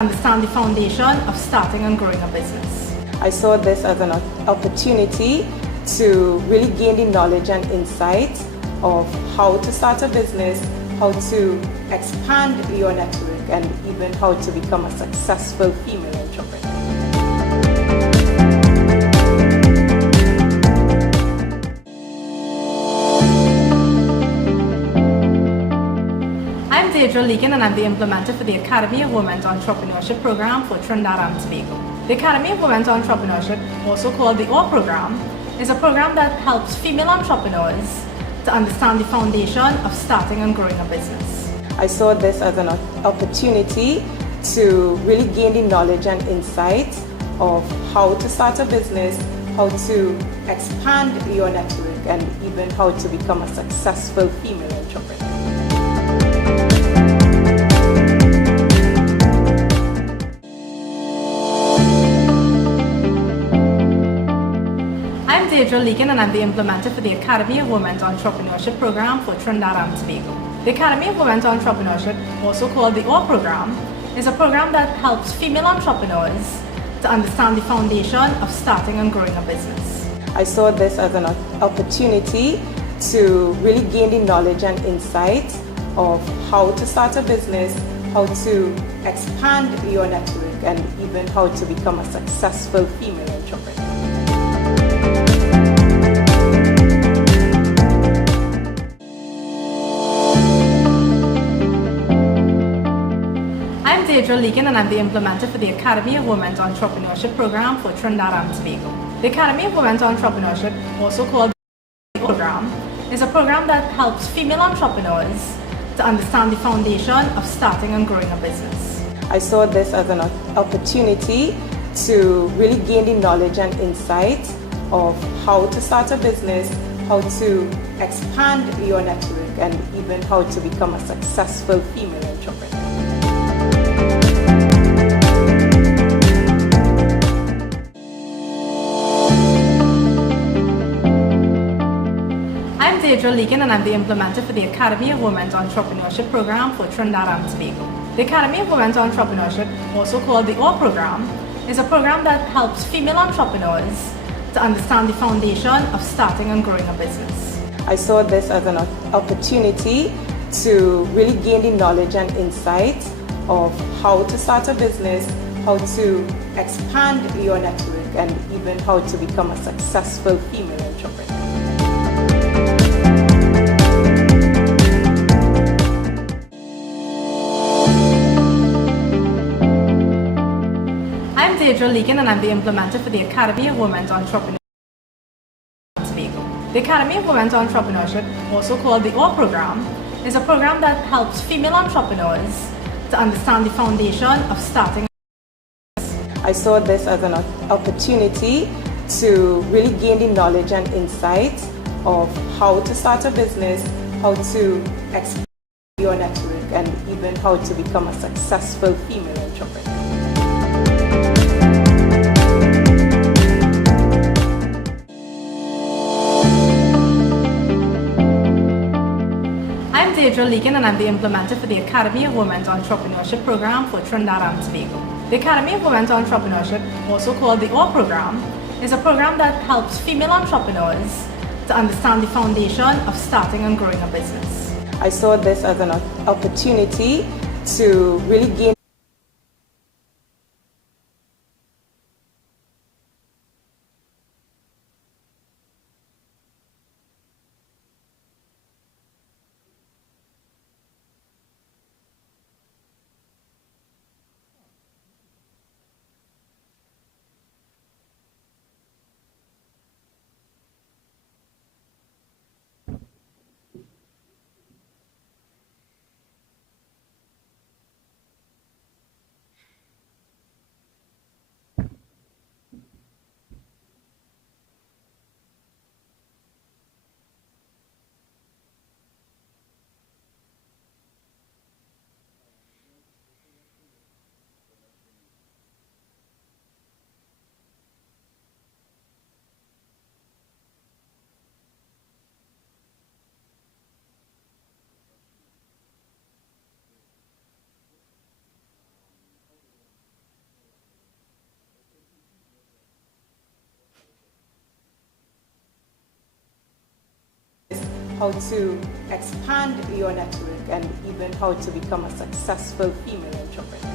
understand the foundation of starting and growing a business. I saw this as an opportunity to really gain the knowledge and insight of how to start a business, how to expand your network, and even how to become a successful female entrepreneur. I'm Deidre Legan and I'm the implementer for the Academy of Women's Entrepreneurship Program for Trinidad and Tobago. The Academy of Women's Entrepreneurship, also called the OR Program, is a program that helps female entrepreneurs to understand the foundation of starting and growing a business. I saw this as an opportunity to really gain the knowledge and insight of how to start a business, how to expand your network, and even how to become a successful female entrepreneur. I'm Deidre Legan and I'm the implementer for the Academy of Women's Entrepreneurship Program for Trinidad and Tobago. The Academy of Women's Entrepreneurship, also called the OR Program, is a program that helps female entrepreneurs to understand the foundation of starting and growing a business. I saw this as an opportunity to really gain the knowledge and insight of how to start a business, how to expand your network, and even how to become a successful female entrepreneur. I'm Deidre Legan and I'm the implementer for the Academy of Women's Entrepreneurship Program for Trinidad and Tobago. The Academy of Women's Entrepreneurship, also called the Program, is a program that helps female entrepreneurs to understand the foundation of starting and growing a business. I saw this as an opportunity to really gain the knowledge and insight of how to start a business, how to expand your network, and even how to become a successful female entrepreneur. I'm Deidre Legan and I'm the implementer for the Academy of Women's Entrepreneurship Program for Trinidad and Tobago. The Academy of Women's Entrepreneurship, also called the OR Program, is a program that helps female entrepreneurs to understand the foundation of starting and growing a business. I saw this as an opportunity to really gain the knowledge and insight of how to start a business, how to expand your network, and even how to become a successful female entrepreneur. I'm Deidre Legan and I'm the implementer for the Academy of Women's Entrepreneurship Tobago. The Academy of Women's Entrepreneurship, also called the OR Program, is a program that helps female entrepreneurs to understand the foundation of starting. I saw this as an opportunity to really gain the knowledge and insight of how to start a business, how to expand your network, and even how to become a successful female entrepreneur. I'm Deidre Legan and I'm the implementer for the Academy of Women's Entrepreneurship Program for Trinidad and Tobago. The Academy of Women's Entrepreneurship, also called the OR Program, is a program that helps female entrepreneurs to understand the foundation of starting and growing a business. I saw this as an opportunity to really gain how to expand your network, and even how to become a successful female entrepreneur.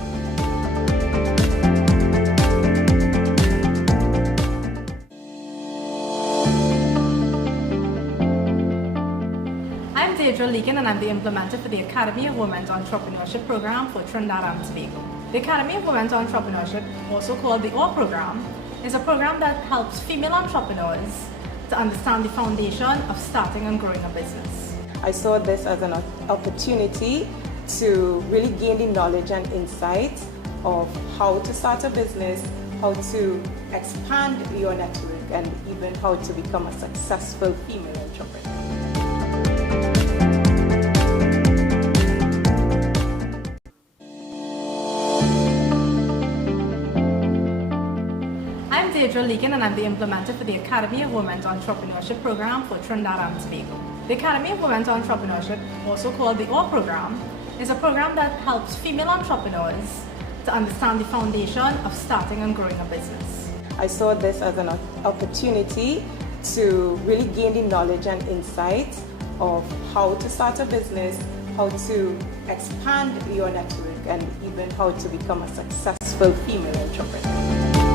I'm Deidre Legan, and I'm the implementer for the Academy of Women's Entrepreneurship Program for Trinidad and Tobago. The Academy of Women's Entrepreneurship, also called the OR Program, is a program that helps female entrepreneurs to understand the foundation of starting and growing a business. I saw this as an opportunity to really gain the knowledge and insights of how to start a business, how to expand your network, and even how to become a successful female entrepreneur. I'm Deidre Legan, and I'm the implementer for the Academy of Women's Entrepreneurship Program for Trinidad and Tobago. The Academy of Women's Entrepreneurship, also called the OR Program, is a program that helps female entrepreneurs to understand the foundation of starting and growing a business. I saw this as an opportunity to really gain the knowledge and insights of how to start a business, how to expand your network, and even how to become a successful female entrepreneur.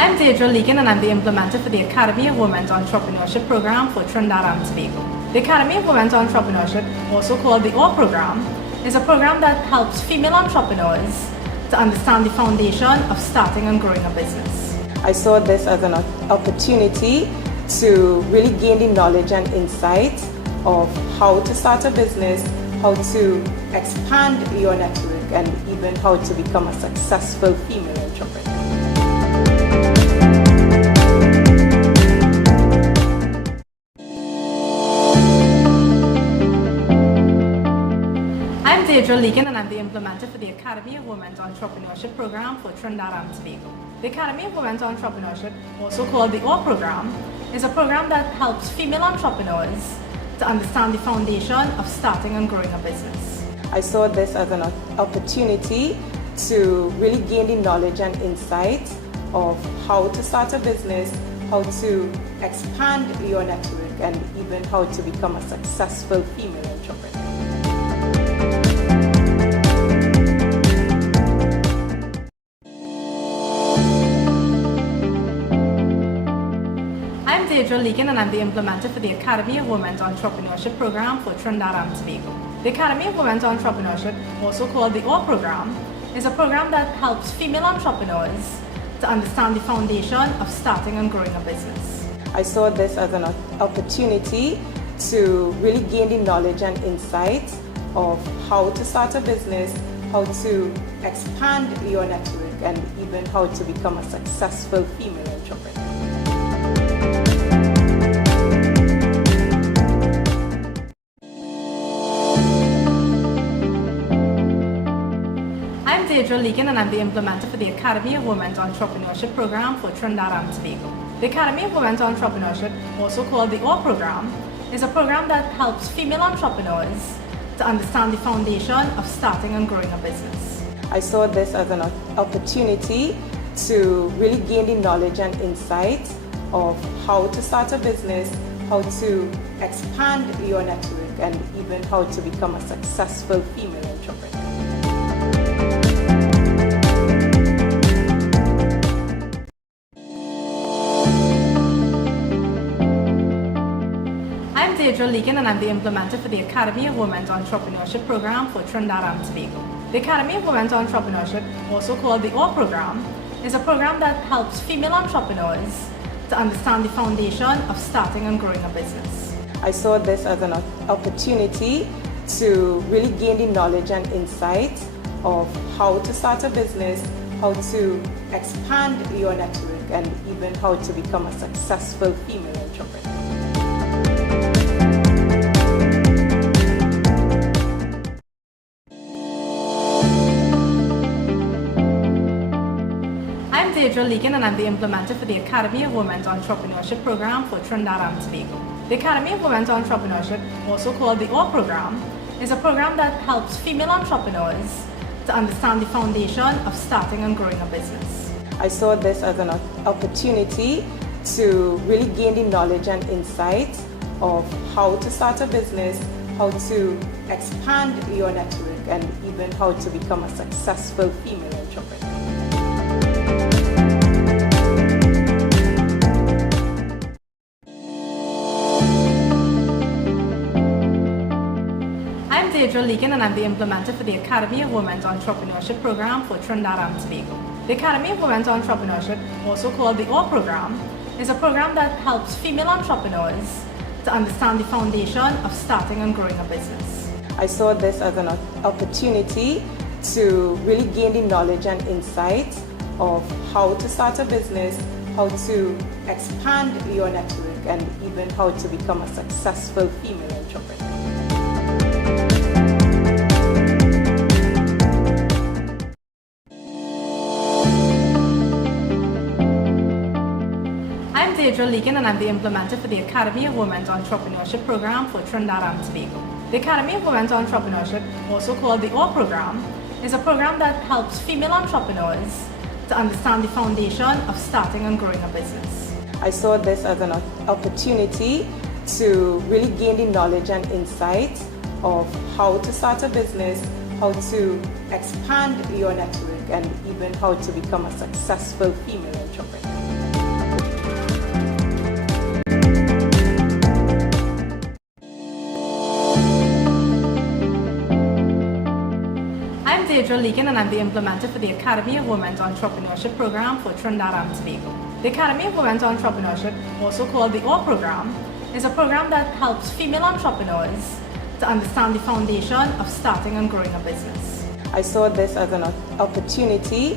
I'm Deirdre Legan and I'm the implementer for the Academy of Women's Entrepreneurship Program for Trinidad and Tobago. The Academy of Women's Entrepreneurship, also called the OR Program, is a program that helps female entrepreneurs to understand the foundation of starting and growing a business. I saw this as an opportunity to really gain the knowledge and insight of how to start a business, how to expand your network, and even how to become a successful female entrepreneur. I'm Deirdre Legan and I'm the implementer for the Academy of Women's Entrepreneurship Program for Trinidad and Tobago. The Academy of Women's Entrepreneurship, also called the OR Program, is a program that helps female entrepreneurs to understand the foundation of starting and growing a business. I saw this as an opportunity to really gain the knowledge and insight of how to start a business, how to expand your network, and even how to become a successful female entrepreneur. I'm Deirdre Legan and I'm the implementer for the Academy of Women's Entrepreneurship Program for Trinidad and Tobago. The Academy of Women's Entrepreneurship, also called the OR Program, is a program that helps female entrepreneurs to understand the foundation of starting and growing a business. I saw this as an opportunity to really gain the knowledge and insight of how to start a business, how to expand your network, and even how to become a successful female entrepreneur. I'm Deirdre Legan and I'm the implementer for the Academy of Women's Entrepreneurship Program for Trinidad and Tobago. The Academy of Women's Entrepreneurship, also called the OR Program, is a program that helps female entrepreneurs to understand the foundation of starting and growing a business. I saw this as an opportunity to really gain the knowledge and insight of how to start a business, how to expand your network, and even how to become a successful female entrepreneur. I'm Deirdre Legan and I'm the implementer for the Academy of Women's Entrepreneurship Program for Trinidad and Tobago. The Academy of Women's Entrepreneurship, also called the OR Program, is a program that helps female entrepreneurs to understand the foundation of starting and growing a business. I saw this as an opportunity to really gain the knowledge and insight of how to start a business, how to expand your network, and even how to become a successful female entrepreneur. I'm Deirdre Legan and I'm the implementer for the Academy of Women's Entrepreneurship Program for Trinidad and Tobago. The Academy of Women's Entrepreneurship, also called the OR Program, is a program that helps female entrepreneurs to understand the foundation of starting and growing a business. I saw this as an opportunity to really gain the knowledge and insight of how to start a business, how to expand your network, and even how to become a successful female entrepreneur. I'm Deirdre Legan and I'm the implementer for the Academy of Women's Entrepreneurship Program for Trinidad and Tobago. The Academy of Women's Entrepreneurship, also called the OR Program, is a program that helps female entrepreneurs to understand the foundation of starting and growing a business. I saw this as an opportunity to really gain the knowledge and insight of how to start a business, how to expand your network, and even how to become a successful female entrepreneur. I'm Deirdre Legan and I'm the implementer for the Academy of Women's Entrepreneurship Program for Trinidad and Tobago. The Academy of Women's Entrepreneurship, also called the OR Program, is a program that helps female entrepreneurs to understand the foundation of starting and growing a business. I saw this as an opportunity to really gain the knowledge and insight of how to start a business, how to expand your network, and even how to become a successful female entrepreneur. Deirdre Legan and I'm the implementer for the Academy of Women's Entrepreneurship program for Trinidad and Tobago. The Academy of Women's Entrepreneurship, also called the OR program, is a program that helps female entrepreneurs to understand the foundation of starting and growing a business. I saw this as an opportunity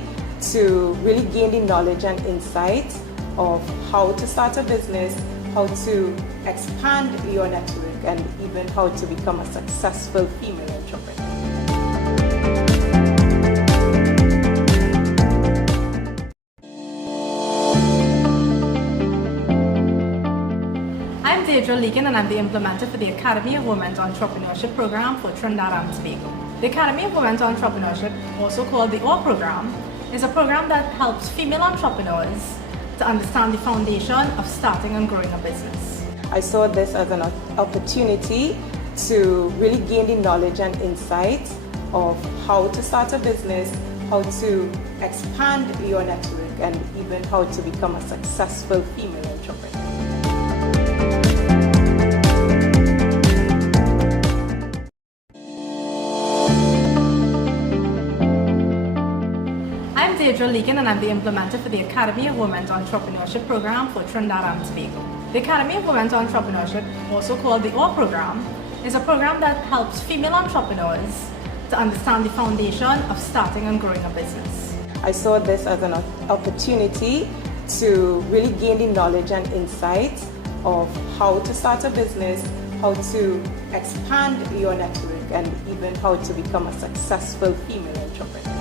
to really gain the knowledge and insights of how to start a business, how to expand your network, and even how to become a successful female entrepreneur. I'm Deirdre Legan and I'm the implementer for the Academy of Women's Entrepreneurship program for Trinidad and Tobago. The Academy of Women's Entrepreneurship, also called the OR program, is a program that helps female entrepreneurs to understand the foundation of starting and growing a business. I saw this as an opportunity to really gain the knowledge and insights of how to start a business, how to expand your network, and even how to become a successful female entrepreneur. I'm Deirdre Legan and I'm the implementer for the Academy of Women's Entrepreneurship program for Trinidad and Tobago. The Academy of Women's Entrepreneurship, also called the OR program, is a program that helps female entrepreneurs to understand the foundation of starting and growing a business. I saw this as an opportunity to really gain the knowledge and insights of how to start a business, how to expand your network, and even how to become a successful female entrepreneur.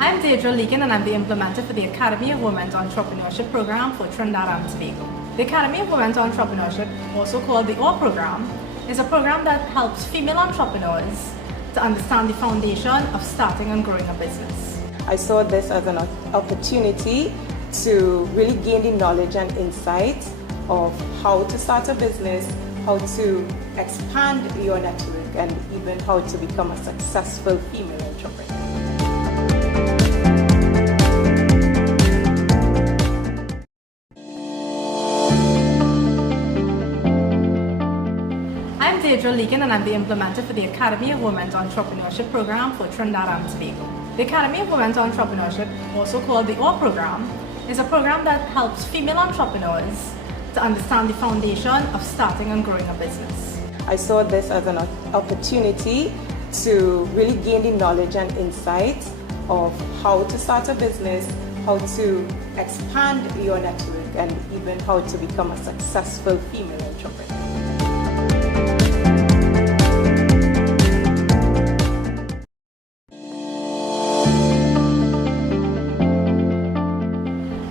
I'm Deirdre Legan and I'm the implementer for the Academy of Women's Entrepreneurship program for Trinidad and Tobago. The Academy of Women's Entrepreneurship, also called the OR program, is a program that helps female entrepreneurs to understand the foundation of starting and growing a business. I saw this as an opportunity to really gain the knowledge and insights of how to start a business, how to expand your network, and even how to become a successful female entrepreneur. I'm Deirdre Legan and I'm the implementer for the Academy of Women's Entrepreneurship program for Trinidad and Tobago. The Academy of Women's Entrepreneurship, also called the OR program, is a program that helps female entrepreneurs to understand the foundation of starting and growing a business. I saw this as an opportunity to really gain the knowledge and insights of how to start a business, how to expand your network, and even how to become a successful female entrepreneur.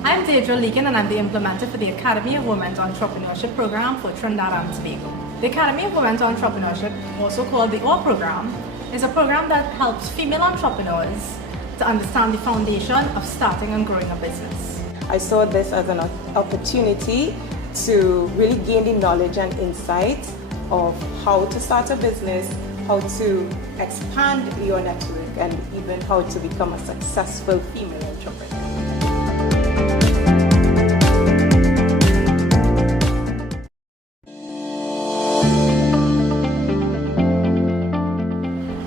I'm Deirdre Legan and I'm the implementer for the Academy of Women's Entrepreneurship program for Trinidad and Tobago. The Academy of Women's Entrepreneurship, also called the OR program, is a program that helps female entrepreneurs to understand the foundation of starting and growing a business. I saw this as an opportunity to really gain the knowledge and insights of how to start a business, how to expand your network, and even how to become a successful female entrepreneur.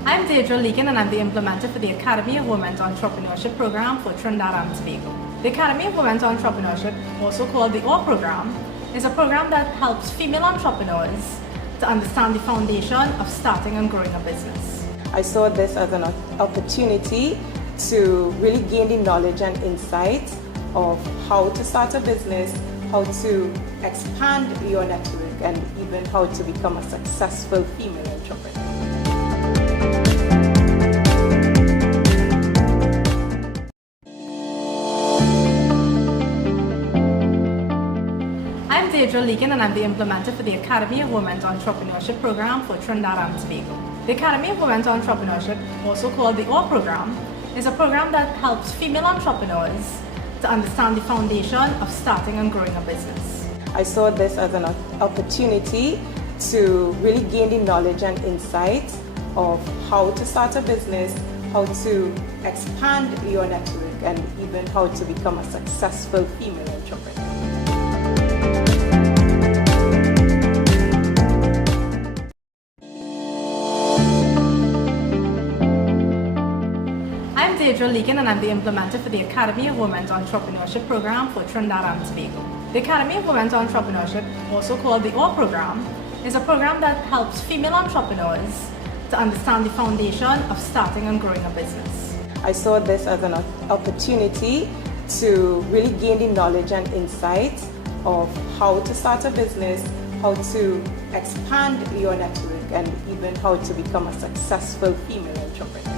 I'm Deirdre Legan and I'm the implementer for the Academy of Women's Entrepreneurship program for Trinidad and Tobago. The Academy of Women's Entrepreneurship, also called the OR program, is a program that helps female entrepreneurs to understand the foundation of starting and growing a business. I saw this as an opportunity to really gain the knowledge and insights of how to start a business, how to expand your network, and even how to become a successful female entrepreneur. I'm Deirdre Legan and I'm the implementer for the Academy of Women's Entrepreneurship program for Trinidad and Tobago. The Academy of Women's Entrepreneurship, also called the OR program, is a program that helps female entrepreneurs to understand the foundation of starting and growing a business. I saw this as an opportunity to really gain the knowledge and insights of how to start a business, how to expand your network, and even how to become a successful female entrepreneur. I'm Deirdre Leakin and I'm the implementer for the Academy of Women's Entrepreneurship Program for Trinidad and Tobago. The Academy of Women's Entrepreneurship, also called the OR Program, is a program that helps female entrepreneurs to understand the foundation of starting and growing a business. I saw this as an opportunity to really gain the knowledge and insight of how to start a business, how to expand your network, and even how to become a successful female entrepreneur.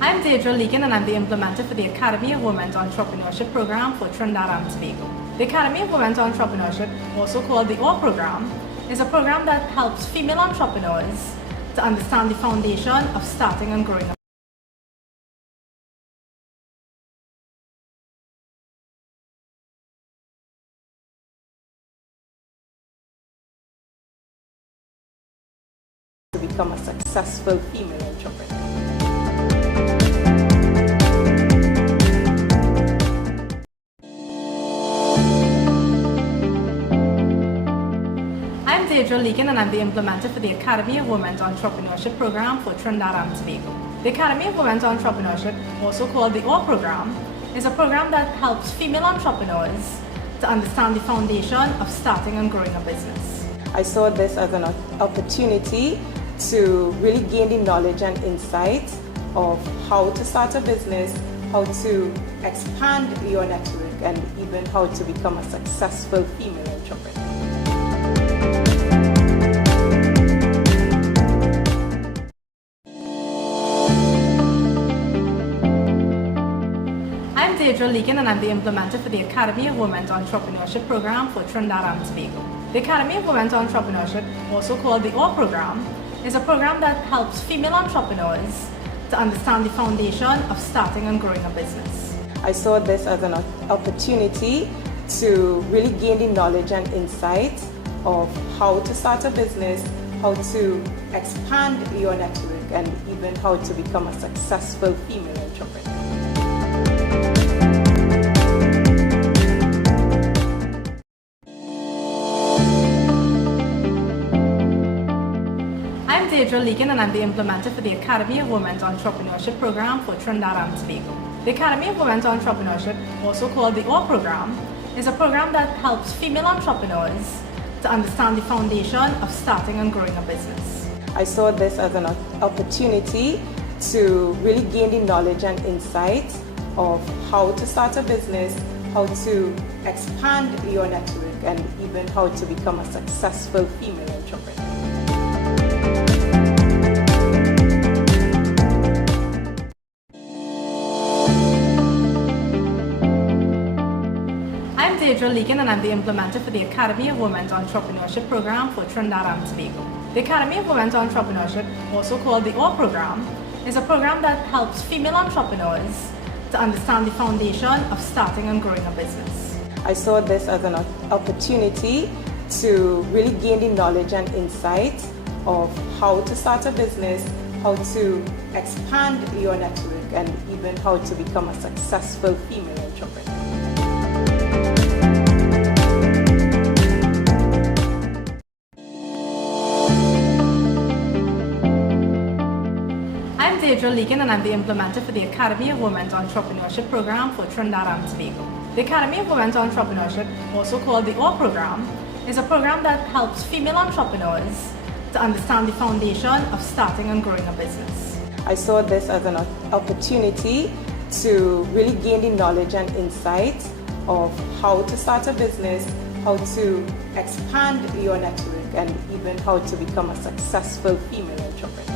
I'm Deirdre Leakin and I'm the implementer for the Academy of Women's Entrepreneurship Program for Trinidad and Tobago. The Academy of Women's Entrepreneurship, also called the OR Program, is a program that helps female entrepreneurs to understand the foundation of starting and growing a to become a successful female entrepreneur. I'm Deirdre Leakin and I'm the implementer for the Academy of Women's Entrepreneurship Program for Trinidad and Tobago. The Academy of Women's Entrepreneurship, also called the OR Program, is a program that helps female entrepreneurs to understand the foundation of starting and growing a business. I saw this as an opportunity to really gain the knowledge and insight of how to start a business, how to expand your network, and even how to become a successful female entrepreneur. I'm Deirdre Leakin and I'm the implementer for the Academy of Women's Entrepreneurship Program for Trinidad and Tobago. The Academy of Women's Entrepreneurship, also called the OR Program, is a program that helps female entrepreneurs to understand the foundation of starting and growing a business. I saw this as an opportunity to really gain the knowledge and insight of how to start a business, how to expand your network, and even how to become a successful female entrepreneur. I'm Deirdre Leakin and I'm the implementer for the Academy of Women's Entrepreneurship Program for Trinidad and Tobago. The Academy of Women's Entrepreneurship, also called the OR Program, is a program that helps female entrepreneurs to understand the foundation of starting and growing a business. I saw this as an opportunity to really gain the knowledge and insight of how to start a business, how to expand your network, and even how to become a successful female entrepreneur. I'm Deirdre Leakin and I'm the implementer for the Academy of Women's Entrepreneurship Program for Trinidad and Tobago. The Academy of Women's Entrepreneurship, also called the OR Program, is a program that helps female entrepreneurs to understand the foundation of starting and growing a business. I saw this as an opportunity to really gain the knowledge and insight of how to start a business, how to expand your network, and even how to become a successful female entrepreneur. I'm Deirdre Leakin and I'm the implementer for the Academy of Women's Entrepreneurship Program for Trinidad and Tobago. The Academy of Women's Entrepreneurship, also called the OR Program, is a program that helps female entrepreneurs to understand the foundation of starting and growing a business. I saw this as an opportunity to really gain the knowledge and insight of how to start a business, how to expand your network, and even how to become a successful female entrepreneur.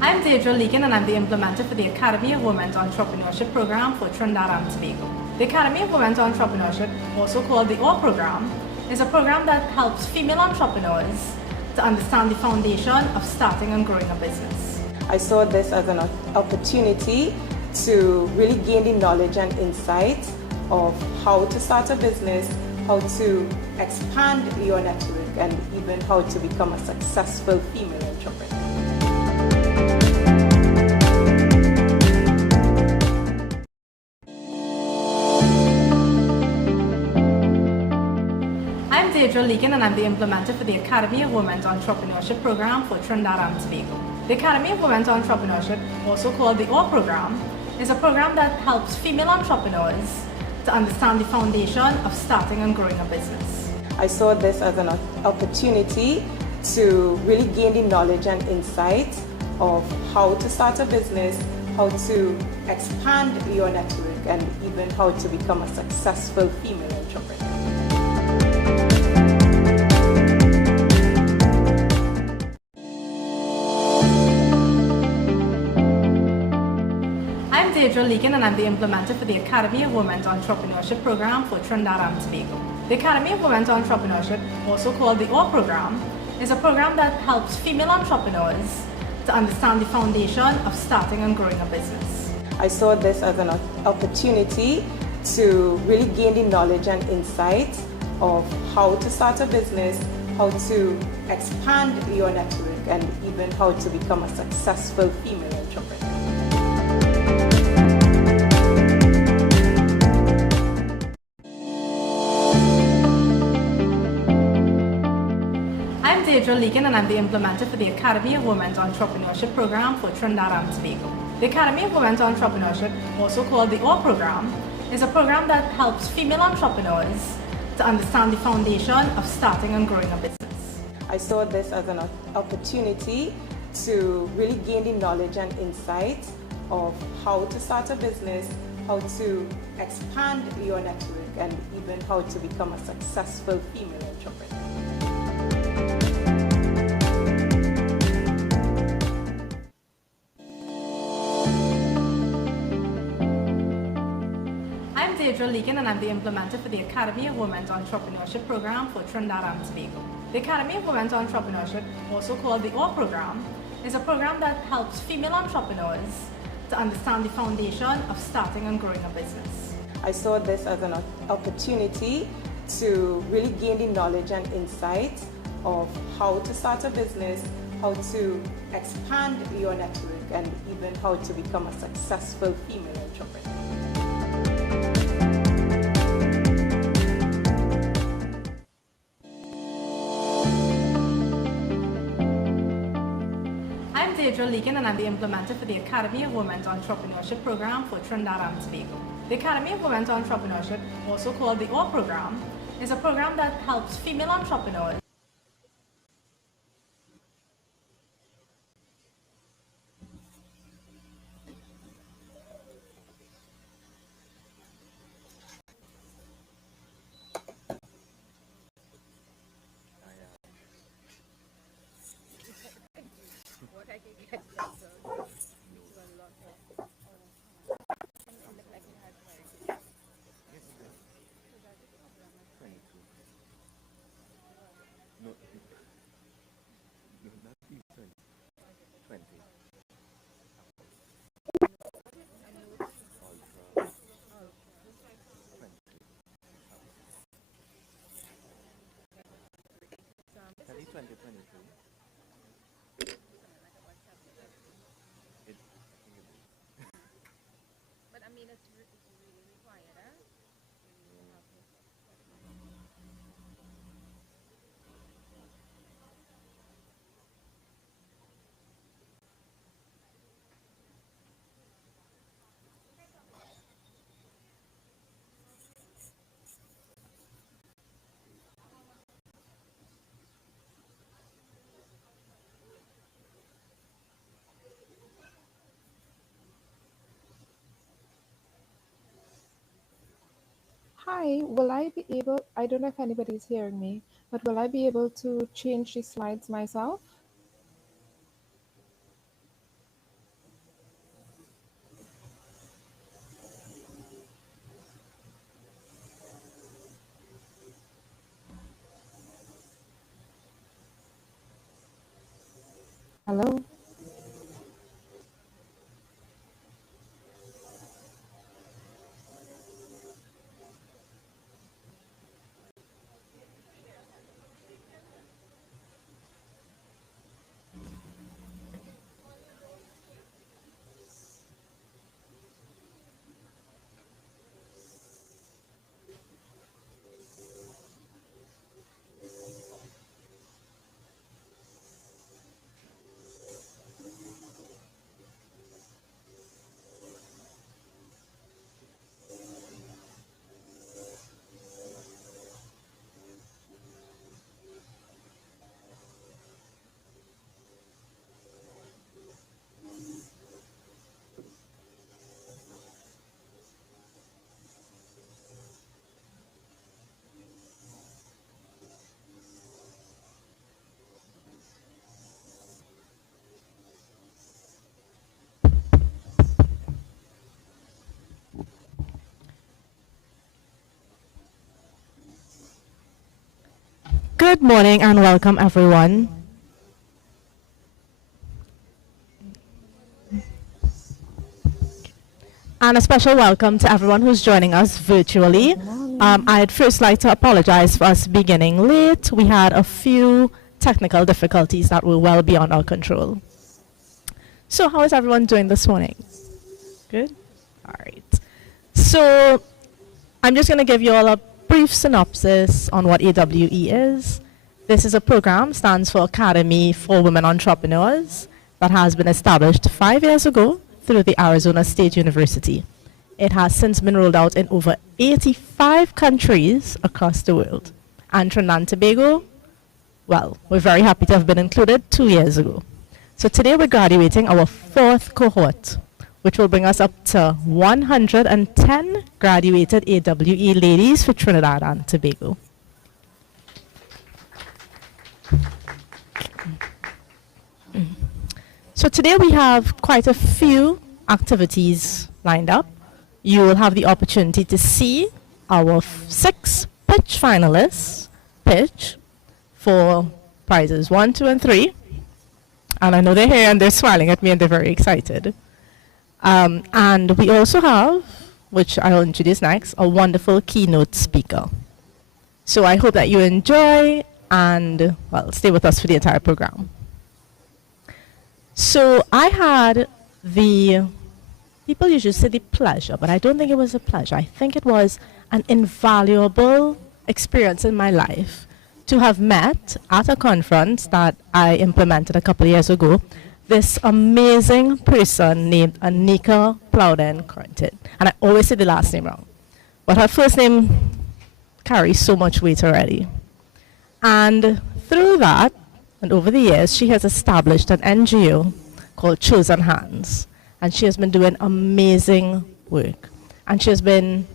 I'm Deirdre Leakin and I'm the implementer for the Academy of Women's Entrepreneurship Program for Trinidad and Tobago. The Academy of Women's Entrepreneurship, also called the OR Program, is a program that helps female entrepreneurs to understand the foundation of starting and growing a business. I saw this as an opportunity to really gain the knowledge and insight of how to start a business, how to expand your network, and even how to become a successful female entrepreneur. I'm Deirdre Leakin and I'm the implementer for the Academy of Women's Entrepreneurship Program for Trinidad and Tobago. The Academy of Women's Entrepreneurship, also called the OR Program, is a program that helps female entrepreneurs to understand the foundation of starting and growing a business. I saw this as an opportunity to really gain the knowledge and insight of how to start a business, how to expand your network, and even how to become a successful female entrepreneur. I'm Deirdre Leakin and I'm the implementer for the Academy of Women's Entrepreneurship Program for Trinidad and Tobago. The Academy of Women's Entrepreneurship, also called the OR Program, is a program that helps female entrepreneurs to understand the foundation of starting and growing a business. I saw this as an opportunity to really gain the knowledge and insight of how to start a business, how to expand your network, and even how to become a successful female entrepreneur. I'm Deirdre Leakin and I'm the implementer for the Academy of Women's Entrepreneurship Program for Trinidad and Tobago. The Academy of Women's Entrepreneurship, also called the OR Program, is a program that helps female entrepreneurs to understand the foundation of starting and growing a business. I saw this as an opportunity to really gain the knowledge and insight of how to start a business, how to expand your network, and even how to become a successful female entrepreneur. I'm Deirdre Leakin and I'm the implementer for the Academy of Women's Entrepreneurship Program for Trinidad and Tobago. The Academy of Women's Entrepreneurship, also called the OR Program, is a program that helps female entrepreneurs to understand the foundation of starting and growing a business. I saw this as an opportunity to really gain the knowledge and insight of how to start a business, how to expand your network, and even how to become a successful female entrepreneur. I'm Deirdre Leakin and I'm the implementer for the Academy of Women's Entrepreneurship Program for Trinidad and Tobago. The Academy of Women's Entrepreneurship, also called the OR Program, is a program that helps female entrepreneurs. Hi, will I be able, I don't know if anybody's hearing me, but will I be able to change the slides myself? Hello? Good morning and welcome everyone. And a special welcome to everyone who's joining us virtually. I'd first like to apologize for us beginning late. We had a few technical difficulties that were well beyond our control. So how is everyone doing this morning? Good? All right. So I'm just going to give you all a brief synopsis on what AWE is. This is a program, stands for Academy for Women Entrepreneurs, that has been established 5 years ago through the Arizona State University. It has since been rolled out in over 85 countries across the world. And Trinidad and Tobago, well, we're very happy to have been included 2 years ago. So today we're graduating our 4th cohort, which will bring us up to 110 graduated AWE ladies for Trinidad and Tobago. So today we have quite a few activities lined up. You will have the opportunity to see our 6 pitch finalists pitch for prizes 1, 2, and 3. And I know they're here and they're smiling at me and they're very excited. And we also have, which I'll introduce next, a wonderful keynote speaker. So I hope that you enjoy and, well, stay with us for the entire program. So I had the, people usually say the pleasure, but I don't think it was a pleasure. I think it was an invaluable experience in my life to have met at a conference that I implemented a couple of years ago, this amazing person named Anika Plowden-Cornton. And I always say the last name wrong, but her first name carries so much weight already. And through that, and over the years, she has established an NGO called Chosen Hands. And she has been doing amazing work. And she has been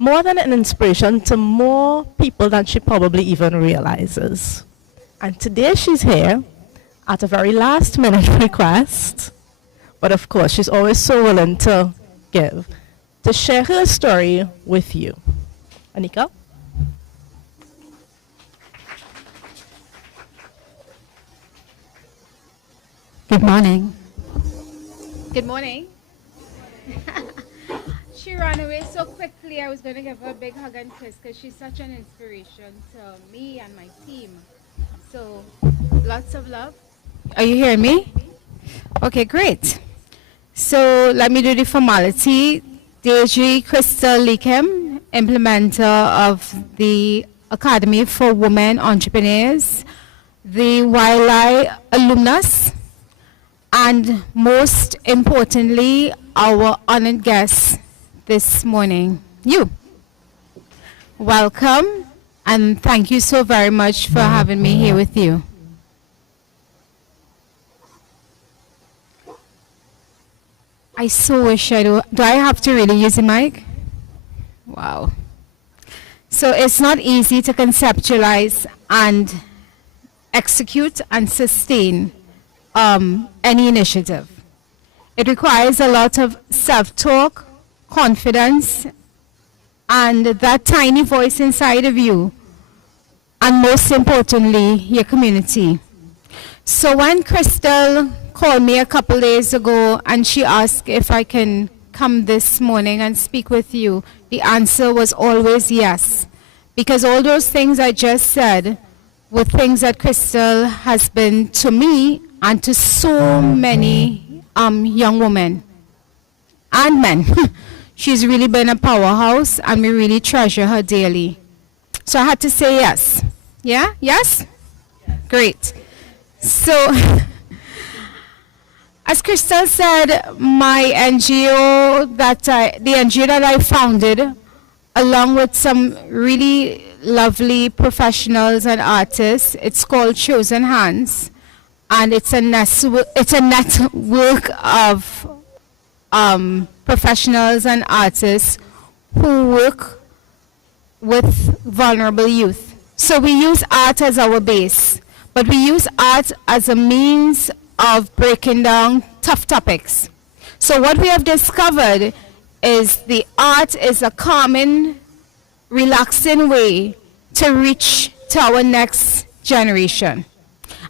more than an inspiration to more people than she probably even realizes. And today she's here at a very last minute request. But of course, she's always so willing to give, to share her story with you. Anika? Good morning. Good morning. She ran away so quickly, I was going to give her a big hug and kiss because she's such an inspiration to me and my team. So, lots of love. Are you hearing me? Okay, great. So, let me do the formality. Deirdre Crystal Leakham, implementer of the Academy for Women Entrepreneurs, the YLI alumnus, and most importantly, our honored guest this morning, you. Welcome, and thank you so very much for having me here with you. I so wish I do. Do I have to really use the mic? Wow. So it's not easy to conceptualize and execute and sustain any initiative. It requires a lot of self-talk, confidence, and that tiny voice inside of you, and most importantly, your community. So when Crystal called me a couple days ago and she asked if I can come this morning and speak with you, the answer was always yes. Because all those things I just said were things that Crystal has been to me and to so many young women and men. She's really been a powerhouse and we really treasure her dearly. So I had to say yes. Yeah? Yes? Great. So, as Crystal said, my NGO, the NGO that I founded, along with some really lovely professionals and artists, it's called Chosen Hands. And it's a network of professionals and artists who work with vulnerable youth. So we use art as our base, but we use art as a means of breaking down tough topics. So what we have discovered is the art is a calming, relaxing way to reach to our next generation.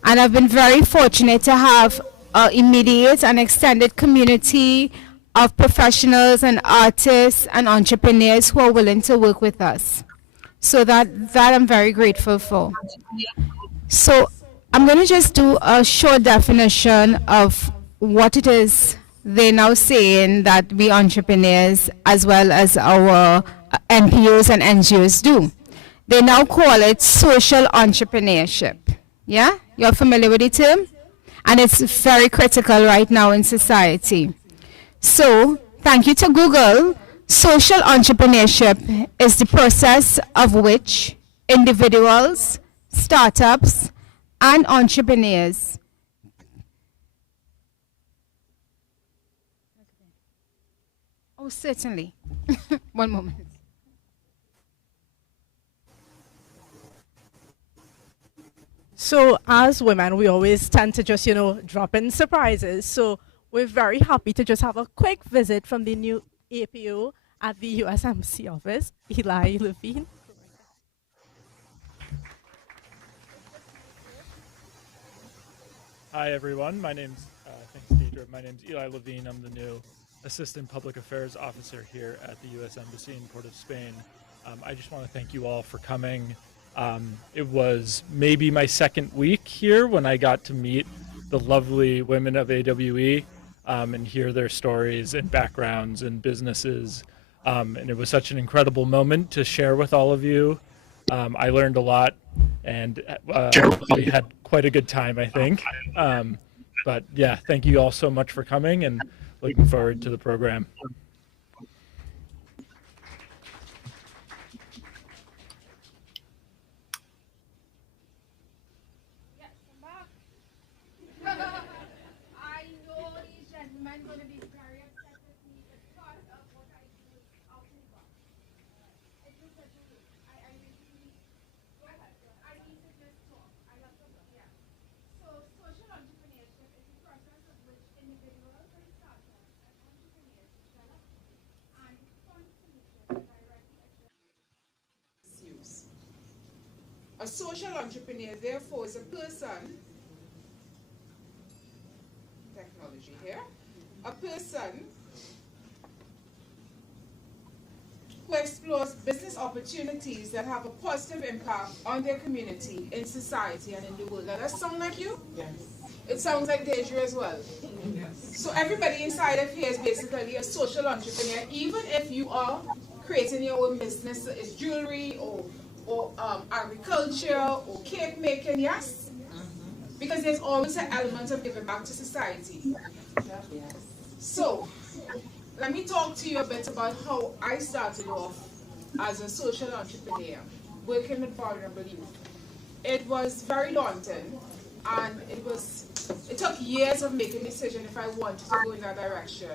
And I've been very fortunate to have an immediate and extended community of professionals and artists and entrepreneurs who are willing to work with us. So that I'm very grateful for. So I'm going to just do a short definition of what it is they're now saying that we entrepreneurs as well as our NPOs and NGOs do. They now call it social entrepreneurship. Yeah? You're familiar with the term? And it's very critical right now in society. So, thank you to Google, social entrepreneurship is the process of which individuals, startups, and entrepreneurs Oh, certainly. One moment. So as women, we always tend to just, drop in surprises. So we're very happy to just have a quick visit from the new APO at the USMC office, Eli Levine. Hi, everyone. Thanks, Deidre. My name's Eli Levine. I'm the new Assistant Public Affairs Officer here at the U.S. Embassy in Port of Spain. I just want to thank you all for coming. It was maybe my second week here when I got to meet the lovely women of AWE and hear their stories and backgrounds and businesses. And it was such an incredible moment to share with all of you. I learned a lot and we had quite a good time, I think. But yeah, thank you all so much for coming and looking forward to the program. I know these gentlemen going to be very upset with me because of what I do out in the box. It is such a way. I really, go ahead. I need to just talk. I love to talk, yeah. So social entrepreneurship is the process of which individuals and startups and entrepreneurs develop and fund solutions directly use. A social entrepreneur, therefore, is a person, technology here, a person who explores business opportunities that have a positive impact on their community, in society, and in the world. Does that sound like you? Yes. It sounds like Deidre as well. Yes. So everybody inside of here is basically a social entrepreneur, even if you are creating your own business, it's jewelry or agriculture or cake making, yes? Because there's always an element of giving back to society. So, let me talk to you a bit about how I started off as a social entrepreneur, working with vulnerable youth. It was very daunting, and it took years of making a decision if I wanted to go in that direction.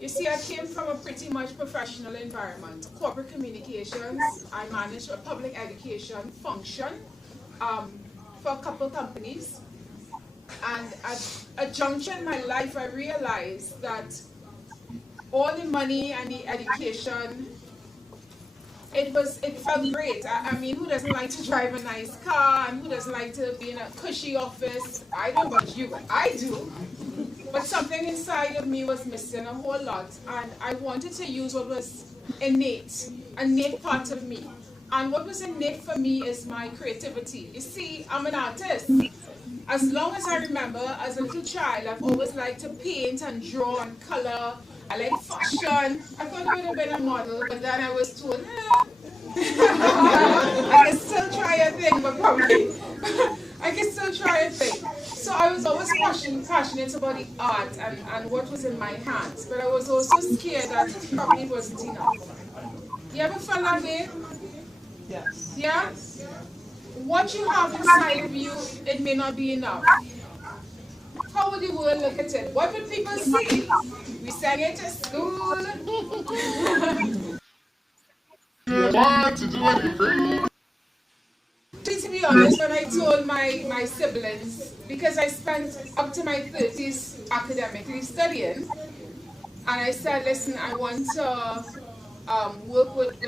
You see, I came from a pretty much professional environment, corporate communications. I managed a public education function for a couple companies. And at a juncture in my life, I realized that all the money and the education, it felt great. I mean, who doesn't like to drive a nice car, and who doesn't like to be in a cushy office? I don't know about you, but I do. But something inside of me was missing a whole lot, and I wanted to use what was innate, a innate part of me. And what was innate for me is my creativity. You see, I'm an artist. As long as I remember, as a little child, I've always liked to paint and draw and color. I like fashion. I thought I would have been a model, but then I was told, I can still try a thing, but probably I can still try a thing. So I was always passionate about the art and what was in my hands, but I was also scared that it probably wasn't enough. You ever felt that way? Yes. Yeah? What you have inside of you, it may not be enough. How would the world look at it? What would people see? We sang it at school. You want to do anything? To be honest, when I told my siblings, because I spent up to my 30s academically studying, and I said, listen, I want to work with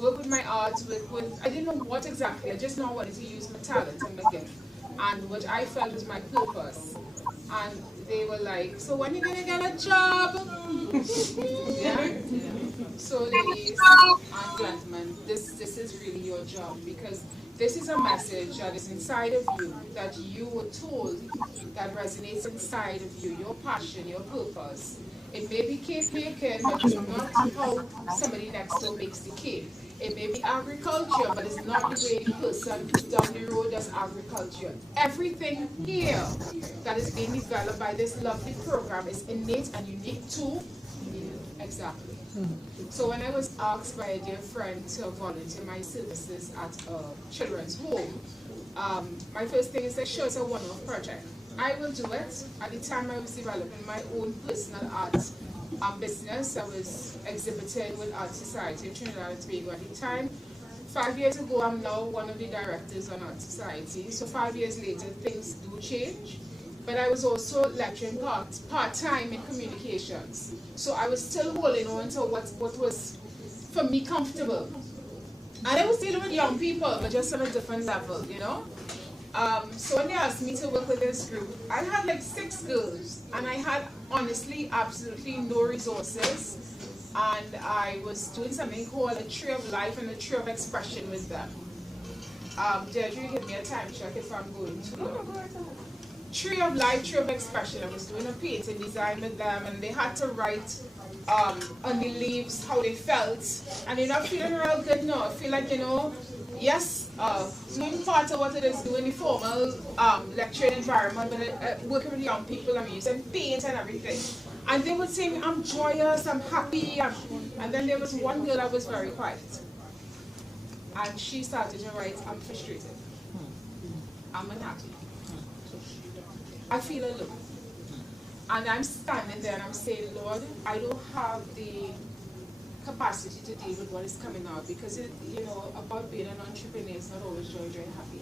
work with my arts, work with, I didn't know what exactly, I just know I wanted to use my talent and my gift, and what I felt was my purpose. And they were like, so when are you gonna get a job? Yeah? So ladies and gentlemen, this is really your job, because this is a message that is inside of you, that you were told, that resonates inside of you, your passion, your purpose. It may be cake making, but it's not how somebody next door makes the cake. It may be agriculture, but it's not the way the person down the road does agriculture. Everything here that is being developed by this lovely program is innate and unique to you. Exactly. So when I was asked by a dear friend to volunteer my services at a children's home, my first thing is that sure, it's a one-off project. I will do it. At the time I was developing my own personal art business. I was exhibiting with Art Society of Trinidad and Tobago at the time. 5 years ago, I'm now one of the directors on Art Society. So 5 years later, things do change. But I was also lecturing part-time in communications. So I was still holding on to what was, for me, comfortable. And I was dealing with young people, but just on a different level, you know? So when they asked me to work with this group, I had like 6 girls, and I had honestly absolutely no resources. And I was doing something called a tree of life and a tree of expression with them. Deirdre, give me a time check if I'm going to. Tree of life, tree of expression. I was doing a painting design with them, and they had to write on the leaves how they felt. And they're not feeling real good now. I feel like, you know, yes, doing part of what it is doing the formal lecturing environment, but working with young people, I'm using paint and everything. And they would say, I'm joyous, I'm happy. And then there was one girl that was very quiet. And she started to write, I'm frustrated. I'm unhappy. I feel alone. And I'm standing there and I'm saying, Lord, I don't have the capacity to deal with what is coming out, because it, you know, about being an entrepreneur is not always joy,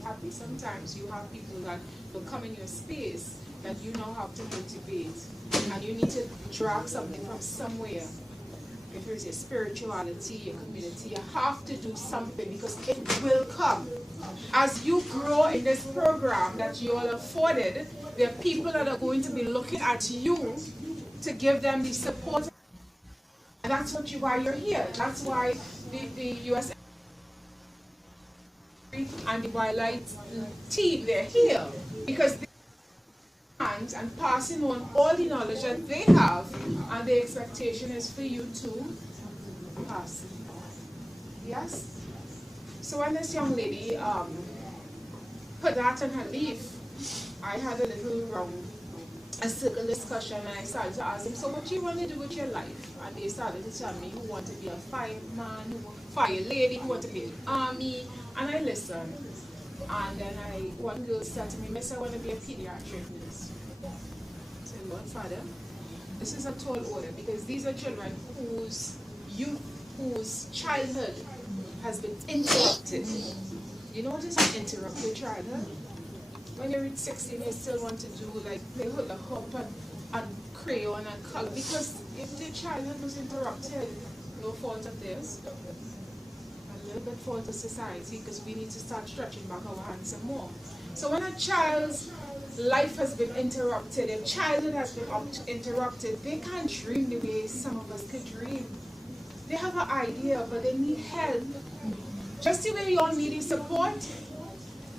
happy. Sometimes you have people that will come in your space that you now have to motivate, and you need to drag something from somewhere. If it's your spirituality, your community, you have to do something, because it will come. As you grow in this program that you all afforded, there are people that are going to be looking at you to give them the support. And that's why you're here. That's why the US and the Wildlife team, they're here. Because they're hands and passing on all the knowledge that they have, and the expectation is for you to pass. Yes? So when this young lady put that on her leaf, I had a little a circle discussion, and I started to ask them, so what do you want to do with your life? And they started to tell me who want to be a fireman, fire lady, who want to be in the army, and I listened. And then one girl said to me, Miss, I want to be a pediatric nurse. I said, Lord Father, this is a tall order, because these are children whose childhood has been interrupted. You know what is an interrupted childhood? When you reach 16, you still want to do like play hula hoop and crayon and color, because if the childhood was interrupted, no fault of theirs, a little bit fault of society, because we need to start stretching back our hands some more. So when a child's life has been interrupted, if childhood has been interrupted, they can't dream the way some of us could dream. They have an idea, but they need help. Just the way you all need support,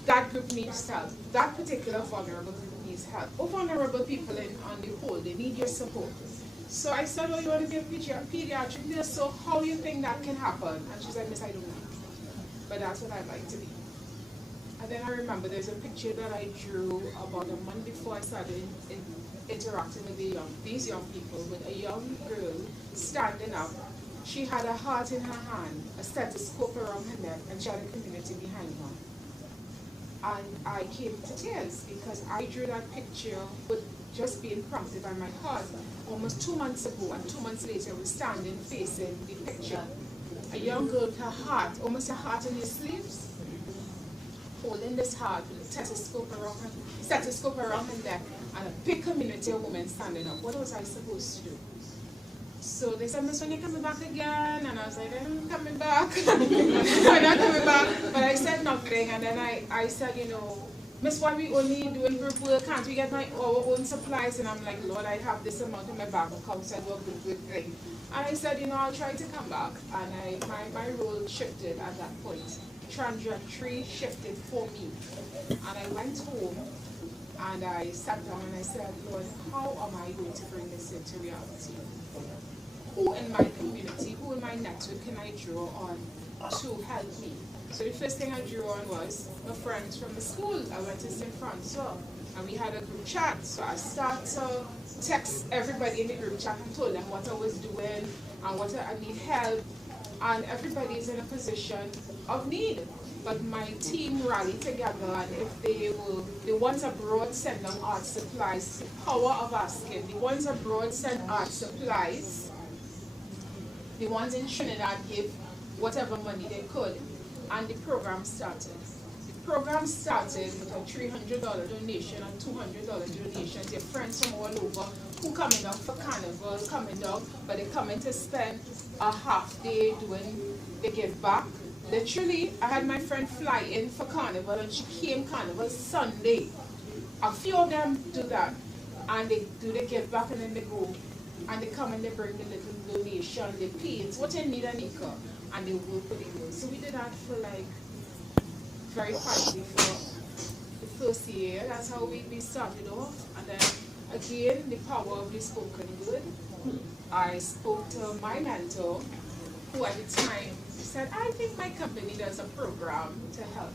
that group needs help. That particular vulnerable group needs help. Or vulnerable people on the whole, they need your support. So I said, oh, you want to be a pediatric nurse, so how do you think that can happen? And she said, Miss, I don't know. But that's what I'd like to be. And then I remember there's a picture that I drew about a month before I started interacting with these young people, with a young girl standing up. She had a heart in her hand, a stethoscope around her neck, and she had a community behind her. And I came to tears, because I drew that picture with just being prompted by my heart almost 2 months ago, and 2 months later I was standing facing the picture. A young girl with her heart, almost a heart in her sleeves, holding this heart with a stethoscope around her neck, and a big community of women standing up. What was I supposed to do? So they said, Miss, when you coming back again? And I was like, I'm coming back. I'm not coming back. But I said nothing. And then I said, you know, Miss, why we only doing group work? Can't we get our own supplies? And I'm like, Lord, I have this amount in my bank account, so I do a good thing. And I said, you know, I'll try to come back. And my role shifted at that point. Trajectory shifted for me. And I went home and I sat down and I said, Lord, how am I going to bring this into reality? Who in my community, who in my network can I draw on to help me? So the first thing I drew on was my friends from the school. I went to St. Francois and we had a group chat. So I started to text everybody in the group chat and told them what I was doing and what I need help. And everybody is in a position of need. But my team rallied together, and if they will, the ones abroad send them art supplies, power of asking. The ones abroad send art supplies. The ones in Trinidad gave whatever money they could, and the program started. The program started with a $300 donation and $200 donations. Your friends from all over who coming down for carnival, coming down, but they're coming to spend a half day doing the give back. Literally, I had my friend fly in for carnival and she came carnival Sunday. A few of them do that, and they do the give back and then they go. And they come and they bring the little donation, they pay it, what you need, Anika, and they work with it. So we did that for like, very quietly for the first year. That's how we started off. And then again, the power of the spoken word. I spoke to my mentor, who at the time said, I think my company does a program to help.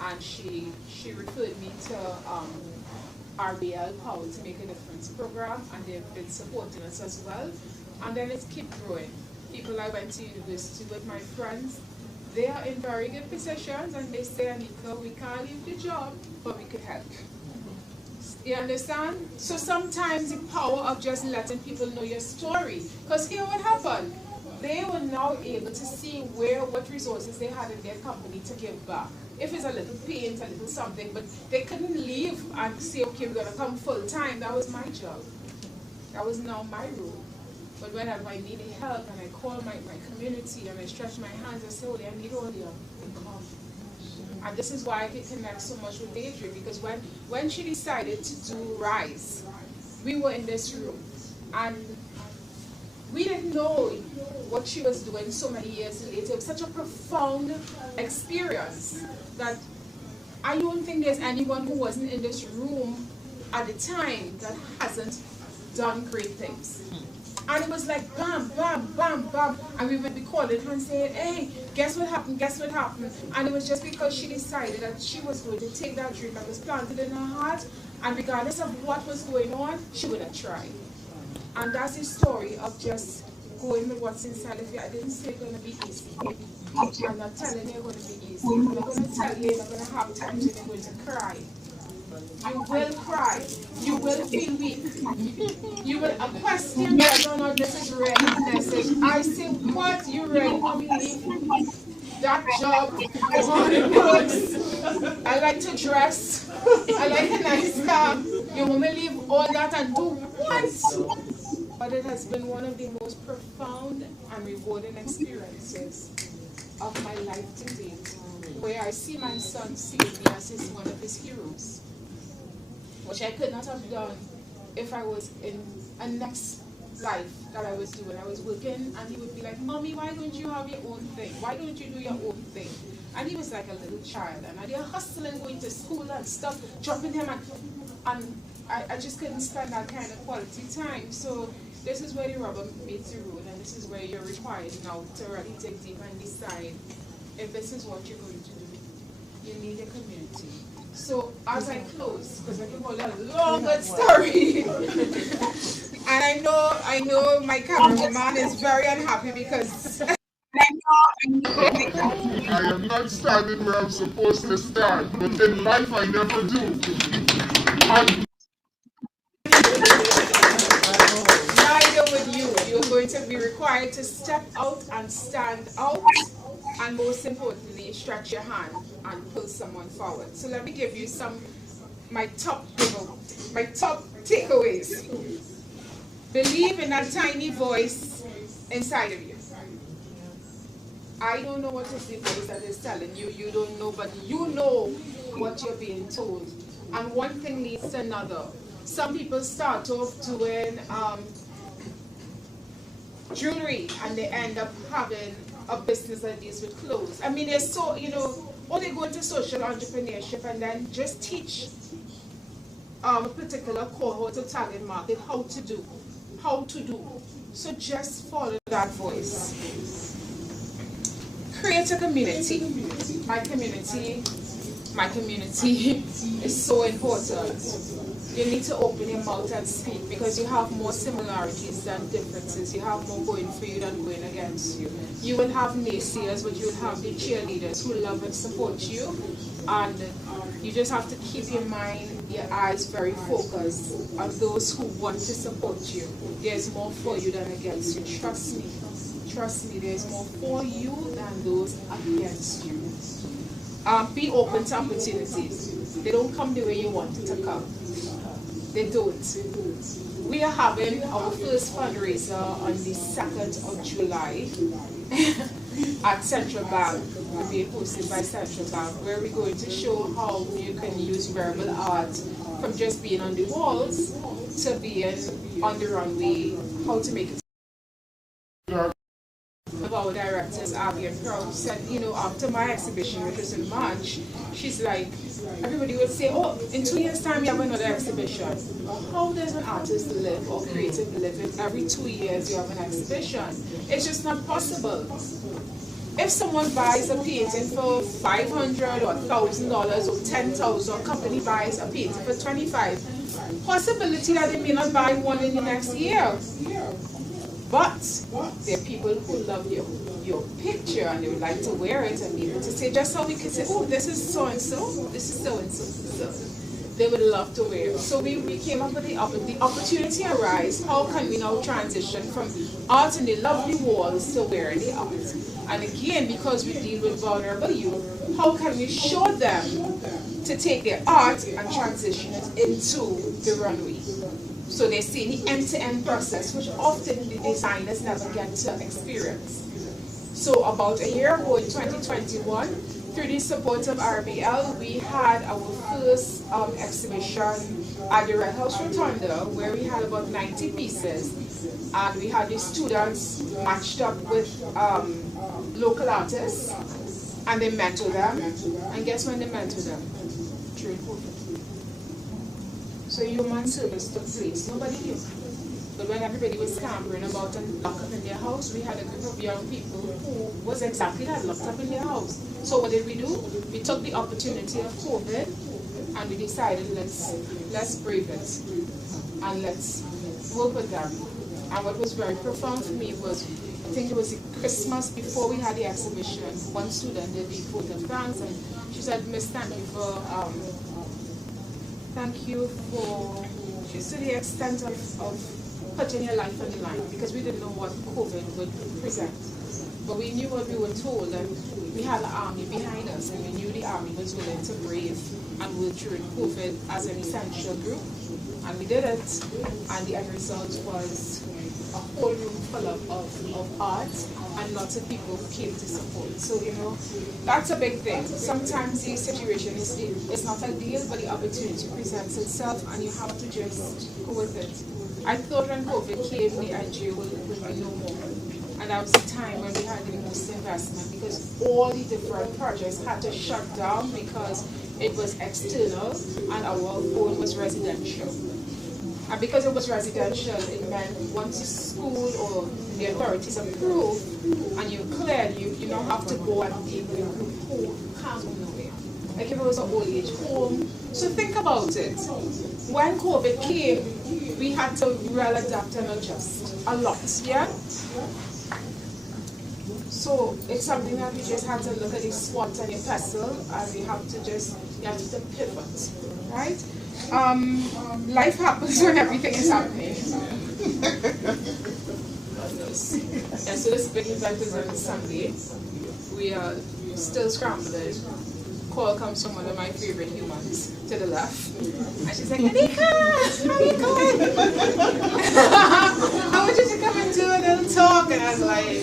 And she referred me to RBL Power to Make a Difference program, and they've been supporting us as well. And then it's keep growing. People I went to university with, my friends, they are in very good positions, and they say, Anika, we can't leave the job, but we could help. You understand? So sometimes the power of just letting people know your story. Because here what happened? They were now able to see what resources they had in their company to give back. If it's a little paint, a little something, but they couldn't leave and say, okay, we're going to come full time. That was my job. That was now my role. But whenever I needed help and I called my community and I stretched my hands and said, I need all you. And this is why I can connect so much with Deidre, because when she decided to do Rise, we were in this room and we didn't know what she was doing so many years later. It was such a profound experience that I don't think there's anyone who wasn't in this room at the time that hasn't done great things. And it was like bam, bam, bam, bam. And we would be calling her and saying, hey, guess what happened, guess what happened? And it was just because she decided that she was going to take that dream that was planted in her heart, and regardless of what was going on, she would have tried. And that's the story of just going with what's inside of you. I didn't say it's going to be easy. I'm not telling you it's going to be easy. I'm not going to tell you you're going to have times when you're going to cry. You will cry. You will feel weak. You will question whether or not this is really a message. I say, what? You really believe that job? I want it works. I like to dress. I like a nice car. You want me to leave all that and do what? But it has been one of the most profound and rewarding experiences of my life to date, where I see my son seeing me as one of his heroes, which I could not have done if I was in a next life that I was doing. I was working, and he would be like, Mommy, why don't you have your own thing? Why don't you do your own thing? And he was like a little child, and I did hustling, going to school and stuff, dropping him, and I just couldn't spend that kind of quality time. So this is where the rubber meets the road, and this is where you're required now to really dig deep and decide if this is what you're going to do. You need a community. So as I close, because I can hold a long good story, and I know my cameraman is very unhappy because I am not standing where I'm supposed to stand, but in life I never do. Neither would you. You're going to be required to step out and stand out, and most importantly, stretch your hand and pull someone forward. So let me give you my top takeaways. Believe in that tiny voice inside of you. I don't know what is the voice that is telling you. You don't know, but you know what you're being told. And one thing leads to another. Some people start off doing jewelry and they end up having a business that deals with clothes. I mean, they're so, or they go into social entrepreneurship and then just teach a particular cohort or target market how to do. So just follow that voice. Create a community. My community is so important. You need to open your mouth and speak because you have more similarities than differences. You have more going for you than going against you. You will have naysayers, but you will have the cheerleaders who love and support you. And you just have to keep your mind, your eyes very focused on those who want to support you. There's more for you than against you. Trust me. Trust me, there's more for you than those against you. Be open to opportunities. They don't come the way you want it to come. They don't. We are having our first fundraiser on the 2nd of July at Central Bank. We're being hosted by Central Bank, where we're going to show how you can use wearable art from just being on the walls to being on the runway, how to make it. Of our directors, Abby and Proud, said, after my exhibition, which was in March, she's like, everybody would say, oh, in 2 years' time, you have another exhibition. How does an artist live or creative live if every 2 years you have an exhibition? It's just not possible. If someone buys a painting for $500 or $1,000 or $10,000, or a company buys a painting for $25, possibility that they may not buy one in the next year. But there are people who love your picture and they would like to wear it and be able to say, just how we can say, oh, this is so-and-so, this is so-and-so. They would love to wear it. So we came up with the opportunity arise. How can we now transition from art on the lovely walls to wearing the art? And again, because we deal with vulnerable youth, how can we show them to take their art and transition it into the runway? So they see the end-to-end process, which often the designers never get to experience. So about a year ago in 2021, through the support of RBL, we had our first exhibition at the Red House Rotunda, where we had about 90 pieces. And we had the students matched up with local artists, and they mentored them. And guess when they mentored them? During COVID. So human service took place. Nobody knew. But when everybody was scampering about and locked up in their house, we had a group of young people who was exactly that, locked up in their house. So what did we do? We took the opportunity of COVID and we decided let's brave it and let's work with them. And what was very profound for me was, I think it was Christmas before we had the exhibition, one student did the vote of thanks and she said, Miss, thank you for just to the extent of putting your life on the line, because we didn't know what COVID would present. But we knew what we were told, and we had an army behind us, and we knew the army was willing to brave and work through COVID as an essential group. And we did it, and the end result was a whole room full of art and lots of people who came to support. So, that's a big thing. Sometimes the situation is not ideal, but the opportunity presents itself and you have to just go with it. I thought when COVID came, the NGO would be no more. And that was the time when we had the most investment, because all the different projects had to shut down because it was external and our own was residential. And because it was residential, it meant once the school or the authorities approve and you cleared, you don't have to go and deal with a group home. You can't go nowhere. Like if it was an old age home. So think about it. When COVID came, we had to really adapt and adjust a lot, yeah? So it's something that we just have to look at the SWOT and the pestle, and you have to pivot, right? Life happens when everything is happening. So this big event is on Sunday. We are still scrambling. call comes from one of my favorite humans to the left. And she's like, Anika, how you going? I want you to come and do a little talk. And I was like,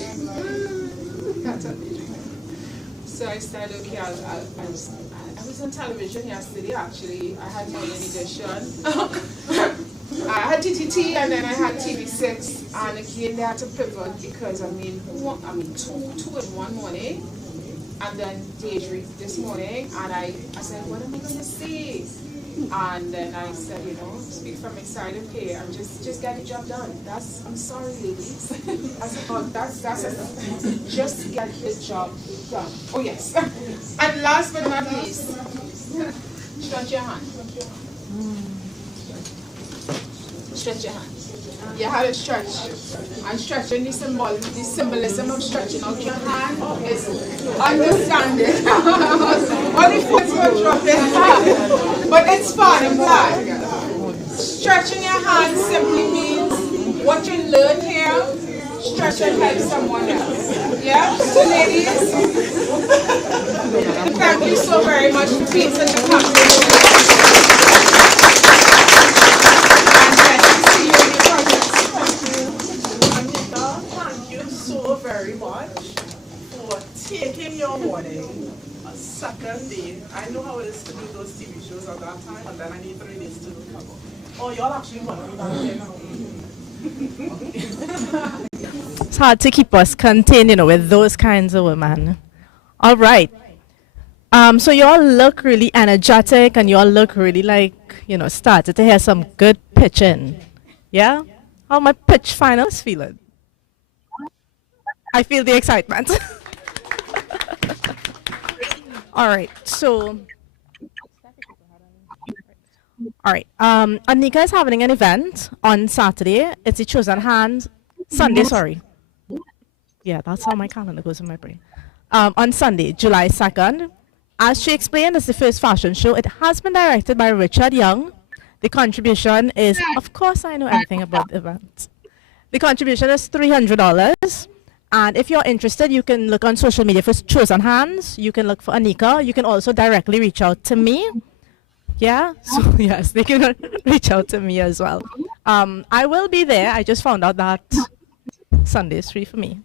can't tell me. So I started, okay, I was on television yesterday actually. I had Morning Edition. I had TTT and then I had TV6. And again, they had to pivot because, two in one morning. And then Deidre this morning, and I said, what am I going to say? And then I said, speak from my side of here and just get the job done. I'm sorry, ladies. Just get the job done. Oh, yes. And last but not least, stretch your hand. Stretch your hand. You have to stretch. And stretching the symbolism of stretching out your hand is understanding. Only foot will drop it. But it's fun, I'm glad. Stretching your hand simply means what you learn here, stretch and help someone else. Yeah? So ladies, thank you so very much for being such a compliment. Very much for taking your morning a second day. I know how it is to do those TV shows at that time, and then I need 3 days to recover. Oh, y'all actually want me down here now. It's hard to keep us contained, with those kinds of women. All right. So you all look really energetic, and you all look really like, started to hear some good pitching. Yeah? How my pitch finals feeling? I feel the excitement. All right, so. All right, Anika is having an event on Saturday. It's a Chosen Hands, Sunday, sorry. Yeah, that's how my calendar goes in my brain. On Sunday, July 2nd. As she explained, it's the first fashion show. It has been directed by Richard Young. The contribution is, of course I know everything about the event. The contribution is $300. And if you're interested, you can look on social media for Chosen Hands. You can look for Anika. You can also directly reach out to me. Yeah? So, yes, they can reach out to me as well. I will be there. I just found out that Sunday is free for me.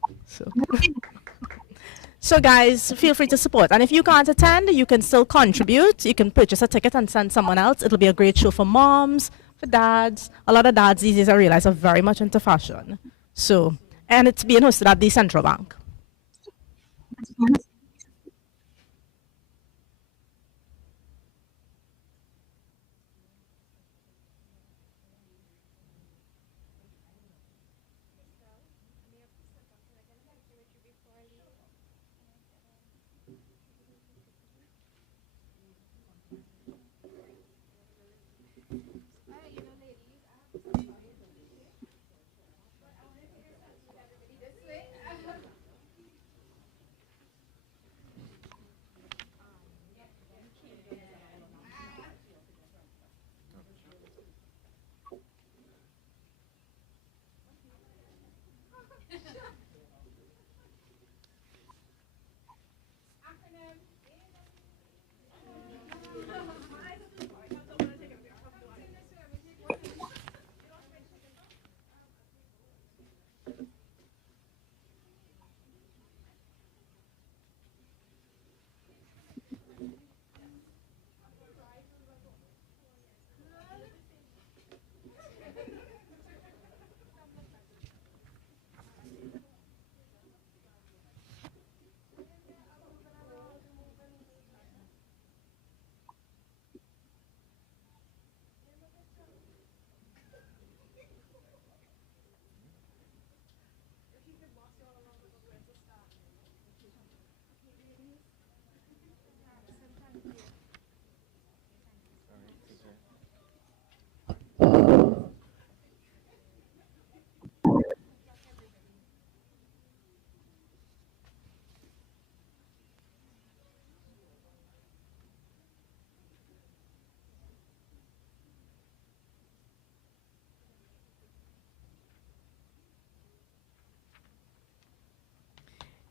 So, guys, feel free to support. And if you can't attend, you can still contribute. You can purchase a ticket and send someone else. It'll be a great show for moms, for dads. A lot of dads these days, I realize, are very much into fashion. And it's being hosted at the Central Bank.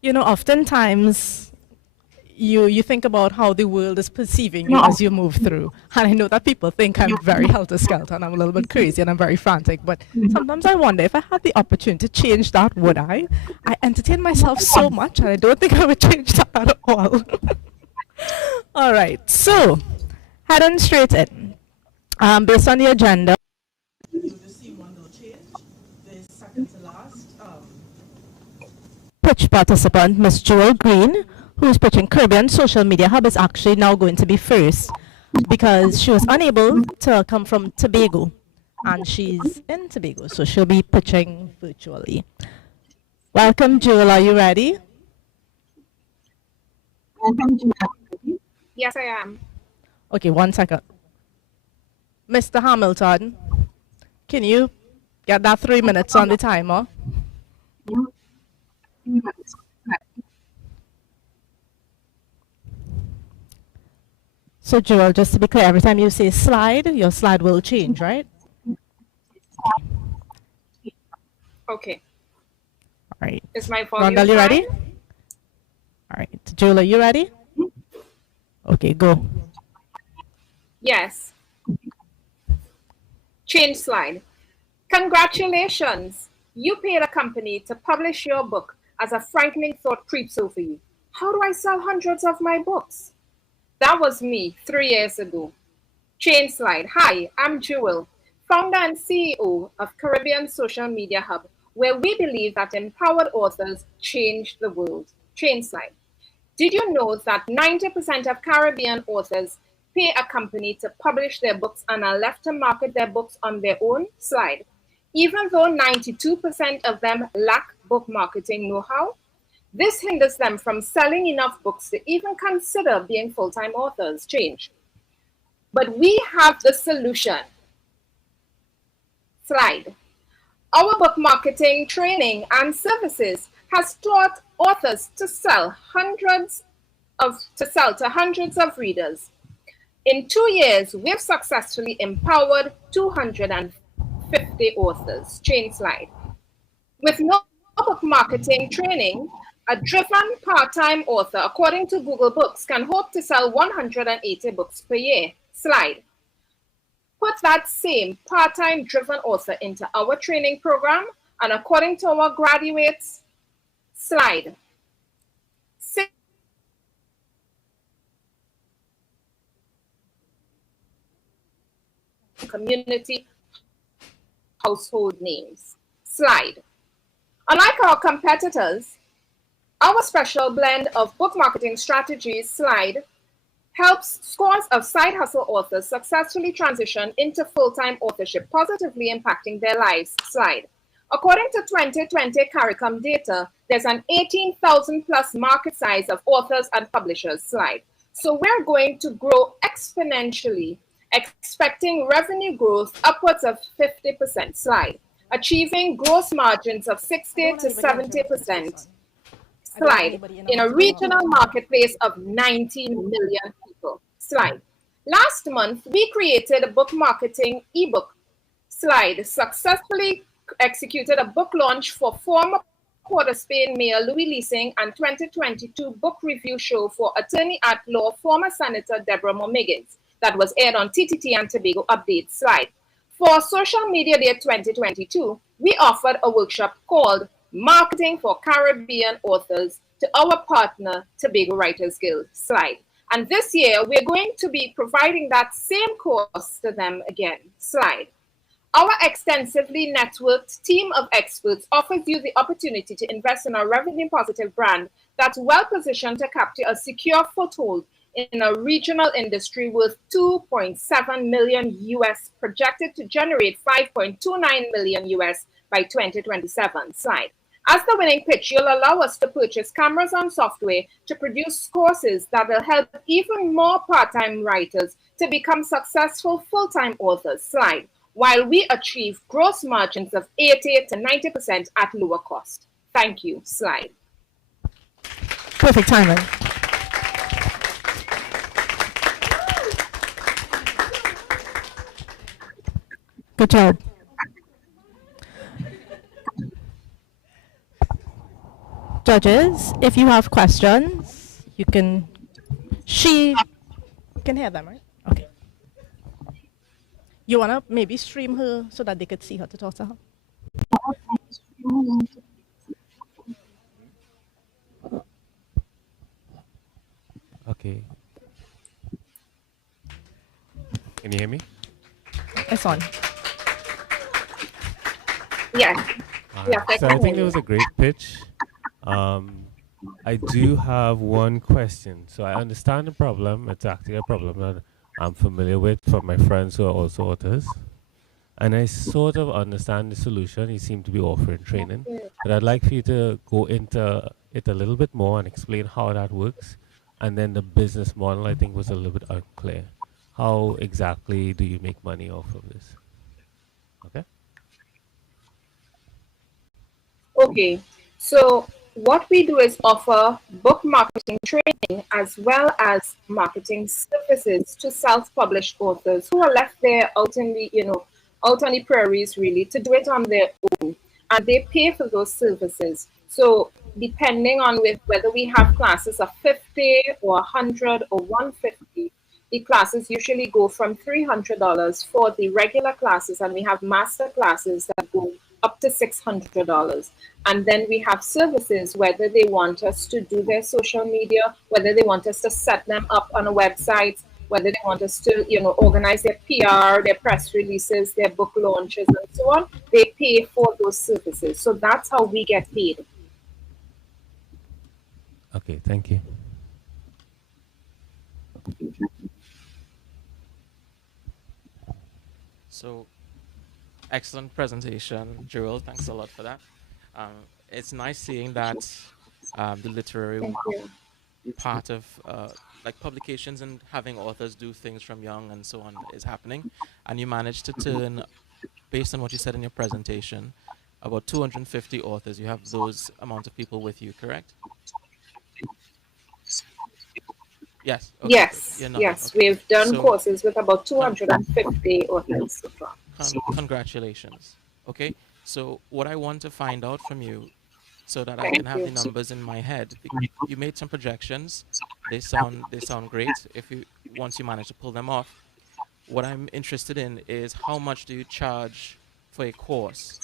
Oftentimes, you think about how the world is perceiving you as you move through. And I know that people think I'm very helter-skelter and I'm a little bit crazy and I'm very frantic, but sometimes I wonder if I had the opportunity to change that, would I? I entertain myself so much and I don't think I would change that at all. All right, so heading straight in. Based on the agenda, You just see one little change. The second to last. pitch participant, Miss Jewel Green, who's pitching Caribbean Social Media Hub, is actually now going to be first because she was unable to come from Tobago and she's in Tobago, so she'll be pitching virtually. Welcome, Jewel. Are you ready? Yes, I am. Okay, 1 second. Mr. Hamilton, can you get that 3 minutes on the timer? So Joel, just to be clear, every time you say slide, your slide will change, right? Okay. All right. Is my volume Rondell, you fine? ready? All right. Joel, are you ready? Okay, go. Yes. Change slide. Congratulations. You paid a company to publish your book as a frightening thought creeps over you. How do I sell hundreds of my books? That was me 3 years ago. Change slide. Hi, I'm Jewel, founder and CEO of Caribbean Social Media Hub, where we believe that empowered authors change the world. Change slide. Did you know that 90% of Caribbean authors pay a company to publish their books and are left to market their books on their own? Slide. Even though 92% of them lack book marketing know-how, this hinders them from selling enough books to even consider being full-time authors. Change. But we have the solution. Slide. Our book marketing training and services has taught authors to sell to hundreds of readers. In 2 years, we've successfully empowered 250 authors. Change slide. With no book marketing training, a driven part-time author, according to Google Books, can hope to sell 180 books per year. Slide. Put that same part-time driven author into our training program, and according to our graduates, slide. Community household names. Slide. Unlike our competitors, our special blend of book marketing strategies, slide, helps scores of side hustle authors successfully transition into full-time authorship, positively impacting their lives. Slide. According to 2020 CARICOM data, there's an 18,000 plus market size of authors and publishers. Slide. So we're going to grow exponentially, expecting revenue growth upwards of 50%. Slide. Achieving gross margins of 60 to 70%. Slide. In a regional marketplace of 19 million people. Slide. Last month, we created a book marketing ebook. Slide. Successfully executed a book launch for former Port of Spain Mayor Louis Leasing and 2022 book review show for attorney at law, former Senator Deborah Moore-Miggins, that was aired on TTT and Tobago Update. Slide. For Social Media Day 2022, we offered a workshop called Marketing for Caribbean Authors to our partner, Tobago Writers Guild. Slide. And this year, we're going to be providing that same course to them again. Slide. Our extensively networked team of experts offers you the opportunity to invest in a revenue-positive brand that's well-positioned to capture a secure foothold in a regional industry worth $2.7 million US, projected to generate $5.29 million US by 2027. Slide. As the winning pitch, you'll allow us to purchase cameras and software to produce courses that will help even more part-time writers to become successful full-time authors. Slide. While we achieve gross margins of 80 to 90% at lower cost. Thank you. Slide. Perfect timing. Good job. Judges, if you have questions, you can She can hear them, right? Okay. You wanna maybe stream her so that they could see her to talk to her? Okay. Can you hear me? It's on. Yes. Yes, So I think it was a great pitch. I do have one question. So I understand the problem. It's actually a problem that I'm familiar with from my friends who are also authors. And I sort of understand the solution. You seem to be offering training. But I'd like for you to go into it a little bit more and explain how that works. And then the business model, I think, was a little bit unclear. How exactly do you make money off of this? Okay. Okay, so what we do is offer book marketing training as well as marketing services to self-published authors who are left there out in the, out on the prairies really to do it on their own, and they pay for those services. So depending on whether we have classes of 50 or 100 or 150, the classes usually go from $300 for the regular classes, and we have master classes that go up to $600. And then we have services, whether they want us to do their social media, whether they want us to set them up on a website, whether they want us to, organize their PR, their press releases, their book launches, and so on. They pay for those services. So that's how we get paid. Okay, thank you. So, excellent presentation, Jewel. Thanks a lot for that. It's nice seeing that the literary part of like publications and having authors do things from young and so on is happening. And you managed to turn, based on what you said in your presentation, about 250 authors. You have those amount of people with you, correct? Yes. Okay, yes. Yes. Okay. We've done courses with about 250 authors so far. Congratulations. Okay. So what I want to find out from you, so that I can have the numbers in my head, you made some projections. They sound great. Once you manage to pull them off, what I'm interested in is how much do you charge for a course?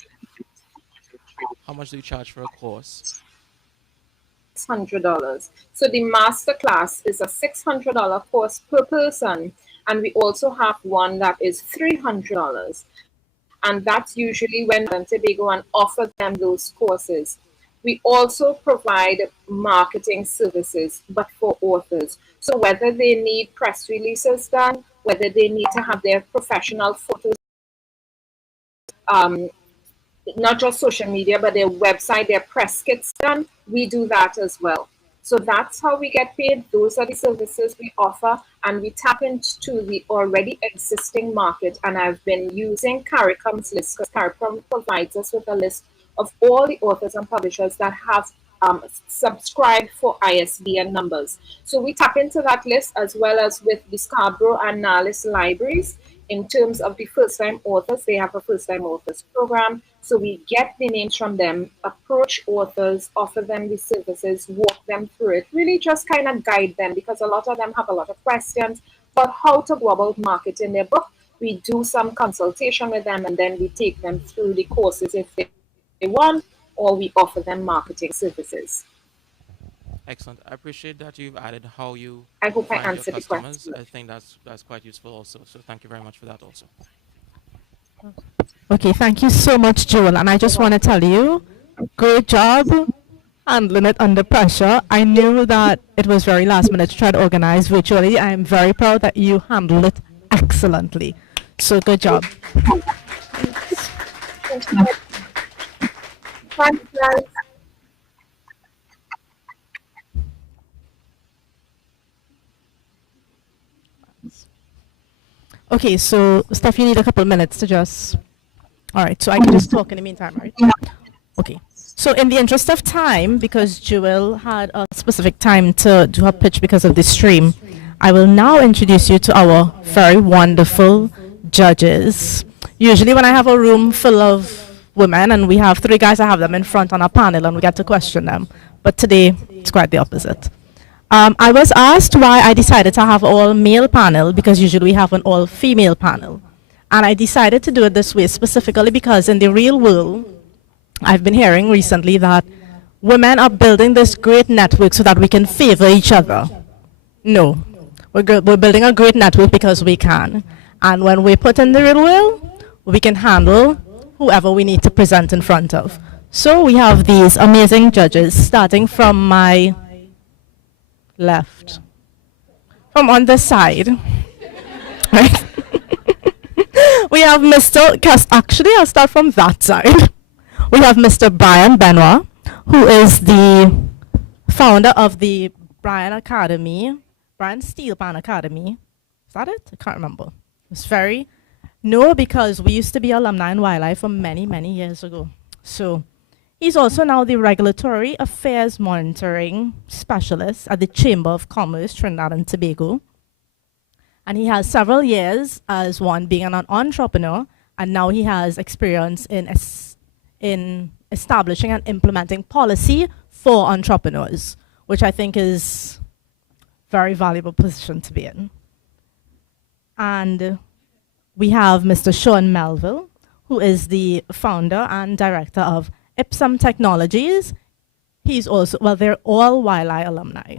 How much do you charge for a course? $600. So the master class is a $600 course per person, and we also have one that is $300, and that's usually when Tobago and offer them those courses. We also provide marketing services, but for authors. So whether they need press releases done, whether they need to have their professional photos, not just social media, but their website, their press kits done, we do that as well. So that's how we get paid. Those are the services we offer, and we tap into the already existing market. And I've been using CARICOM's list, because CARICOM provides us with a list of all the authors and publishers that have subscribed for ISBN numbers. So we tap into that list, as well as with the Scarborough and Nalis libraries. In terms of the first-time authors, they have a first-time authors program. So we get the names from them, approach authors, offer them the services, walk them through it, really just kind of guide them, because a lot of them have a lot of questions about how to go about marketing their book. We do some consultation with them, and then we take them through the courses if they want, or we offer them marketing services. Excellent. I appreciate that you've added how you I hope I find your answered the customers. question. I think that's quite useful also. So thank you very much for that also. Okay, thank you so much, Joel. And I just want to tell you, great job handling it under pressure. I knew that it was very last minute to try to organize virtually. I am very proud that you handled it excellently. So good job. Thanks, guys. Okay, so Steph, you need a couple minutes to just... All right, so I can just talk in the meantime, right? Okay. So in the interest of time, because Jewel had a specific time to do her pitch because of the stream, I will now introduce you to our very wonderful judges. Usually when I have a room full of women and we have three guys, I have them in front on a panel and we get to question them. But today, it's quite the opposite. I was asked why I decided to have all male panel because usually we have an all female panel. And I decided to do it this way specifically because in the real world, I've been hearing recently that women are building this great network so that we can favor each other. No, we're building a great network because we can. And when we put in the real world, we can handle whoever we need to present in front of. So we have these amazing judges starting from my left, from on the side, right? We have Mr. Actually, I'll start from that side. We have Mr. Brian Benoit, who is the founder of the Brian Steel Pan Academy. Is that it? I can't remember. It's no, because we used to be alumni in wildlife for many, many years ago. So he's also now the Regulatory Affairs Monitoring Specialist at the Chamber of Commerce, Trinidad and Tobago. And he has several years as one being an entrepreneur, and now he has experience in establishing and implementing policy for entrepreneurs, which I think is a very valuable position to be in. And we have Mr. Sean Melville, who is the founder and director of Ipsum Technologies. He's also, well, they're all YLI alumni.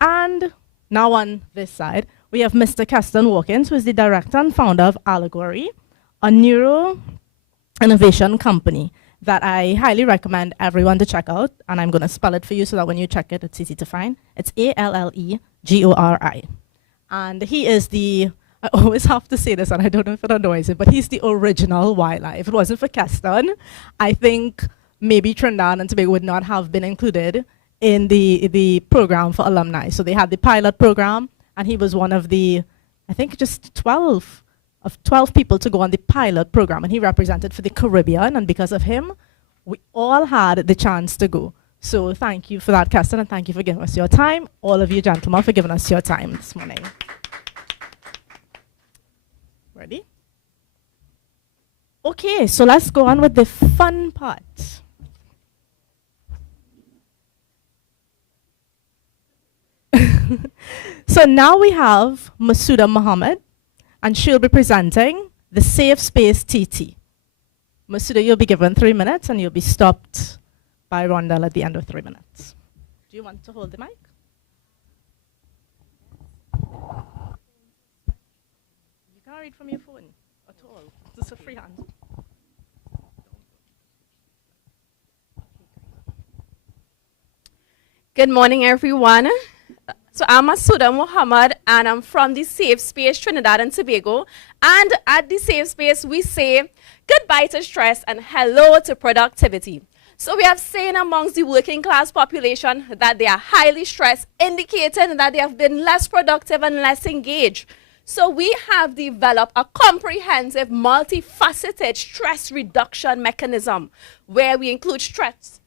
And now on this side, we have Mr. Keston Watkins, who is the director and founder of Allegory, a neuro innovation company that I highly recommend everyone to check out. And I'm going to spell it for you so that when you check it, it's easy to find. It's Allegori. And he is I always have to say this, and I don't know if it annoys him, but he's the original YLI. If it wasn't for Keston, I think maybe Trinidad and Tobago would not have been included in the program for alumni. So they had the pilot program, and he was one of the, I think just 12 people to go on the pilot program, and he represented for the Caribbean, and because of him, we all had the chance to go. So thank you for that, Keston, and thank you for giving us your time. All of you gentlemen for giving us your time this morning. Ready? Okay, so let's go on with the fun part. So now we have Masuda Muhammad, and she'll be presenting the Safe Space TT. Masuda, you'll be given 3 minutes, and you'll be stopped by Rondell at the end of 3 minutes. Do you want to hold the mic? You can't read from your phone at all. This is a free hand. Good morning, everyone. So I'm Masuda Muhammad, and I'm from the Safe Space Trinidad and Tobago. And at the Safe Space, we say goodbye to stress and hello to productivity. So we have seen amongst the working class population that they are highly stressed, indicating that they have been less productive and less engaged. So we have developed a comprehensive, multifaceted stress reduction mechanism where we include stress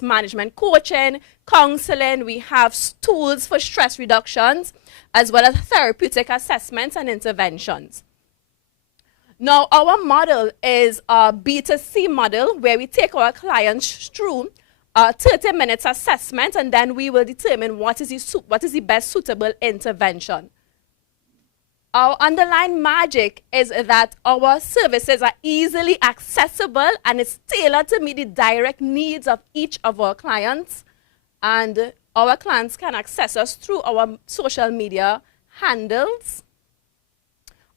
management coaching, counseling. We have tools for stress reductions, as well as therapeutic assessments and interventions. Now, our model is a B2C model where we take our clients through a 30 minutes assessment, and then we will determine what is the best suitable intervention. Our underlying magic is that our services are easily accessible and it's tailored to meet the direct needs of each of our clients. And our clients can access us through our social media handles.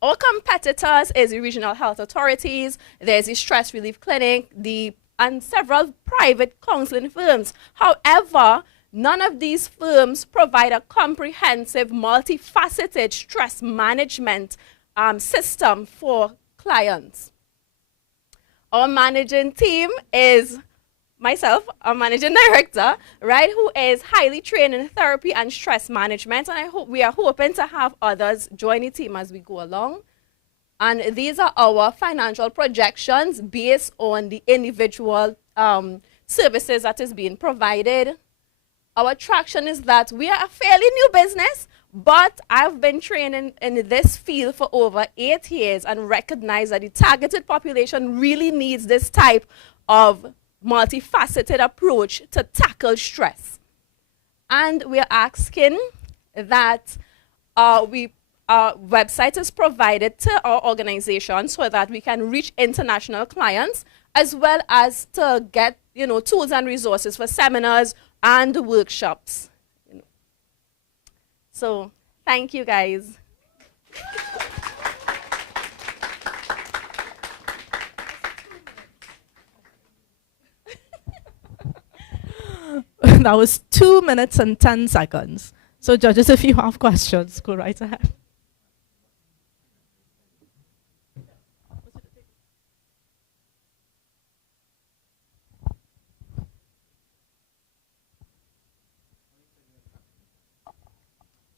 Our competitors is the regional health authorities, there's the stress relief clinic, and several private counseling firms. However, none of these firms provide a comprehensive, multifaceted stress management system for clients. Our managing team is myself, our managing director, right, who is highly trained in therapy and stress management, and we are hoping to have others join the team as we go along. And these are our financial projections based on the individual services that is being provided. Our traction is that we are a fairly new business, but I've been training in this field for over 8 years and recognize that the targeted population really needs this type of multifaceted approach to tackle stress. And we're asking that our website is provided to our organization so that we can reach international clients, as well as to get tools and resources for seminars and workshops. So thank you, guys. That was 2 minutes and 10 seconds. So judges, if you have questions, go right ahead.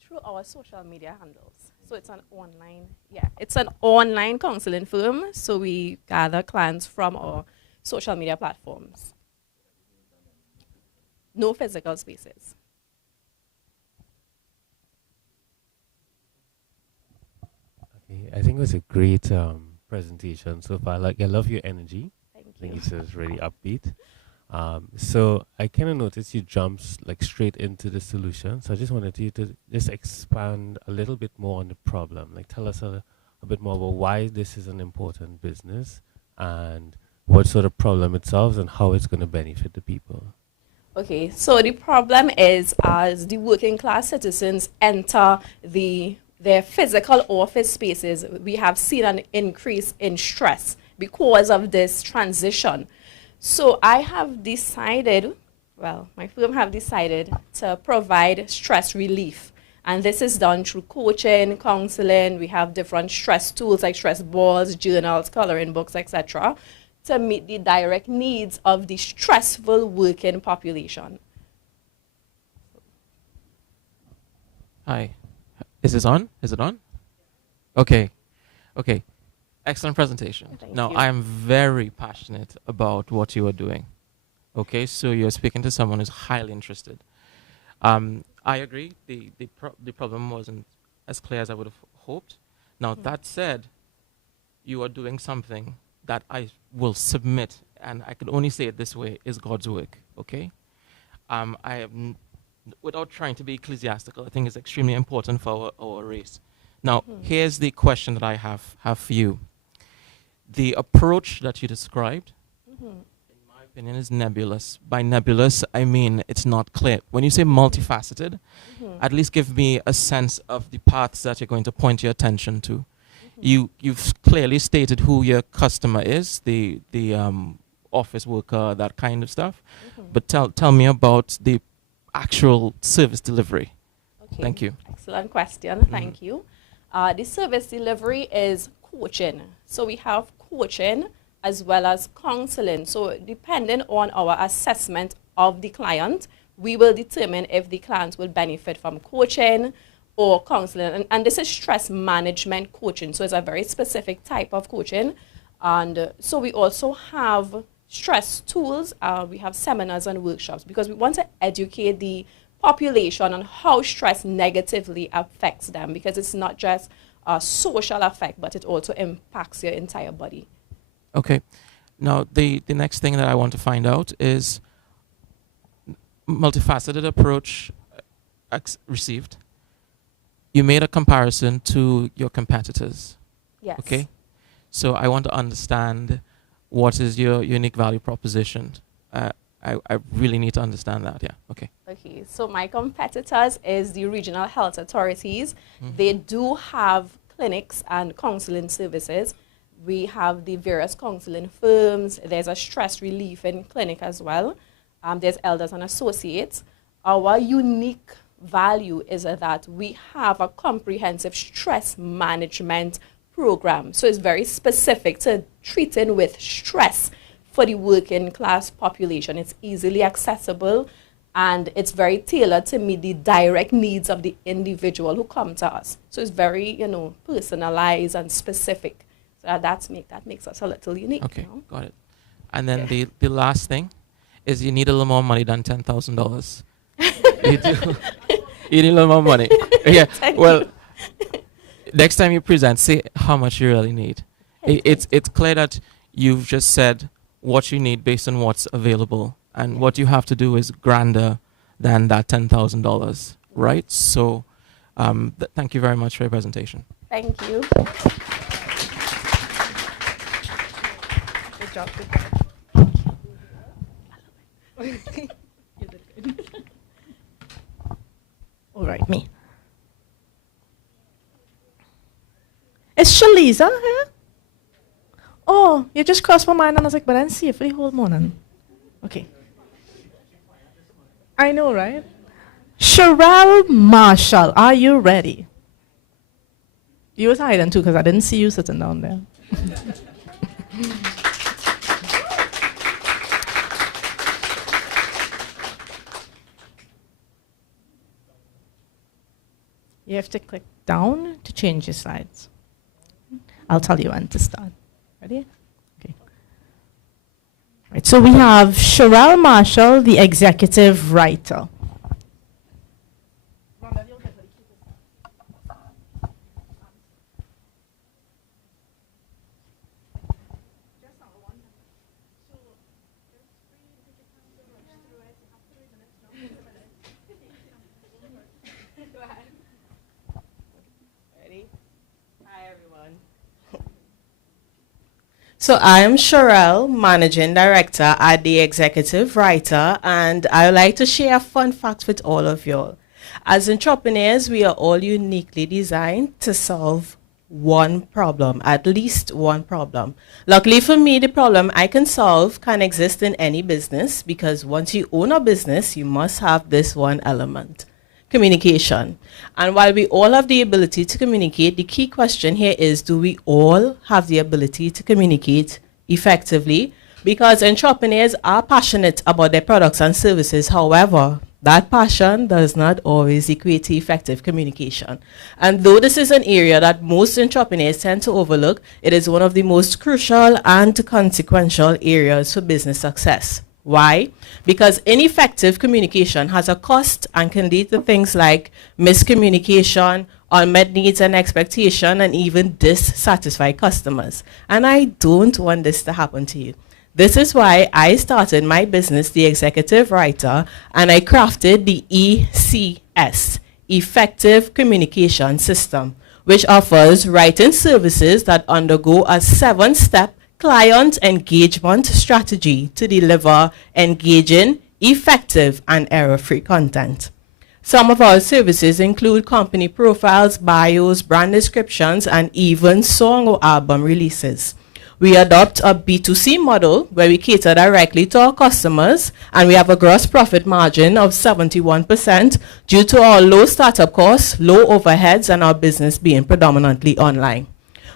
Through our social media handles. So it's an online counseling firm. So we gather clients from our social media platforms. No physical spaces. Okay, I think it was a great presentation so far. Like, I love your energy. Thank you. I think it's just really upbeat. So I kind of noticed you jumped like straight into the solution. So I just wanted you to just expand a little bit more on the problem. Like, tell us a bit more about why this is an important business and what sort of problem it solves and how it's going to benefit the people. Okay, so the problem is as the working class citizens enter their physical office spaces, we have seen an increase in stress because of this transition. So I have decided, well, my firm have decided to provide stress relief. And this is done through coaching, counseling. We have different stress tools like stress balls, journals, coloring books, etc., to meet the direct needs of the stressful working population. Hi. Is this on? Is it on? Okay. Okay. Excellent presentation. Thank now, you. I am very passionate about what you are doing. Okay, so you're speaking to someone who's highly interested. I agree. The problem wasn't as clear as I would have hoped. Now, that said, you are doing something that I will submit, and I could only say it this way, is God's work, okay? I am, without trying to be ecclesiastical, I think it's extremely important for our race. Now, here's the question that I have for you. The approach that you described, in my opinion, is nebulous. By nebulous, I mean it's not clear. When you say multifaceted, at least give me a sense of the paths that you're going to point your attention to. You've clearly stated who your customer is, the office worker, that kind of stuff. But tell me about the actual service delivery. Okay. Thank you. Excellent question. Thank you. The service delivery is coaching. So we have coaching as well as counseling. So depending on our assessment of the client, we will determine if the client will benefit from coaching or counseling. And this is stress management coaching. So it's a very specific type of coaching. And so we also have stress tools. We have seminars and workshops because we want to educate the population on how stress negatively affects them, because it's not just a social effect, but it also impacts your entire body. Okay. Now, the next thing that I want to find out is multifaceted approach received. You made a comparison to your competitors. Yes. Okay. So I want to understand what is your unique value proposition. I really need to understand that. Yeah. Okay. Okay. So my competitors is the regional health authorities. They do have clinics and counseling services. We have the various counseling firms. There's a stress relief in clinic as well. There's Elders and Associates. Our unique value is that we have a comprehensive stress management program. So it's very specific to treating with stress for the working class population. It's easily accessible and it's very tailored to meet the direct needs of the individual who come to us. So it's very, personalized and specific. So that makes us a little unique. Okay, got it. And then the last thing is you need a little more money than $10,000. You do. You need a little more money. Yeah. Well, next time you present, say how much you really need. It's clear that you've just said what you need based on what's available, and what you have to do is grander than that $10,000, right? So thank you very much for your presentation. Thank you. Good job. You did good. All right, me. Is Shaliza here? Oh, you just crossed my mind and I was like, but I didn't see you for the whole morning. Okay. I know, right? Sherelle Marshall, are you ready? You was hiding too because I didn't see you sitting down there. You have to click down to change your slides. I'll tell you when to start. Ready? Okay. Right, so we have Sherelle Marshall, the executive writer. So I am Sherelle, Managing Director at The Executive Writer, and I would like to share a fun fact with all of y'all. As entrepreneurs, we are all uniquely designed to solve one problem, at least one problem. Luckily for me, the problem I can solve can exist in any business, because once you own a business, you must have this one element: communication. And while we all have the ability to communicate, the key question here is, do we all have the ability to communicate effectively? Because entrepreneurs are passionate about their products and services. However, that passion does not always equate to effective communication. And though this is an area that most entrepreneurs tend to overlook, it is one of the most crucial and consequential areas for business success. Why? Because ineffective communication has a cost and can lead to things like miscommunication, unmet needs and expectation, and even dissatisfied customers. And I don't want this to happen to you. This is why I started my business, The Executive Writer, and I crafted the ECS, Effective Communication System, which offers writing services that undergo a 7-step client engagement strategy to deliver engaging, effective, and error-free content. Some of our services include company profiles, bios, brand descriptions, and even song or album releases. We adopt a B2C model where we cater directly to our customers, and we have a gross profit margin of 71% due to our low startup costs, low overheads, and our business being predominantly online.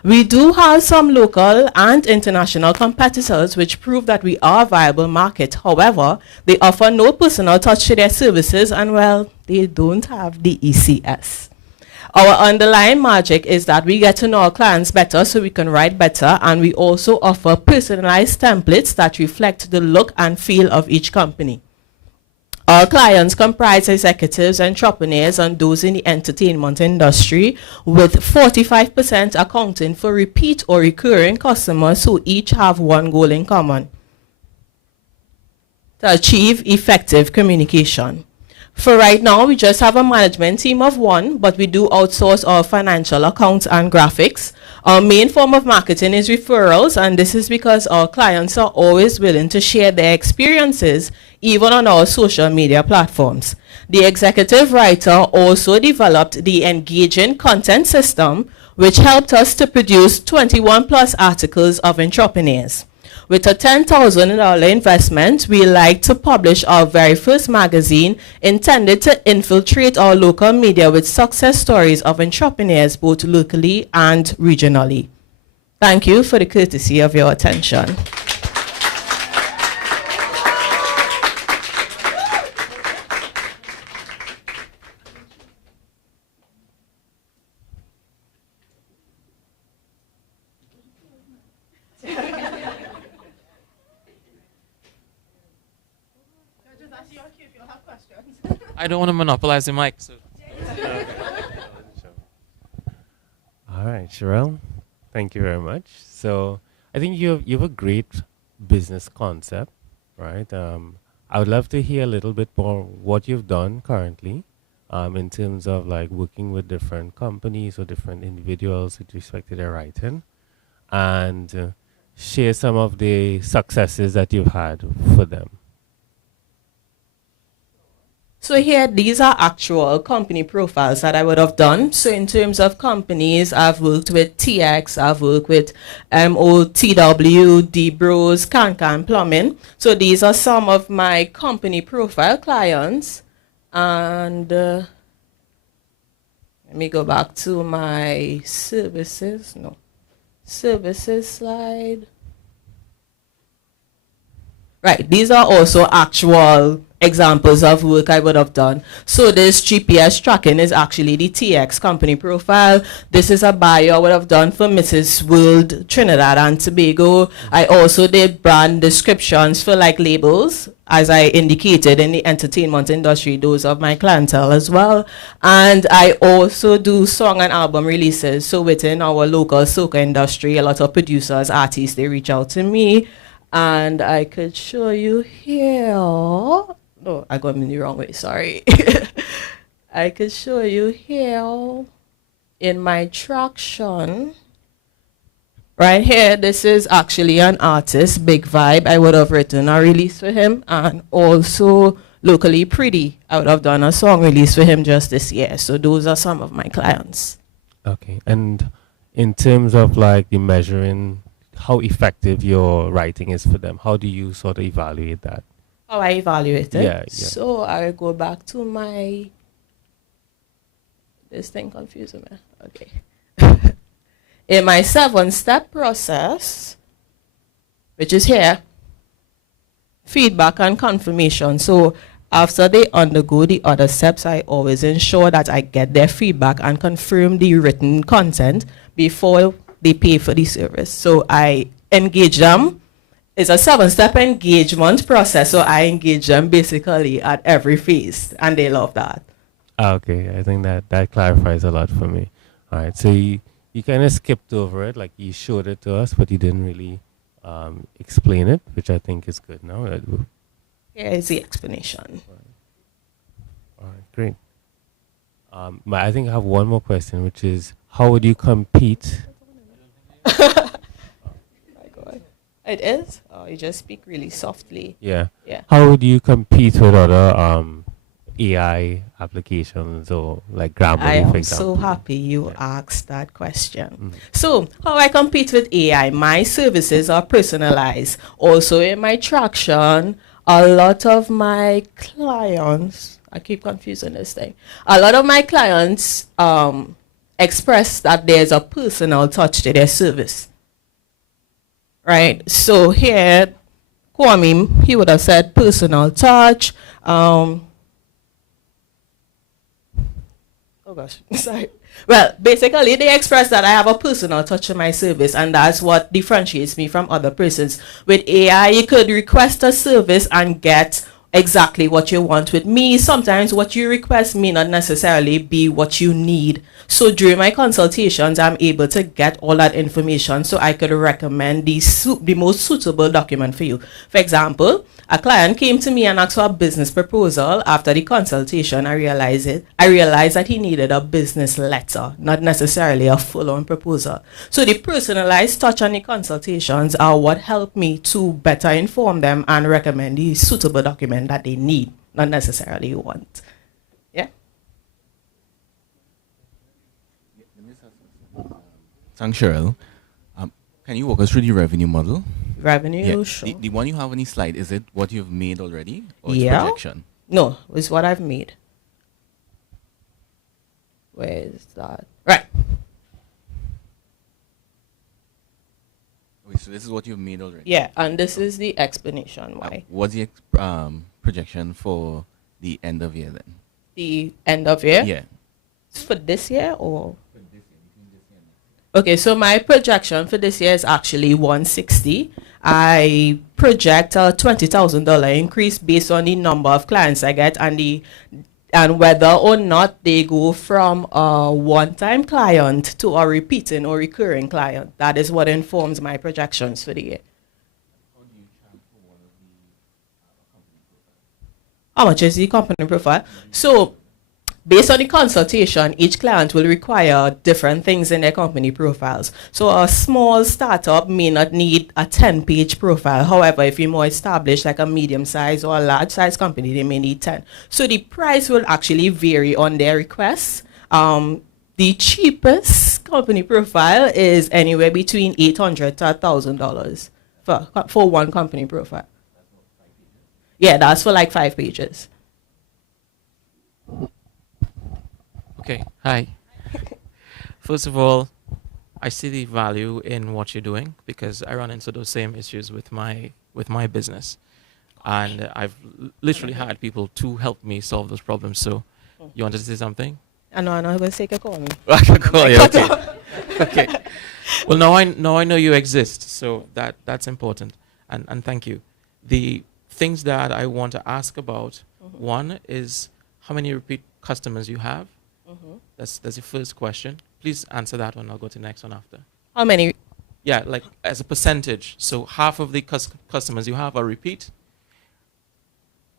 We do have some local and international competitors which prove that we are a viable market. However, they offer no personal touch to their services, and well, they don't have the ECS. Our underlying magic is that we get to know our clients better so we can write better, and we also offer personalized templates that reflect the look and feel of each company. Our clients comprise executives, entrepreneurs, and those in the entertainment industry, with 45% accounting for repeat or recurring customers who each have one goal in common: to achieve effective communication. For right now, we just have a management team of 1, but we do outsource our financial accounts and graphics. Our main form of marketing is referrals, and this is because our clients are always willing to share their experiences, even on our social media platforms. The Executive Writer also developed the Engaging Content System, which helped us to produce 21 plus articles of entrepreneurs. With a $10,000 investment, we like to publish our very first magazine intended to infiltrate our local media with success stories of entrepreneurs both locally and regionally. Thank you for the courtesy of your attention. I don't want to monopolize the mic. So. All right, Sherelle, thank you very much. So I think you have a great business concept, right? I would love to hear a little bit more what you've done currently, in terms of like working with different companies or different individuals with respect to their writing, and share some of the successes that you've had for them. So here, these are actual company profiles that I would have done. So in terms of companies, I've worked with TX, I've worked with MOTW, D-Bros, Can Plumbing. So these are some of my company profile clients. And let me go back to my services slide. Right, these are also actual examples of work I would have done. So this GPS tracking is actually the TX company profile. This is a bio I would have done for Mrs. World Trinidad and Tobago. I also did brand descriptions for like labels, as I indicated in the entertainment industry, those of my clientele as well. And I also do song and album releases. So within our local soca industry, a lot of producers, artists, they reach out to me. And I could show you here. No, I got them in the wrong way, sorry. I could show you here in my traction. Right here, this is actually an artist, Big Vibe. I would have written a release for him. And also locally Pretty. I would have done a song release for him just this year. So those are some of my clients. Okay, and in terms of like the measuring how effective your writing is for them, how do you sort of evaluate that? How I evaluate it? Yeah. So I go back to my, this thing confusing me. Okay. In my 7-step process, which is here, feedback and confirmation. So after they undergo the other steps, I always ensure that I get their feedback and confirm the written content before they pay for the service. So I engage them. It's a 7-step engagement process. So I engage them basically at every phase, and they love that. Okay, I think that clarifies a lot for me. All right, so you kind of skipped over it, like you showed it to us, but you didn't really explain it, which I think is good now. Here is the explanation. All right, great. I think I have one more question, which is, how would you compete? It is? Oh, you just speak really softly. Yeah. Yeah. How would you compete with other AI applications or like Grammarly, I am for example? so happy you asked that question. So, how I compete with AI? My services are personalized. Also, in my traction, a lot of my clients, I keep confusing this thing. A lot of my clients express that there's a personal touch to their service. Right? So here, Kwame, he would have said personal touch. Oh gosh, sorry. Well, basically, they express that I have a personal touch in my service, and that's what differentiates me from other persons. With AI, you could request a service and get exactly what you want. With me, sometimes what you request may not necessarily be what you need. So during my consultations, I'm able to get all that information so I could recommend the most suitable document for you. For example, a client came to me and asked for a business proposal. After the consultation, I realized that he needed a business letter, not necessarily a full-on proposal. So the personalized touch on the consultations are what helped me to better inform them and recommend the suitable document that they need, not necessarily want. Yeah. Thanks, Cheryl. Can you walk us through the revenue model? Revenue, yeah. sure. The one you have on the slide, is it what you've made already, or Yeah. it's projection? No, it's what I've made. Where is that? Right. Okay, so this is what you've made already. Yeah, and this is the explanation why. What's the projection for the end of year then? The end of year? Yeah. For this year or? Okay, so my projection for this year is actually 160. I project a $20,000 increase based on the number of clients I get and whether or not they go from a one-time client to a repeating or recurring client. That is what informs my projections for the year. how much is the company profile? So based on the consultation, each client will require different things in their company profiles. So a small startup may not need a 10-page profile. However, if you're more established, like a medium-sized or a large-sized company, they may need 10. So the price will actually vary on their requests. The cheapest company profile is anywhere between $800 to $1,000 for one company profile. Yeah, that's for like 5 pages. Okay, hi. First of all, I see the value in what you're doing because I run into those same issues with my business, and I've literally had people to help me solve those problems. So, you wanted to say something? I know, I was take a call me. I can call you. Okay. Okay. Well, now I know you exist, so that's important, and thank you. The things that I want to ask about, one is how many repeat customers you have. That's the first question. Please answer that one. I'll go to the next one after. How many? Yeah, like as a percentage. So half of the customers you have are repeat.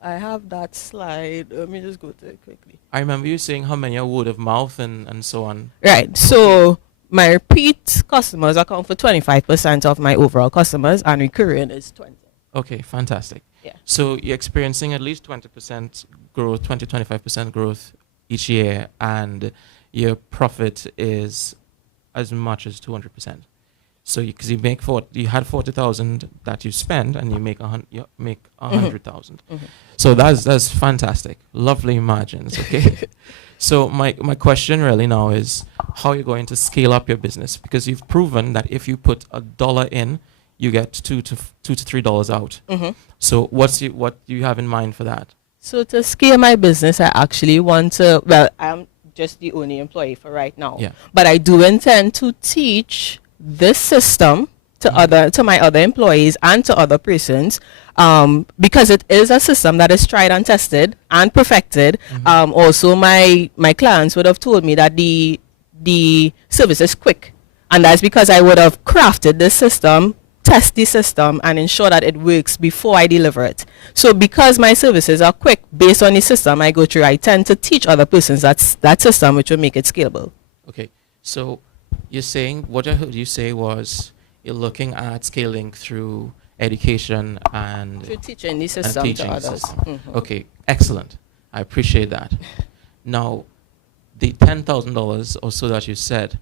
I have that slide. Let me just go to it quickly. I remember you saying how many are word of mouth and so on. Right. So my repeat customers account for 25% of my overall customers, and recurring is 20. Okay, fantastic. Yeah. So you're experiencing at least 20% growth, 25% growth each year, and your profit is as much as 200%. So because you had 40,000 that you spend, and you make 100,000. So that's fantastic. Lovely margins. Okay. So my question really now is how you're going to scale up your business, because you've proven that if you put $1 in, you get $2 to $3 out. So what do you have in mind for that? So to scale my business, I actually want to, well, I'm just the only employee for right now. Yeah. But I do intend to teach this system to my other employees and to other persons, because it is a system that is tried and tested and perfected. Also, my clients would have told me that the service is quick, and that's because I would have crafted this system, test the system, and ensure that it works before I deliver it. So because my services are quick based on the system I go through, I tend to teach other persons that system, which will make it scalable. Okay, so you're saying, what I heard you say was you're looking at scaling through education and through teaching the system to others. Okay, excellent. I appreciate that. Now, the $10,000 or so that you said,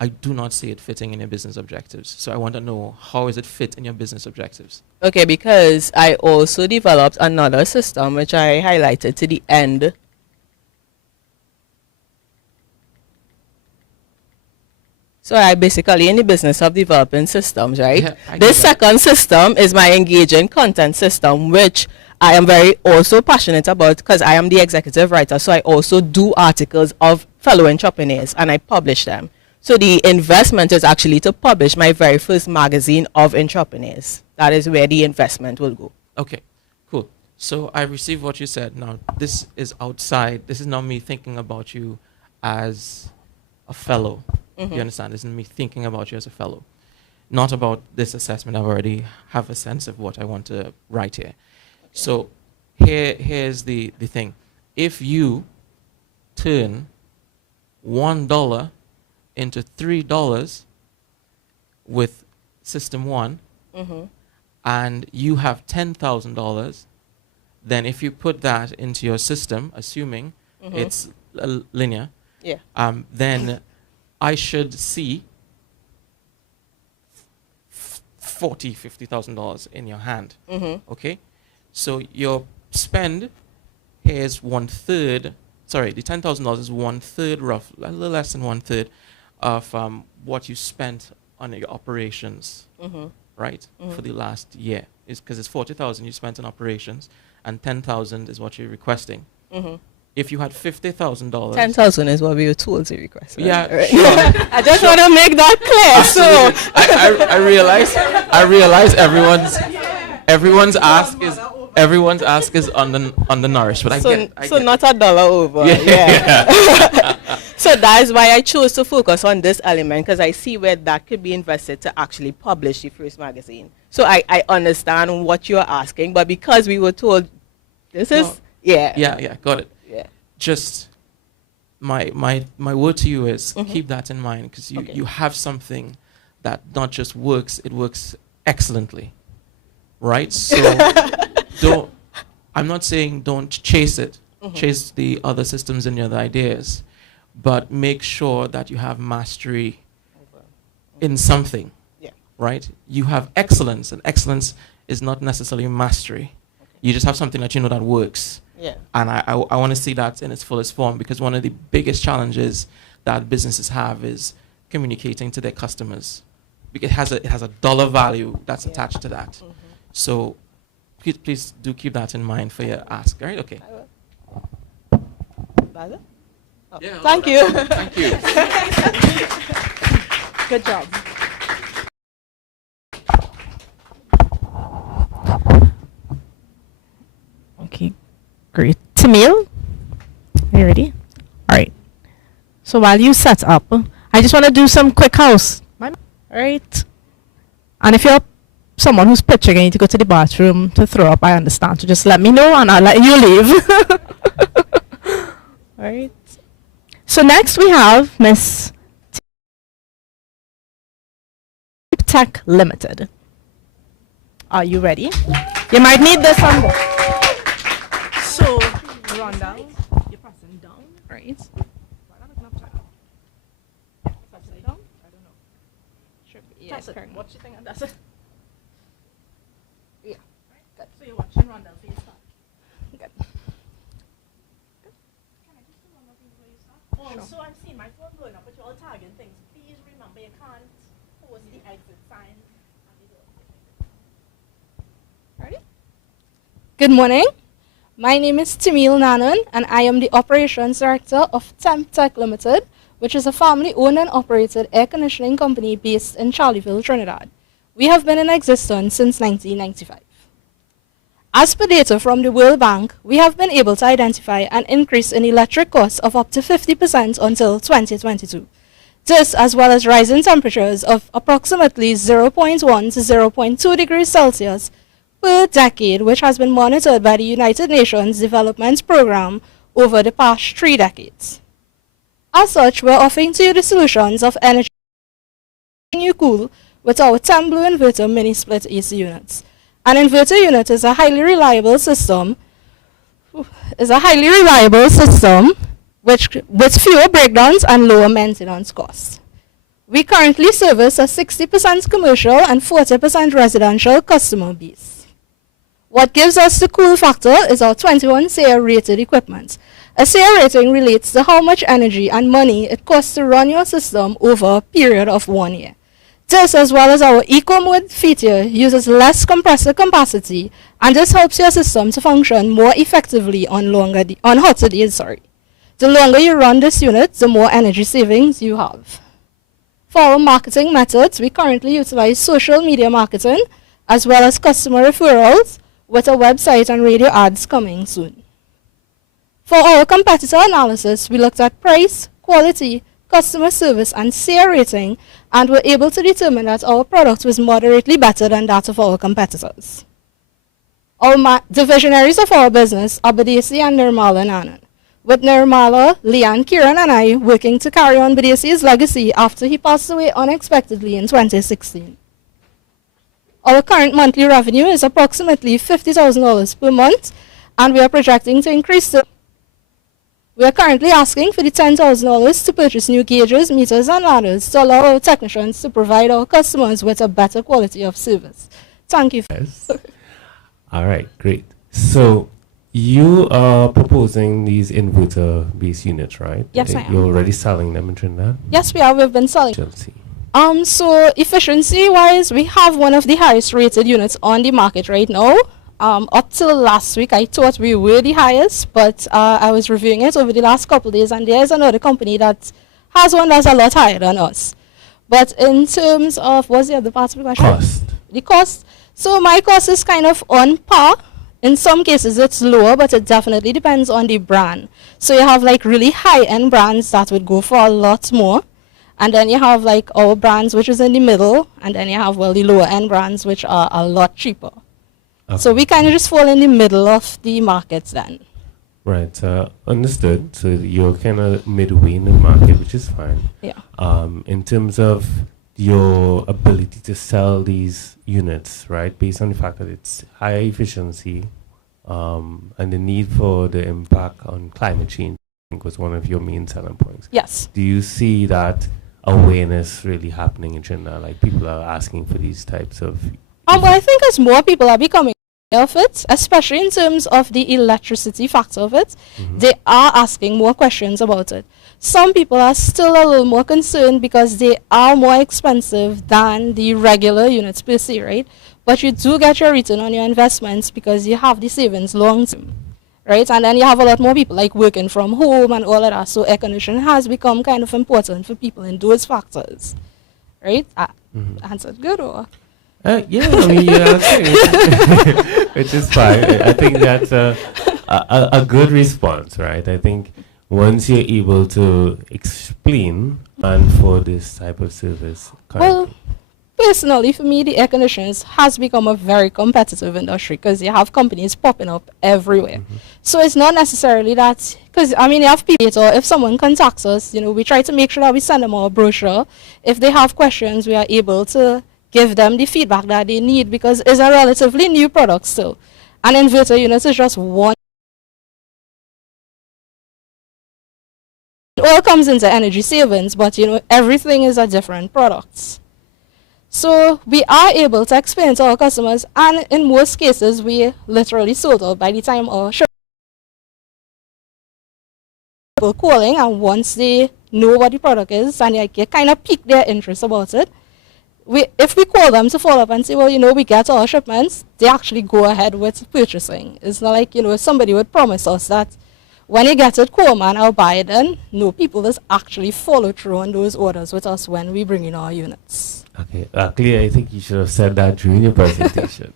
I do not see it fitting in your business objectives. So I want to know, how is it fit in your business objectives? Okay, because I also developed another system which I highlighted to the end. So I basically in the business of developing systems, right? Yeah, this second system is my engaging content system, which I am very also passionate about because I am the executive writer. So I also do articles of fellow entrepreneurs and I publish them. So the investment is actually to publish my very first magazine of entrepreneurs. That is where the investment will go. Okay, cool. So I received what you said. Now, this is outside. This is not me thinking about you as a fellow. You understand? This is me thinking about you as a fellow. Not about this assessment. I already have a sense of what I want to write here. Okay. So here's the thing. If you turn $1 into $3 with System 1, and you have $10,000, then if you put that into your system, assuming it's linear, then I should see $50,000 in your hand. Okay, so your spend here is 1/3. Sorry, the $10,000 is 1/3, rough, a little less than 1/3 of what you spent on your operations, right? For the last year, is because it's 40,000 you spent on operations, and 10,000 is what you're requesting. If you had $50,000, 10,000 is what we were told to request. Right? Yeah, right. sure. I just want to make that clear. Absolutely. So I realize everyone's ask is undernourished, but so I get not $1 over. So that's why I chose to focus on this element, because I see where that could be invested to actually publish the first magazine. So I understand what you're asking, but because we were told This is, yeah. Yeah, got it. Yeah. Just my word to you is keep that in mind, because you have something that not just works, it works excellently, right? So I'm not saying don't chase it, chase the other systems and the other ideas, but make sure that you have mastery in something, right? You have excellence, and excellence is not necessarily mastery. You just have something that you know that works. Yeah. And I want to see that in its fullest form, because one of the biggest challenges that businesses have is communicating to their customers. Because it has a dollar value that's attached to that. So please do keep that in mind for your ask. All right? Okay. Oh, Yeah, thank you. Thank you. Good job. Okay, great. Tamil, are you ready? All right. So while you set up, I just want to do some quick house. All right. And if you're someone who's pitching and you need to go to the bathroom to throw up, I understand. So just let me know and I'll let you leave. All right. So next we have Miss Tech Limited. Are you ready? You might need this on the. So, Rhonda, you're pressing down, right? Upside down? I don't know. Should be, yeah, That's it. correct. What you think? That's it. Yeah. Good. So you're watching Rondell for your start. Good. Also, I'm seeing my phone blowing up, but you're all tagging things. Please remember you can't post the exit sign. Ready? Good morning. My name is Tamil Nanan, and I am the Operations Director of Temp Tech Limited, which is a family-owned and operated air conditioning company based in Charleville, Trinidad. We have been in existence since 1995. As per data from the World Bank, we have been able to identify an increase in electric costs of up to 50% until 2022. This, as well as rising temperatures of approximately 0.1 to 0.2 degrees Celsius per decade, which has been monitored by the United Nations Development Programme over the past 3 decades. As such, we're offering to you the solutions of energy you cool with our Temp Blue Inverter Mini Split AC units. An inverter unit is a highly reliable system with fewer breakdowns and lower maintenance costs. We currently service a 60% commercial and 40% residential customer base. What gives us the cool factor is our 21 SARE rated equipment. A SARE rating relates to how much energy and money it costs to run your system over a period of 1 year. This, as well as our Eco Mode feature, uses less compressor capacity, and this helps your system to function more effectively on hotter days. The longer you run this unit, the more energy savings you have. For our marketing methods, we currently utilize social media marketing, as well as customer referrals, with a website and radio ads coming soon. For our competitor analysis, we looked at price, quality, customer service, and SARE rating, and were able to determine that our product was moderately better than that of our competitors. The visionaries of our business are Badesi and Nirmala Nanan, with Nirmala, Leanne, Kiran, and I working to carry on Badesi's legacy after he passed away unexpectedly in 2016. Our current monthly revenue is approximately $50,000 per month, and we are projecting to increase to. We are currently asking for the $10,000 to purchase new gauges, meters, and ladders to allow our technicians to provide our customers with a better quality of service. Thank you. Yes. All right, great. So you are proposing these inverter-based units, right? Yes, I am. You're already selling them in Trinidad? Yes, we are. We've been selling. Chelsea. So efficiency-wise, we have one of the highest rated units on the market right now. Up till last week, I thought we were the highest, but I was reviewing it over the last couple of days, and there's another company that has one that's a lot higher than us. But in terms of, what's the other part of the question? Cost. The cost. So my cost is kind of on par. In some cases, it's lower, but it definitely depends on the brand. So you have like really high-end brands that would go for a lot more. And then you have like our brands, which is in the middle. And then you have, well, the lower-end brands, which are a lot cheaper. So we kind of just fall in the middle of the markets then. Right, understood. So you're kind of midway in the market, which is fine. Yeah. In terms of your ability to sell these units, right, based on the fact that it's high efficiency, and the need for the impact on climate change, I think was one of your main selling points. Yes. Do you see that awareness really happening in Trinidad? Like people are asking for these types of. Well, I think as more people are becoming aware of it, especially in terms of the electricity factor of it, they are asking more questions about it. Some people are still a little more concerned because they are more expensive than the regular units per se, right? But you do get your return on your investments because you have the savings long term, right? And then you have a lot more people like working from home and all of that. So air conditioning has become kind of important for people in those factors, right? Answered good or? Yeah, I mean, yeah, which is fine. I think that's a good response, right? I think once you're able to explain and for this type of service. Well, personally, for me, the air conditioners has become a very competitive industry because you have companies popping up everywhere. So it's not necessarily that, because I mean, you have people, or if someone contacts us, you know, we try to make sure that we send them our brochure. If they have questions, we are able to give them the feedback that they need because it's a relatively new product still. An inverter unit is just one. It all comes into energy savings, but you know, everything is a different product. So we are able to explain to our customers, and in most cases, we literally sold out by the time our people calling, and once they know what the product is, and like, you kind of pique their interest about it, if we call them to follow up and say, well, you know, we get our shipments, they actually go ahead with purchasing. It's not like, you know, somebody would promise us that when you get it, call man, I'll buy it then. No, people just actually follow through on those orders with us when we bring in our units. Okay, clearly I think you should have said that during your presentation.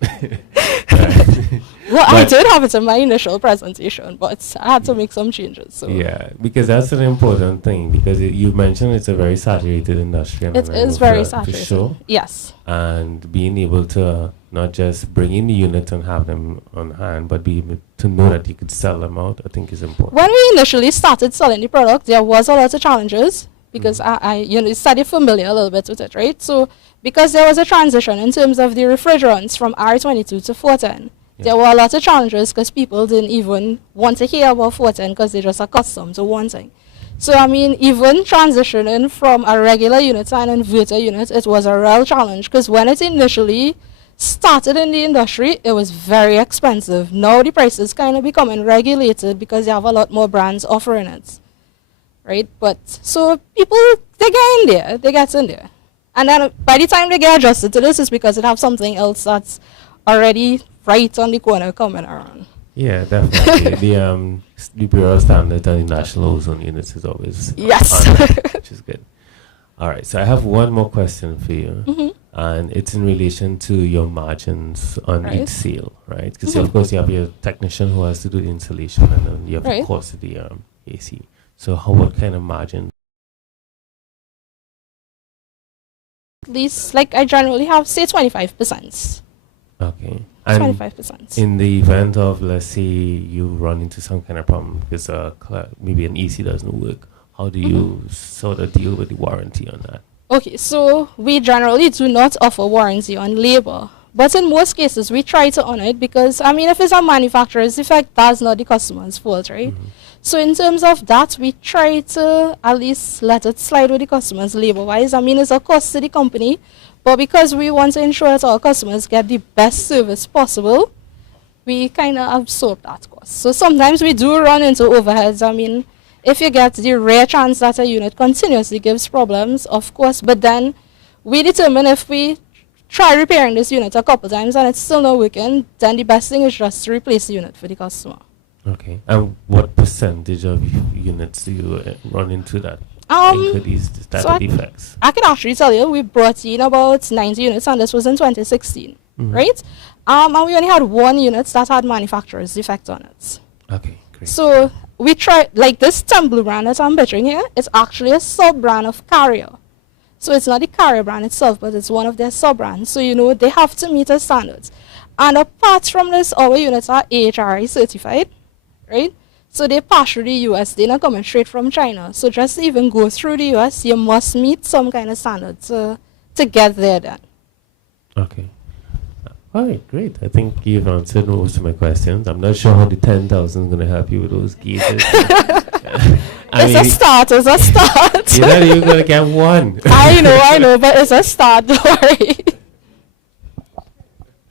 Well, I did have it in my initial presentation, but I had to make some changes. So. Yeah, because that's an important thing, because you mentioned it's a very saturated industry. It is very saturated, for sure. Yes. And being able to not just bring in the units and have them on hand, but be able to know that you could sell them out, I think is important. When we initially started selling the product, there was a lot of challenges because I you know, started familiar a little bit with it, right? So because there was a transition in terms of the refrigerants from R22 to 410, there were a lot of challenges because people didn't even want to hear about 410 because they're just accustomed to one thing. So I mean, even transitioning from a regular unit to an inverter unit, it was a real challenge because when it initially started in the industry, it was very expensive. Now the prices kind of becoming regulated because you have a lot more brands offering it, right? But so people, they get in there. And then by the time they get adjusted to this, it's because they have something else that's already right on the corner coming around. Yeah, definitely. The Bureau standard and the national ozone units is always yes, on, which is good. All right, so I have one more question for you, and it's in relation to your margins on each sale, right? Because of course you have your technician who has to do the installation, and then you have the cost of the AC. So what kind of margin? At least, like I generally have, say 25%. Okay. And 25%. in the event of, let's say, you run into some kind of problem because maybe an AC doesn't work, how do you sort of deal with the warranty on that? Okay, so we generally do not offer warranty on labor. But in most cases, we try to honor it because, I mean, if it's a manufacturer's defect, that's not the customer's fault, right? So in terms of that, we try to at least let it slide with the customers labor-wise. I mean, it's a cost to the company, but because we want to ensure that our customers get the best service possible, we kind of absorb that cost. So sometimes we do run into overheads. I mean, if you get the rare chance that a unit continuously gives problems, of course, but then we determine if we try repairing this unit a couple times and it's still not working, then the best thing is just to replace the unit for the customer. Okay. And what percentage of units do you run into that? Incur these type of defects? I can actually tell you, we brought in about 90 units, and this was in 2016, right? And we only had one unit that had manufacturer's defect on it. Okay, great. So we tried, like this Temple brand that I'm picturing here, it's actually a sub-brand of Carrier. So it's not the Carrier brand itself, but it's one of their sub-brands. So, you know, they have to meet our standards. And apart from this, our units are AHRI certified, right? So they pass through the US. They're not coming straight from China. So just to even go through the US, you must meet some kind of standard to get there then. Okay. All right, great. I think you've answered most of my questions. I'm not sure how the 10,000 is going to help you with those gauges. It's a start. You're not even going to get one. I know, but it's a start. Don't worry.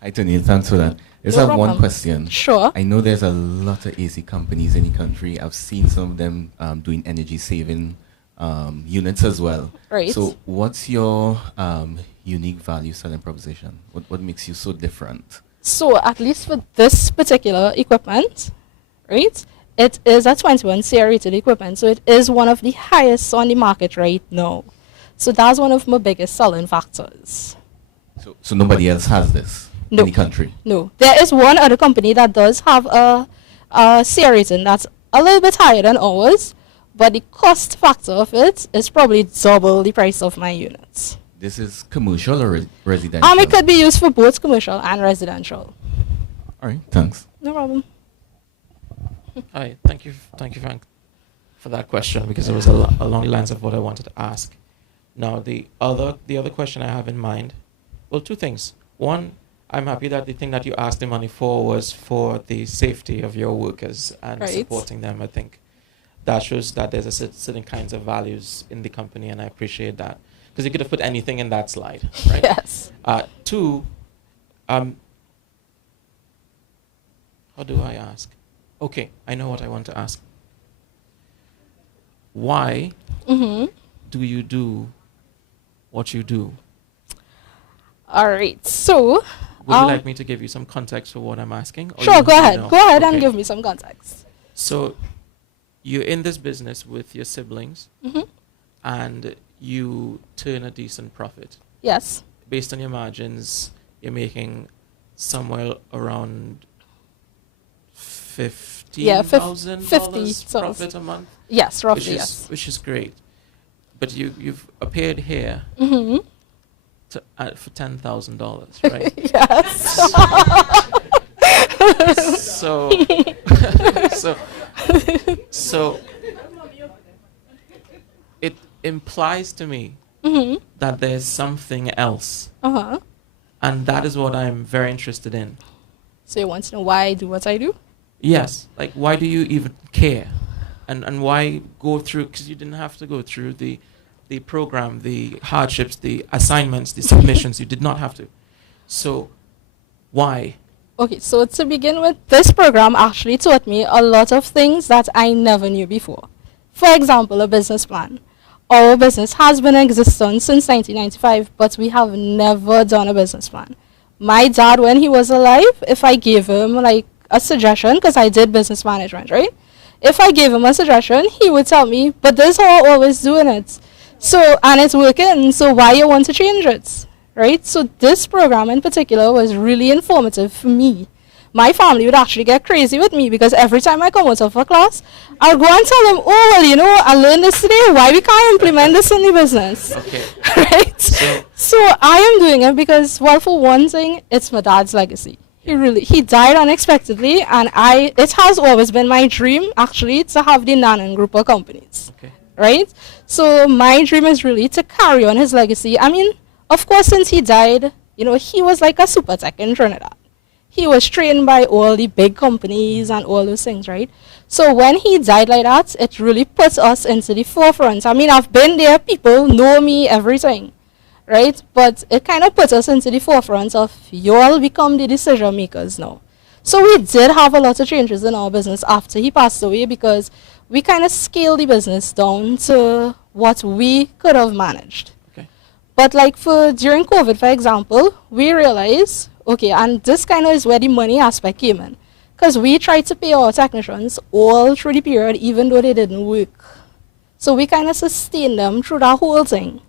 Hi, Tony. Thanks for that. Just No have one problem. question. Sure. I know there's a lot of AC companies in the country. I've seen some of them doing energy saving units as well. Right. So what's your unique value selling proposition? What makes you so different? So at least for this particular equipment, right, it is a 21 CR rated equipment. So it is one of the highest on the market right now. So that's one of my biggest selling factors. So nobody else has this No. in the country? No. There is one other company that does have a CR rating that's a little bit higher than ours, but the cost factor of it is probably double the price of my units. This is commercial or residential? It could be used for both commercial and residential. All right, thanks. No problem. Hi, thank you, Frank, for that question, because it was along the lines of what I wanted to ask. Now, the other question I have in mind, well, two things. One, I'm happy that the thing that you asked the money for was for the safety of your workers and Right. supporting them. I think that shows that there's a certain kinds of values in the company, and I appreciate that. Because you could have put anything in that slide, right? Yes. Two, how do I ask? Okay, I know what I want to ask. Why do you do what you do? All right. So, would you like me to give you some context for what I'm asking? Or Sure, you go ahead. know? Go ahead and Okay. give me some context. So, you're in this business with your siblings, and you turn a decent profit. Yes. Based on your margins, you're making somewhere around $50,000 50 profit a month. Yes, roughly, yes. Which is great. But you've appeared here for $10,000, right? Yes. So it implies to me that there's something else. And that is what I'm very interested in. So you want to know why I do what I do? Yes. Like, why do you even care? And why go through, because you didn't have to go through the program, the hardships, the assignments, the submissions. You did not have to. So why? Okay, so to begin with, this program actually taught me a lot of things that I never knew before. For example, a business plan. Our business has been in existence since 1995, but we have never done a business plan. My dad, when he was alive, if I gave him like a suggestion, because I did business management, right? If I gave him a suggestion, he would tell me, but this is how I always doing it. So, and it's working, so why you want to change it, right? So this program in particular was really informative for me. My family would actually get crazy with me because every time I come out of a class, I'll go and tell them, oh, well, you know, I learned this today, why we can't implement this in the business? Okay. Right? So I am doing it because, well, for one thing, it's my dad's legacy. He died unexpectedly, and it has always been my dream, actually, to have the Nanan group of companies. Okay. Right? So my dream is really to carry on his legacy. I mean, of course, since he died, you know, he was like a super tech in Trinidad. He was trained by all the big companies and all those things, right? So when he died like that, it really puts us into the forefront. I mean, I've been there, people know me, everything, right? But it kind of puts us into the forefront of you all become the decision makers now. So we did have a lot of changes in our business after he passed away because we kind of scaled the business down to what we could have managed. Okay. But like during COVID, for example, we realized, okay, and this kind of is where the money aspect came in. Because we tried to pay our technicians all through the period, even though they didn't work. So we kind of sustained them through that whole thing.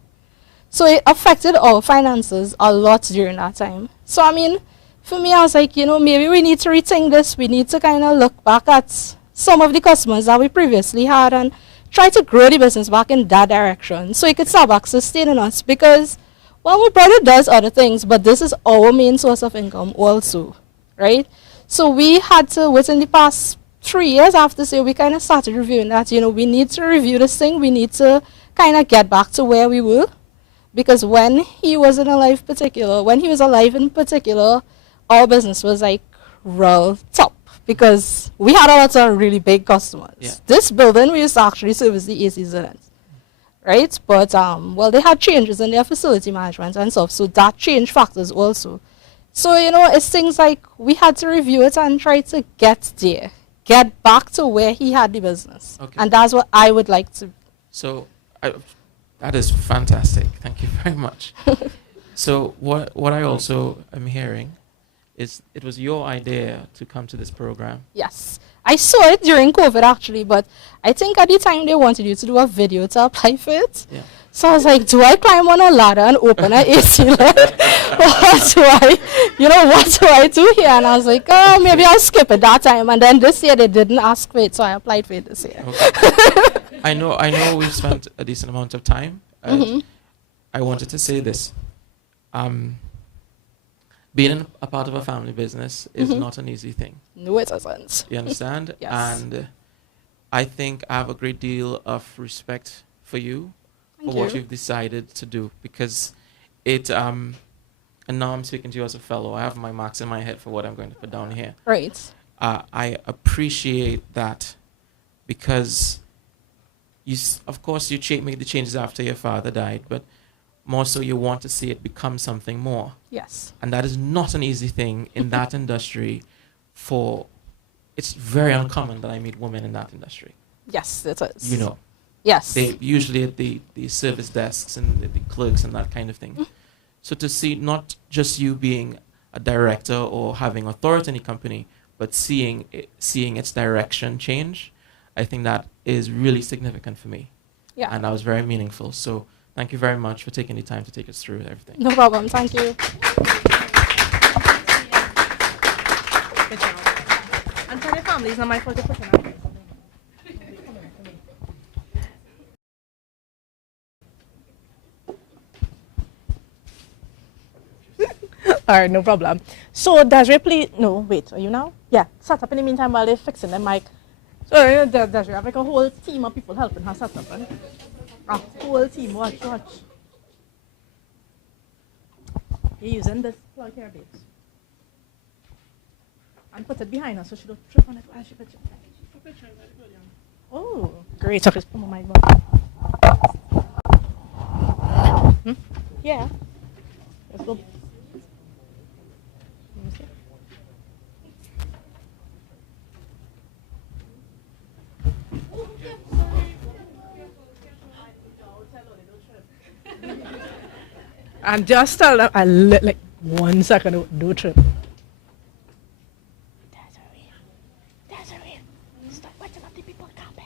So it affected our finances a lot during that time. So I mean, for me, I was like, you know, maybe we need to rethink this. We need to kind of look back at some of the customers that we previously had and try to grow the business back in that direction so it could start back sustaining us. Because, well, my brother does other things, but this is our main source of income also, right? So we had to, within the past 3 years after sale, we kind of started reviewing that, we need to review this thing. We need to kind of get back to where we were. Because when he wasn't alive in particular, our business was like real top. Because we had a lot of really big customers. Yeah. This building, we used to actually service the AC units, right? But, well, they had changes in their facility management and stuff, so that changed factors also. So, it's things like we had to review it and try to get back to where he had the business. Okay. And that's what I would like to. So, that is fantastic. Thank you very much. So, what I also am hearing is it was your idea to come to this program. Yes. I saw it during COVID, actually, but I think at the time they wanted you to do a video to apply for it. Yeah. So I was like, do I climb on a ladder and open an AC line? What do I do here? And I was like, oh, maybe I'll skip it that time. And then this year they didn't ask for it, so I applied for it this year. Okay. I know we've spent a decent amount of time. I wanted to say this. Being a part of a family business is not an easy thing. No, it isn't. You understand? Yes. And I think I have a great deal of respect for you for what you've decided to do, because it, and now I'm speaking to you as a fellow, I have my marks in my head for what I'm going to put down here. Right. I appreciate that, because of course you made the changes after your father died, but more so you want to see it become something more. Yes. And that is not an easy thing in that industry. It's very uncommon that I meet women in that industry. Yes, it is. Yes. They usually at the service desks and the clerks and that kind of thing. So to see not just you being a director or having authority in the company, but seeing its direction change, I think that is really significant for me. Yeah. And that was very meaningful. So thank you very much for taking the time to take us through everything. No problem. Thank you. Good job. And tell your families, not my fault to put in our All right, no problem. So, Desiree, please. No, wait, are you now? Yeah, set up in the meantime while they're fixing the mic. So, Desiree, I have like a whole team of people helping her set up. A whole team. Watch. You're using this plug here, babes. And put it behind her so she don't trip on it while she puts it. Oh, Great. Okay. oh my God. Yeah. Let's go. And just tell them, like 1 second, do trip. Desiree, stop wetting up the people's carpet.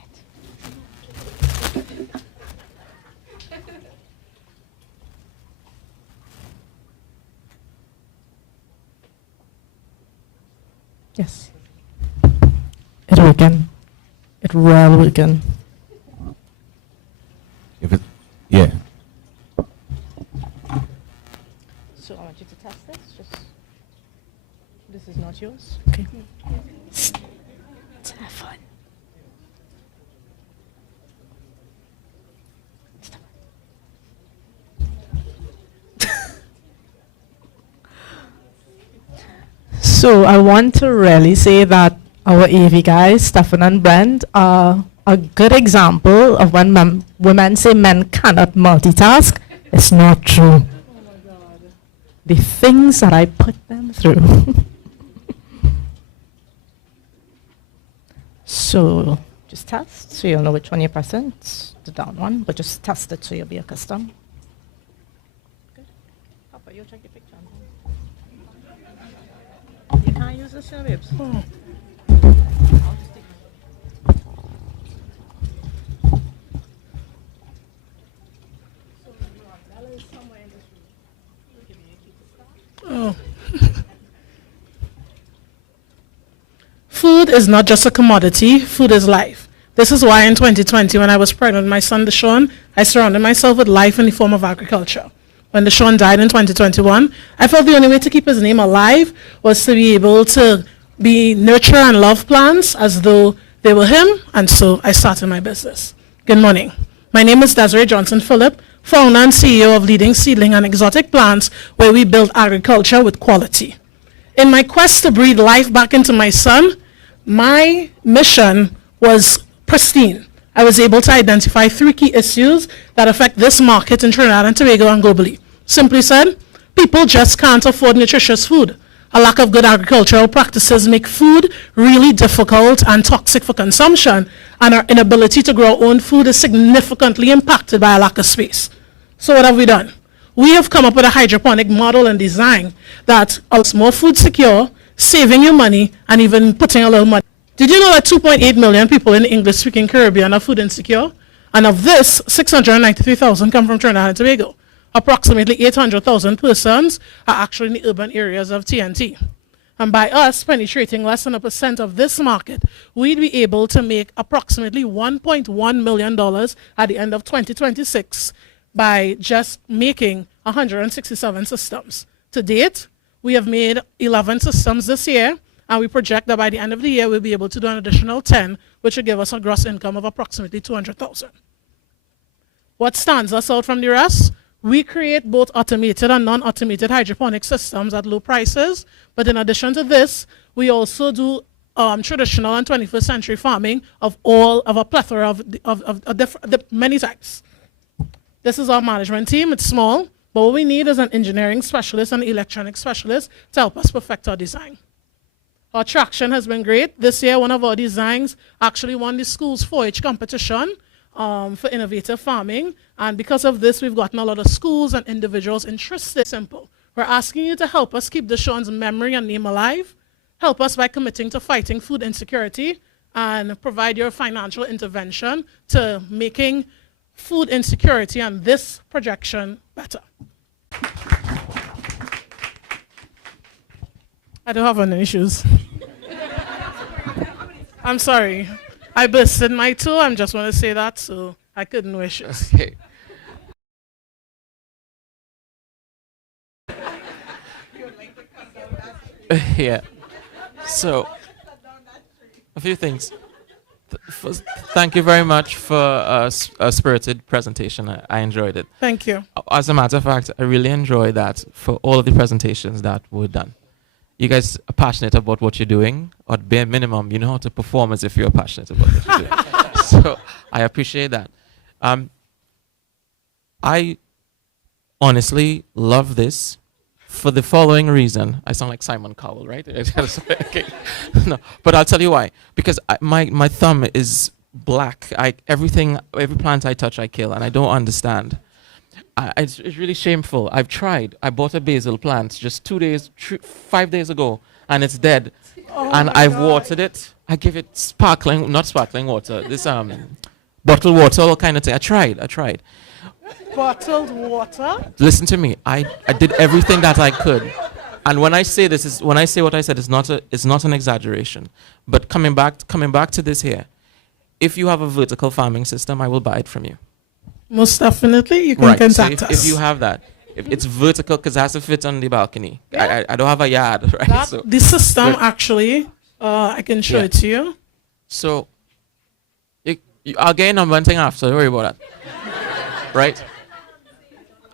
Yes. It working. It really working. Yeah. So I want you to test this. This is not yours. Okay. Telephone. So I want to really say that our AV guys, Stefan and Brent, are a good example of when women say men cannot multitask. It's not true. The things that I put them through. So just test, so you'll know which one you're pressing. It's the down one, but just test it so you'll be accustomed. Papa, you check your picture. You can't use this, babes. Oh. Food is not just a commodity, food is life. This is why in 2020, when I was pregnant with my son, Deshaun, I surrounded myself with life in the form of agriculture. when Deshaun died in 2021, I felt the only way to keep his name alive was to be able to nurture and love plants as though they were him, and so I started my business. Good morning. My name is Desiree Johnson Phillip, founder and CEO of Leading Seedling and Exotic Plants, where we build agriculture with quality. In my quest to breathe life back into my son, my mission was pristine. I was able to identify 3 key issues that affect this market in Trinidad and Tobago and globally. Simply said, people just can't afford nutritious food. A lack of good agricultural practices make food really difficult and toxic for consumption, and our inability to grow our own food is significantly impacted by a lack of space. So what have we done? We have come up with a hydroponic model and design that is more food secure, saving you money, and even putting a little money. Did you know that 2.8 million people in the English-speaking Caribbean are food insecure? And of this, 693,000 come from Trinidad and Tobago. Approximately 800,000 persons are actually in the urban areas of TNT. And by us penetrating less than 1% of this market, we'd be able to make approximately $1.1 million at the end of 2026 by just making 167 systems. To date, we have made 11 systems this year, and we project that by the end of the year, we'll be able to do an additional 10, which will give us a gross income of approximately 200,000. What stands us out from the rest? We create both automated and non-automated hydroponic systems at low prices, but in addition to this, we also do traditional and 21st century farming of a plethora of many types. This is our management team. It's small, but what we need is an engineering specialist and electronic specialist to help us perfect our design. Our traction has been great. This year, one of our designs actually won the school's 4-H competition for innovative farming. And because of this, we've gotten a lot of schools and individuals interested. Simple. We're asking you to help us keep Deshaun's memory and name alive. Help us by committing to fighting food insecurity and provide your financial intervention to making food insecurity and this projection better. I don't have any issues. I'm sorry. I bursted my toe. I just want to say that, so I couldn't no issues. Okay. Yeah. So, a few things. First, thank you very much for a spirited presentation. I enjoyed it. Thank you. As a matter of fact, I really enjoyed that for all of the presentations that were done. You guys are passionate about what you're doing, or at bare minimum, you know how to perform as if you're passionate about what you're doing. So I appreciate that. I honestly love this for the following reason. I sound like Simon Cowell, right? Okay. No, but I'll tell you why. Because my thumb is black. Every plant I touch, I kill, and I don't understand. It's really shameful. I've tried. I bought a basil plant just 5 days ago, and it's dead. Oh and I've watered it. I give it not sparkling water. This bottled water, all kind of thing. I tried. Bottled water? Listen to me. I did everything that I could. And when I say what I said, it's not an exaggeration. But coming back to this here, if you have a vertical farming system, I will buy it from you. Most definitely, you can contact us. If you have that, if it's vertical, because it has to fit on the balcony. Yeah. I don't have a yard, right? The system actually, I can show it to you. So, I'll get your number and thing after. Don't worry about that. Right?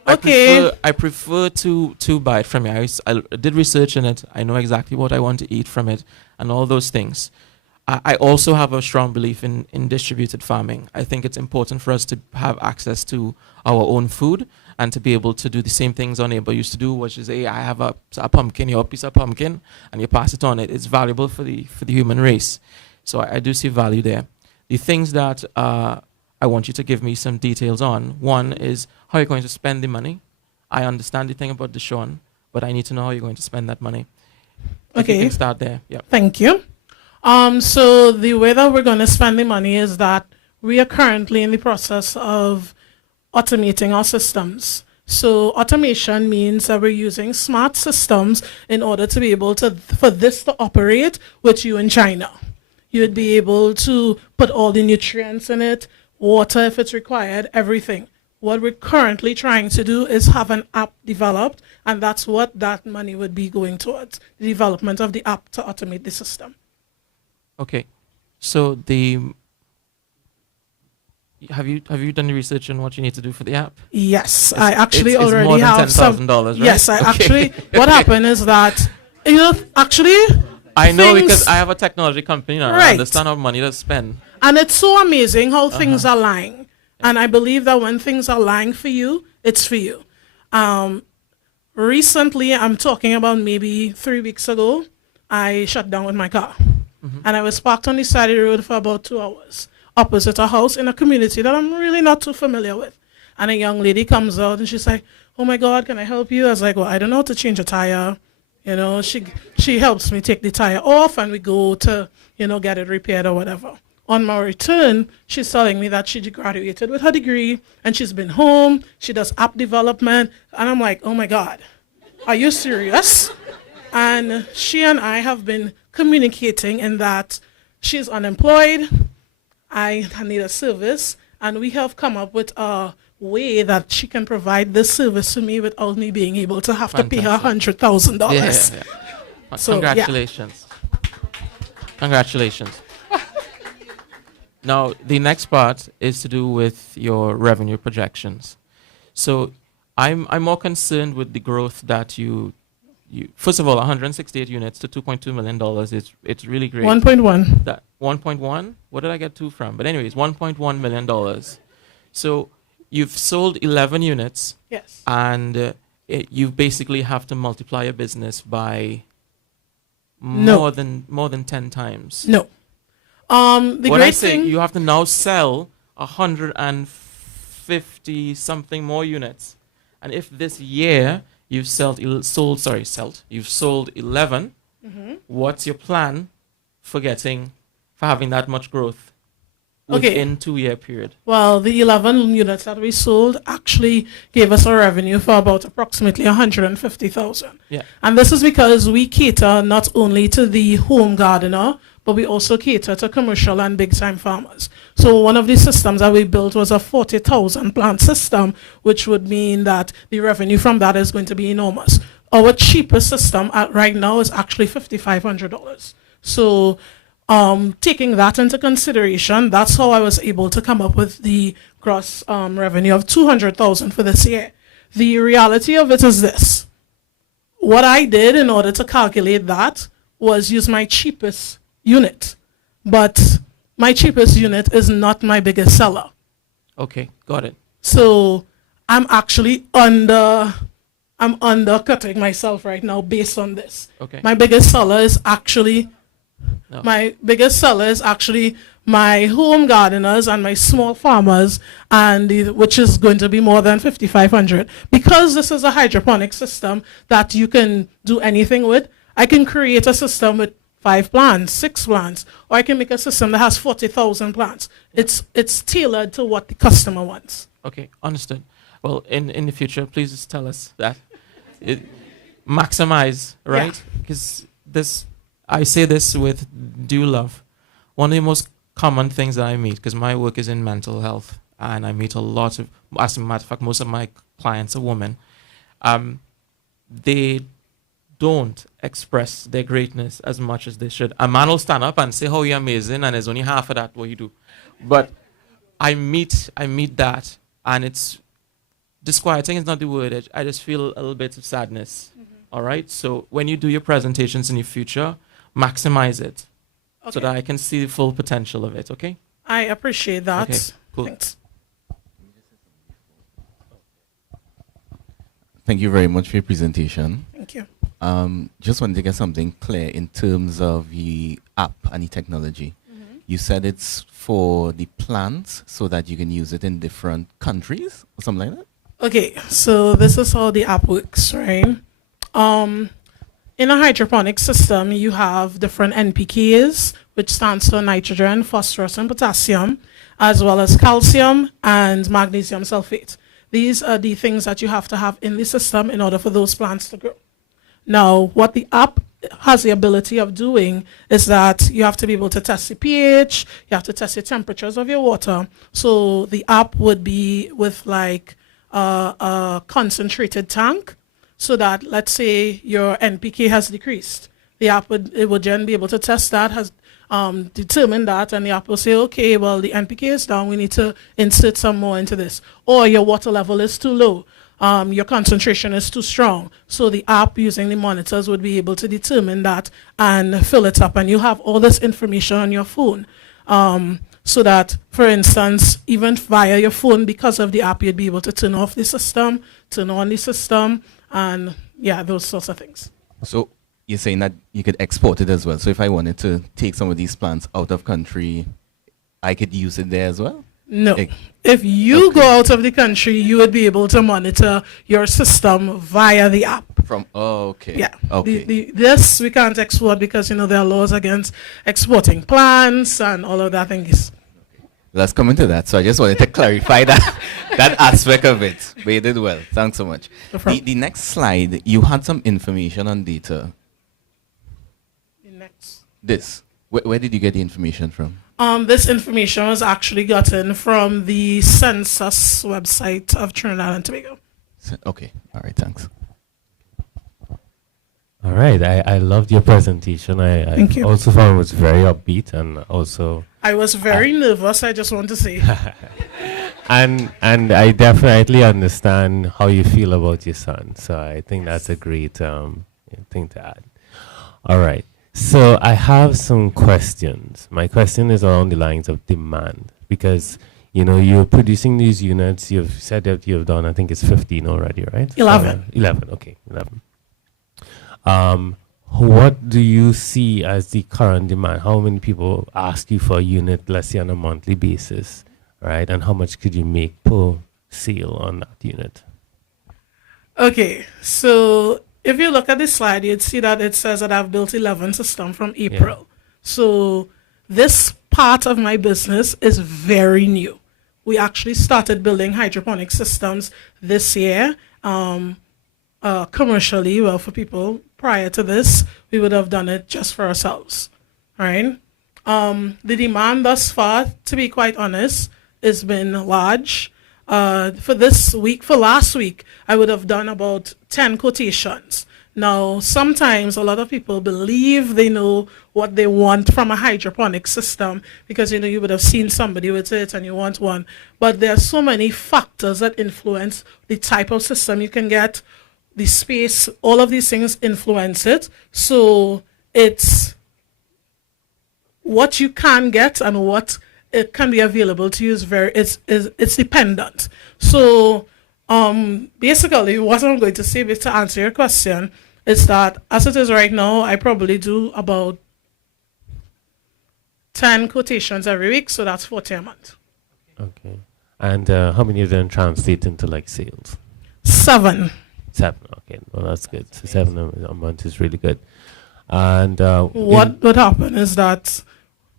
Okay. I prefer to buy it from you. I did research on it. I know exactly what I want to eat from it and all those things. I also have a strong belief in distributed farming. I think it's important for us to have access to our own food and to be able to do the same things our neighbor used to do, which is, hey, I have a pumpkin, you have a piece of pumpkin, and you pass it on. It's valuable for the human race. So I do see value there. The things that I want you to give me some details on. One is how you're going to spend the money. I understand the thing about Deshaun, but I need to know how you're going to spend that money. Okay. If you can start there. Yeah. Thank you. So the way that we're going to spend the money is that we are currently in the process of automating our systems. So automation means that we're using smart systems in order to be able for this to operate with you in China. You would be able to put all the nutrients in it, water if it's required, everything. What we're currently trying to do is have an app developed, and that's what that money would be going towards, the development of the app to automate the system. Okay, so have you done the research on what you need to do for the app? Yes, I actually it's already more than have some. $10,000, right? Yes, I Okay. actually. What happened is that, you know, actually. I know things- because I have a technology company now. I Right. understand how money to spend. And it's so amazing how things are lying. And I believe that when things are lying for you, it's for you. Recently, I'm talking about maybe 3 weeks ago, I shut down with my car. And I was parked on the side of the road for about 2 hours, opposite a house in a community that I'm really not too familiar with. And a young lady comes out and she's like, "Oh my God, can I help you?" I was like, "Well, I don't know how to change a tire." You know, she helps me take the tire off and we go to, you know, get it repaired or whatever. On my return, she's telling me that she graduated with her degree and she's been home, she does app development. And I'm like, "Oh my God, are you serious?" And she and I have been communicating in that she's unemployed, I need a service, and we have come up with a way that she can provide this service to me without me being able to have to pay her $100,000. Yeah. So, yeah. Congratulations. Congratulations. Now, the next part is to do with your revenue projections. So I'm more concerned with the growth that you first of all, 168 units to $2.2 million it's really great. 1.1. That 1.1? What did I get 2 from? But anyways, $1.1 million. So you've sold 11 units. Yes. And you basically have to multiply your business by No. more than 10 times. No. The What I great say, thing, you have to now sell 150 something more units. And if this year you've sold 11, Mhm. what's your plan for having that much growth within 2-year period? well, the 11 units that we sold actually gave us a revenue for about approximately 150,000. Yeah. And this is because we cater not only to the home gardener, but we also cater to commercial and big-time farmers. So one of the systems that we built was a 40,000 plant system, which would mean that the revenue from that is going to be enormous. Our cheapest system right now is actually $5,500. So taking that into consideration, that's how I was able to come up with the gross revenue of 200,000 for this year. The reality of it is this. What I did in order to calculate that was use my cheapest unit, but my cheapest unit is not my biggest seller. Okay, got it. So I'm actually undercutting myself right now based on this. Okay. My biggest seller is actually No. my home gardeners and my small farmers, and which is going to be more than 5,500. Because this is a hydroponic system that you can do anything with, I can create a system with 5 plants, 6 plants, or I can make a system that has 40,000 plants. It's tailored to what the customer wants. Okay, understood. Well, in the future, please just tell us that. Maximize, right? Because I say this with due love. One of the most common things that I meet, because my work is in mental health, and I meet a lot of, as a matter of fact, most of my clients are women. They don't express their greatness as much as they should. A man will stand up and say, "Oh, you're amazing," and there's only half of that what you do. But I meet that, and it's disquieting is not the word. I just feel a little bit of sadness. All right. So when you do your presentations in the future, maximize it, so that I can see the full potential of it. Okay. I appreciate that. Okay. Cool. Thanks. Thank you very much for your presentation. Thank you. Just wanted to get something clear in terms of the app and the technology. You said it's for the plants so that you can use it in different countries or something like that? Okay, so this is how the app works, right? In a hydroponic system, you have different NPKs, which stands for nitrogen, phosphorus, and potassium, as well as calcium and magnesium sulfate. These are the things that you have to have in the system in order for those plants to grow. Now, what the app has the ability of doing is that you have to be able to test the pH, you have to test the temperatures of your water. So the app would be with like a concentrated tank, so that let's say your NPK has decreased. The app would then be able to test that, has determine that, and the app will say, okay, well, the NPK is down, we need to insert some more into this. Or your water level is too low, your concentration is too strong. So the app using the monitors would be able to determine that and fill it up. And you have all this information on your phone. So that, for instance, even via your phone, because of the app, you'd be able to turn off the system, turn on the system, and yeah, those sorts of things. So you're saying that you could export it as well. So if I wanted to take some of these plants out of country, I could use it there as well? No. If you go out of the country, you would be able to monitor your system via the app. Okay. Yeah. Okay. This we can't export because, you know, there are laws against exporting plants and all of that things. Let's come into that. So I just wanted to clarify that aspect of it. But you did well. Thanks so much. No problem. The next slide, you had some information on data. This. Where did you get the information from? This information was actually gotten from the census website of Trinidad and Tobago. Okay. All right. Thanks. All right. I loved your presentation. Thank you. Also found it was very upbeat, and also I was very nervous, I just want to say. and I definitely understand how you feel about your son. So I think that's a great thing to add. All right. So I have some questions. My question is along the lines of demand, because you know you're producing these units. You've said that you've done, I think it's 15 already, right? 11. 11. Okay, 11. What do you see as the current demand? How many people ask you for a unit, let's say on a monthly basis, right? And how much could you make per sale on that unit? Okay, so if you look at this slide, you'd see that it says that I've built 11 systems from April. Yeah. So this part of my business is very new. We actually started building hydroponic systems this year. Commercially, well, for people prior to this, we would have done it just for ourselves, right? The demand thus far, to be quite honest, has been large. For last week, I would have done about 10 quotations. Now, sometimes a lot of people believe they know what they want from a hydroponic system because, you know, you would have seen somebody with it and you want one. But there are so many factors that influence the type of system you can get, the space, all of these things influence it. So it's what you can get and what it can be available to you it's dependent. So basically what I'm going to say to answer your question is that as it is right now, I probably do about 10 quotations every week, so that's 40 a month. Okay. And how many of them translate into like sales? 7. 7, okay. Well, that's good. So 7 a month is really good. And what would happen is that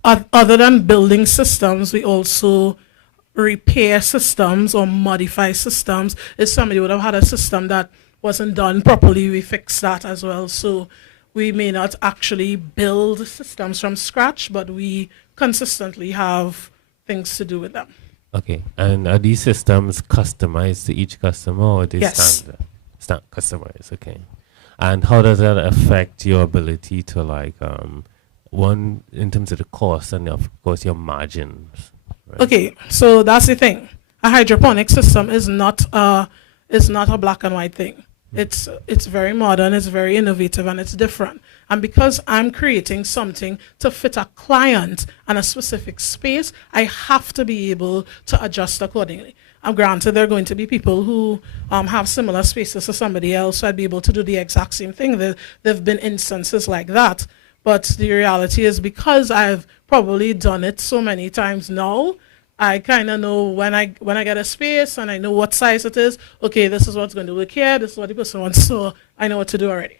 other than building systems, we also repair systems or modify systems. If somebody would have had a system that wasn't done properly, we fix that as well. So we may not actually build systems from scratch, but we consistently have things to do with them. Okay. And are these systems customized to each customer, or are they Yes. standard customized? Okay. And how does that affect your ability to like one in terms of the cost and of course your margins? Right? Okay, so that's the thing. A hydroponic system is not a black and white thing. It's very modern, it's very innovative, and it's different. And because I'm creating something to fit a client and a specific space, I have to be able to adjust accordingly. Granted, there are going to be people who have similar spaces to somebody else, so I'd be able to do the exact same thing. There have been instances like that. But the reality is, because I've probably done it so many times now, I kind of know when I get a space and I know what size it is. Okay, this is what's going to work here. This is what the person wants. So I know what to do already.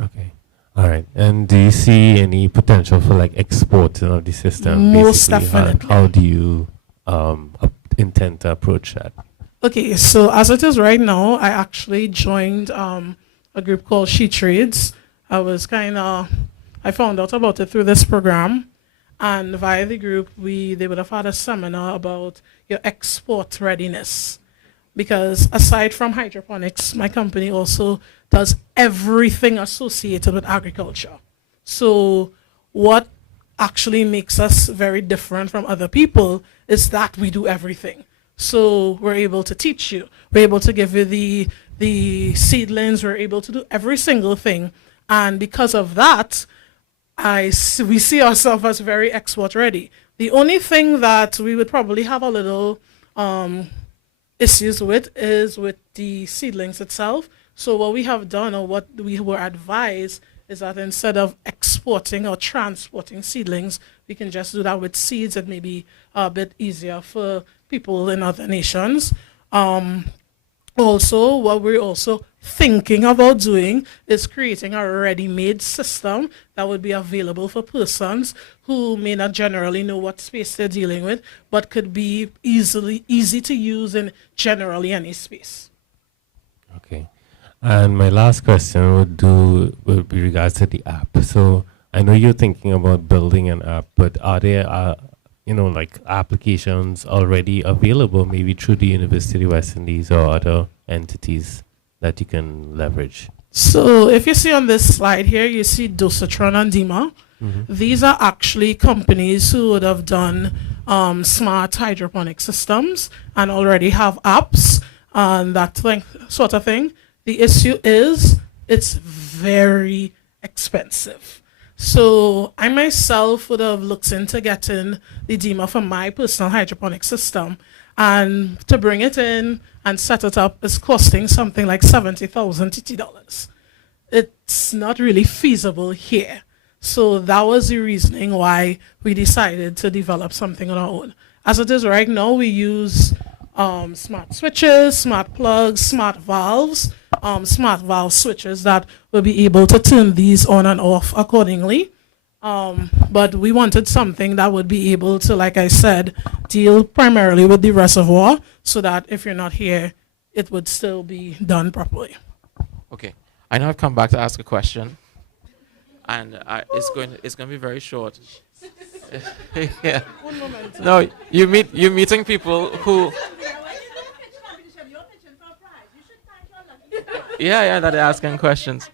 Okay. All right. And do you see any potential for like exporting of the system? Most Basically, definitely. How do you intend to approach that? Okay, so as it is right now, I actually joined a group called She Trades. I found out about it through this program, and via the group, they would have had a seminar about your export readiness. Because aside from hydroponics, my company also does everything associated with agriculture. So what actually makes us very different from other people is that we do everything. So we're able to teach you, we're able to give you the seedlings, we're able to do every single thing. And because of that, we see ourselves as very export ready. The only thing that we would probably have a little issues with is with the seedlings itself. So what we have done, or what we were advised, is that instead of exporting or transporting seedlings, we can just do that with seeds. It may be a bit easier for people in other nations. Also, what we're also thinking about doing is creating a ready-made system that would be available for persons who may not generally know what space they're dealing with, but could be easy to use in generally any space. Okay. And my last question would be regards to the app. So I know you're thinking about building an app, but are there like applications already available, maybe through the University of West Indies or other entities that you can leverage? So if you see on this slide here, you see Dosatron and DEMA. These are actually companies who would have done smart hydroponic systems and already have apps and that sort of thing. The issue is it's very expensive. So I myself would have looked into getting the DEMA for my personal hydroponic system, and to bring it in and set it up is costing something like $70,000 TT. It's not really feasible here. So that was the reasoning why we decided to develop something on our own. As it is right now, we use smart switches, smart plugs, smart valve switches that will be able to turn these on and off accordingly. But we wanted something that would be able to, like I said, deal primarily with the reservoir, so that if you're not here, it would still be done properly. Okay, I know I've come back to ask a question, and it's going to be very short. Yeah. No, you're meeting people who. Yeah, that are asking questions.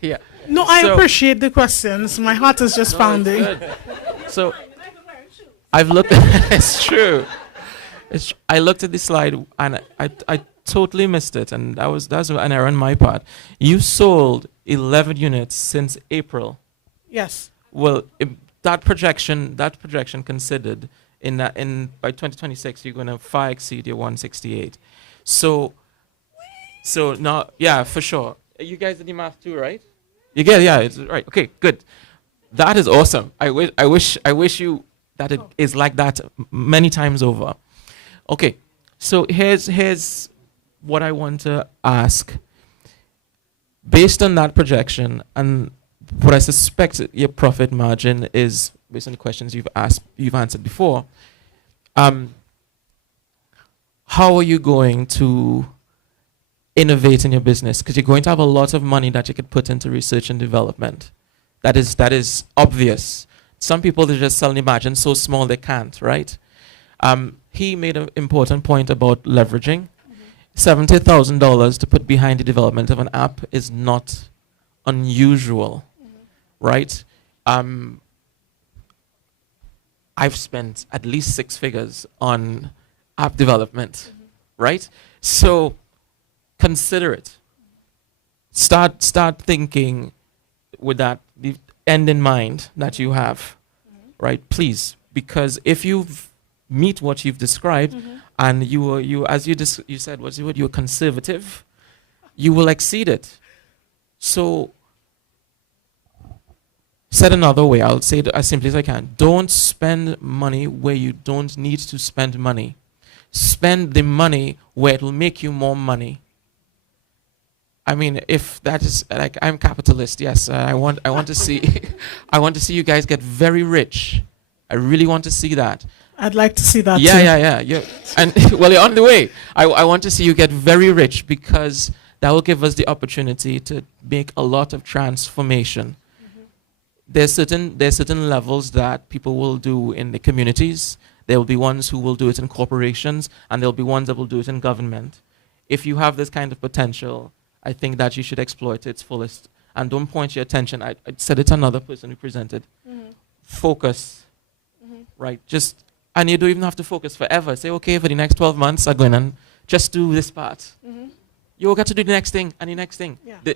Yeah. No, I appreciate the questions. My heart is just pounding. So, I've looked at it's true. I looked at the slide and I totally missed it, and that's an error on my part. You sold 11 units since April. Yes. Well, that projection considered by 2026 you're going to far exceed your 168. So now, yeah, for sure. You guys did the math too, right? You get, yeah, it's right. Okay, good. That is awesome. I wish you that it is like that many times over. Okay, so here's what I want to ask. Based on that projection and what I suspect your profit margin is, based on the questions you've answered before, how are you going to innovate in your business? Because you're going to have a lot of money that you could put into research and development. That is obvious. Some people, they just suddenly imagine so small they can't, right? He made an important point about leveraging. $70,000 to put behind the development of an app is not unusual, right? I've spent at least 6 figures on app development, right? So consider it. Start thinking with that the end in mind that you have, right? Please, because if you meet what you've described, and you said you're conservative, you will exceed it. So, said another way, I'll say it as simply as I can. Don't spend money where you don't need to spend money. Spend the money where it will make you more money. I mean, if that is like, I'm capitalist, yes. I want to see, I want to see you guys get very rich. I really want to see that. I'd like to see that too. Yeah. And well, you're on the way. I want to see you get very rich, because that will give us the opportunity to make a lot of transformation. There's certain levels that people will do in the communities. There will be ones who will do it in corporations, and there'll be ones that will do it in government. If you have this kind of potential, I think that you should exploit its fullest. And don't point your attention. I said it to another person who presented. Focus, right? And you don't even have to focus forever. Say, okay, for the next 12 months, I'm going to just do this part. You'll get to do the next thing and the next thing. Yeah.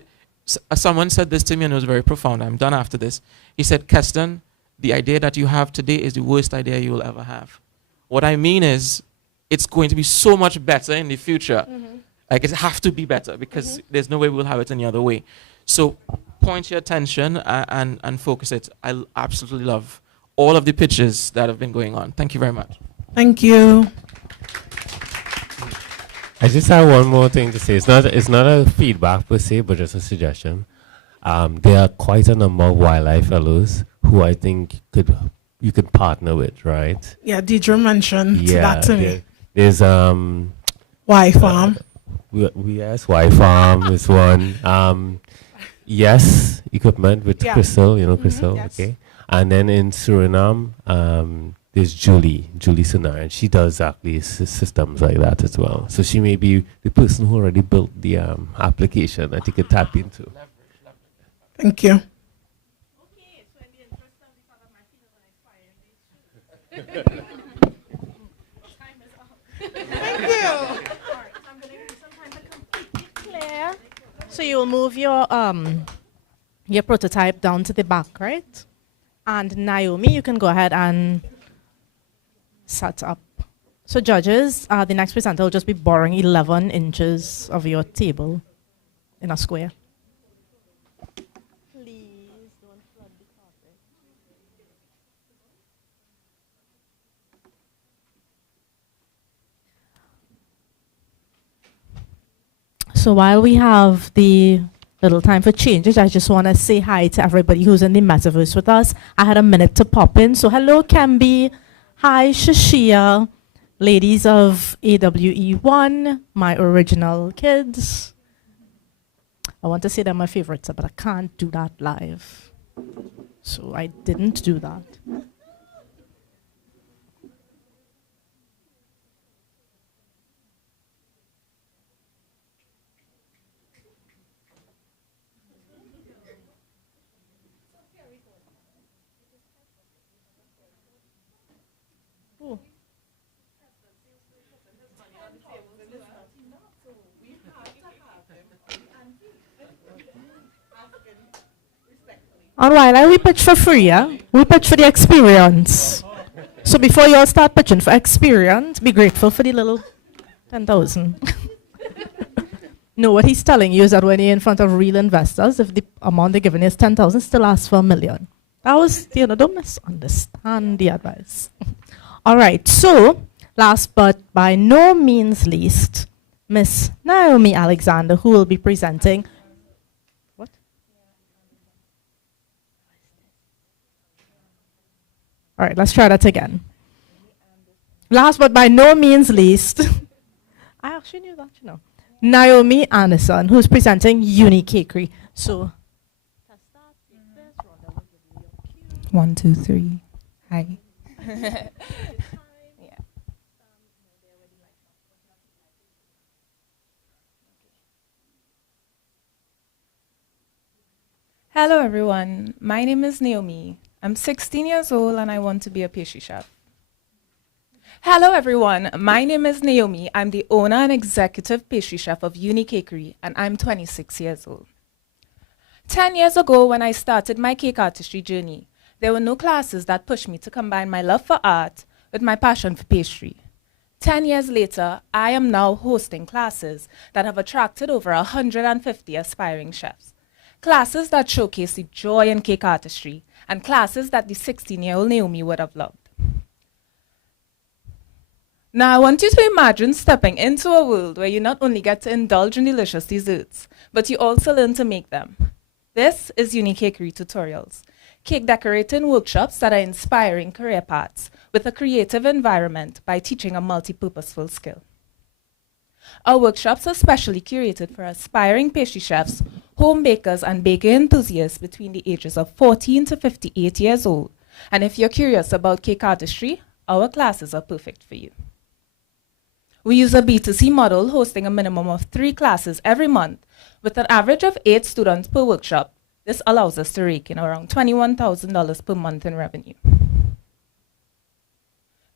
Someone said this to me and it was very profound. I'm done after this. He said, Keston, the idea that you have today is the worst idea you will ever have. What I mean is, it's going to be so much better in the future. Like, it has to be better because there's no way we'll have it any other way. So point your attention and focus it. I absolutely love all of the pitches that have been going on. Thank you very much. Thank you. I just have one more thing to say. It's not a feedback per se, but just a suggestion. There are quite a number of wildlife fellows who I think you could partner with, right? Yeah, Deidre mentioned that to me. There's Y Farm. Yes, Y Farm is one. Yes, equipment with Crystal, Crystal, yes. okay. And then in Suriname, there's Julie Sunar, and she does actually systems like that as well. So she may be the person who already built the application that you could tap into. Thank you. Thank you. Claire, so you will move your prototype down to the back, right? And Naomi, you can go ahead and set up. So judges, the next presenter will just be borrowing 11 inches of your table in a square. Please don't flood the carpet. So while we have the little time for changes, I just want to say hi to everybody who's in the metaverse with us. I had a minute to pop in. So hello, Kemby. Hi, Shashia. Ladies of AWE1, my original kids. I want to say they're my favorites, but I can't do that live. So I didn't do that. And while we pitch for free, yeah? We pitch for the experience. So before you all start pitching for experience, be grateful for the little 10,000. No, what he's telling you is that when you're in front of real investors, if the amount they're giving is 10,000, still ask for $1 million. That was, don't misunderstand the advice. All right, so last but by no means least, Miss Naomi Alexander, who will be presenting. What? All right, let's try that again. Last but by no means least, I actually knew that, Naomi Anderson, who's presenting Unicakery. So, 1, 2, 3. Hi. Hello everyone, my name is Naomi. I'm 16 years old and I want to be a pastry chef. Hello everyone, my name is Naomi. I'm the owner and executive pastry chef of Unicakery and I'm 26 years old. 10 years ago when I started my cake artistry journey, there were no classes that pushed me to combine my love for art with my passion for pastry. 10 years later, I am now hosting classes that have attracted over 150 aspiring chefs. Classes that showcase the joy in cake artistry, and classes that the 16-year-old Naomi would have loved. Now I want you to imagine stepping into a world where you not only get to indulge in delicious desserts, but you also learn to make them. This is Unicakery Tutorials, cake decorating workshops that are inspiring career paths with a creative environment by teaching a multi-purposeful skill. Our workshops are specially curated for aspiring pastry chefs, home bakers, and baking enthusiasts between the ages of 14 to 58 years old. And if you're curious about cake artistry, our classes are perfect for you. We use a B2C model, hosting a minimum of 3 classes every month, with an average of 8 students per workshop. This allows us to rake in around $21,000 per month in revenue.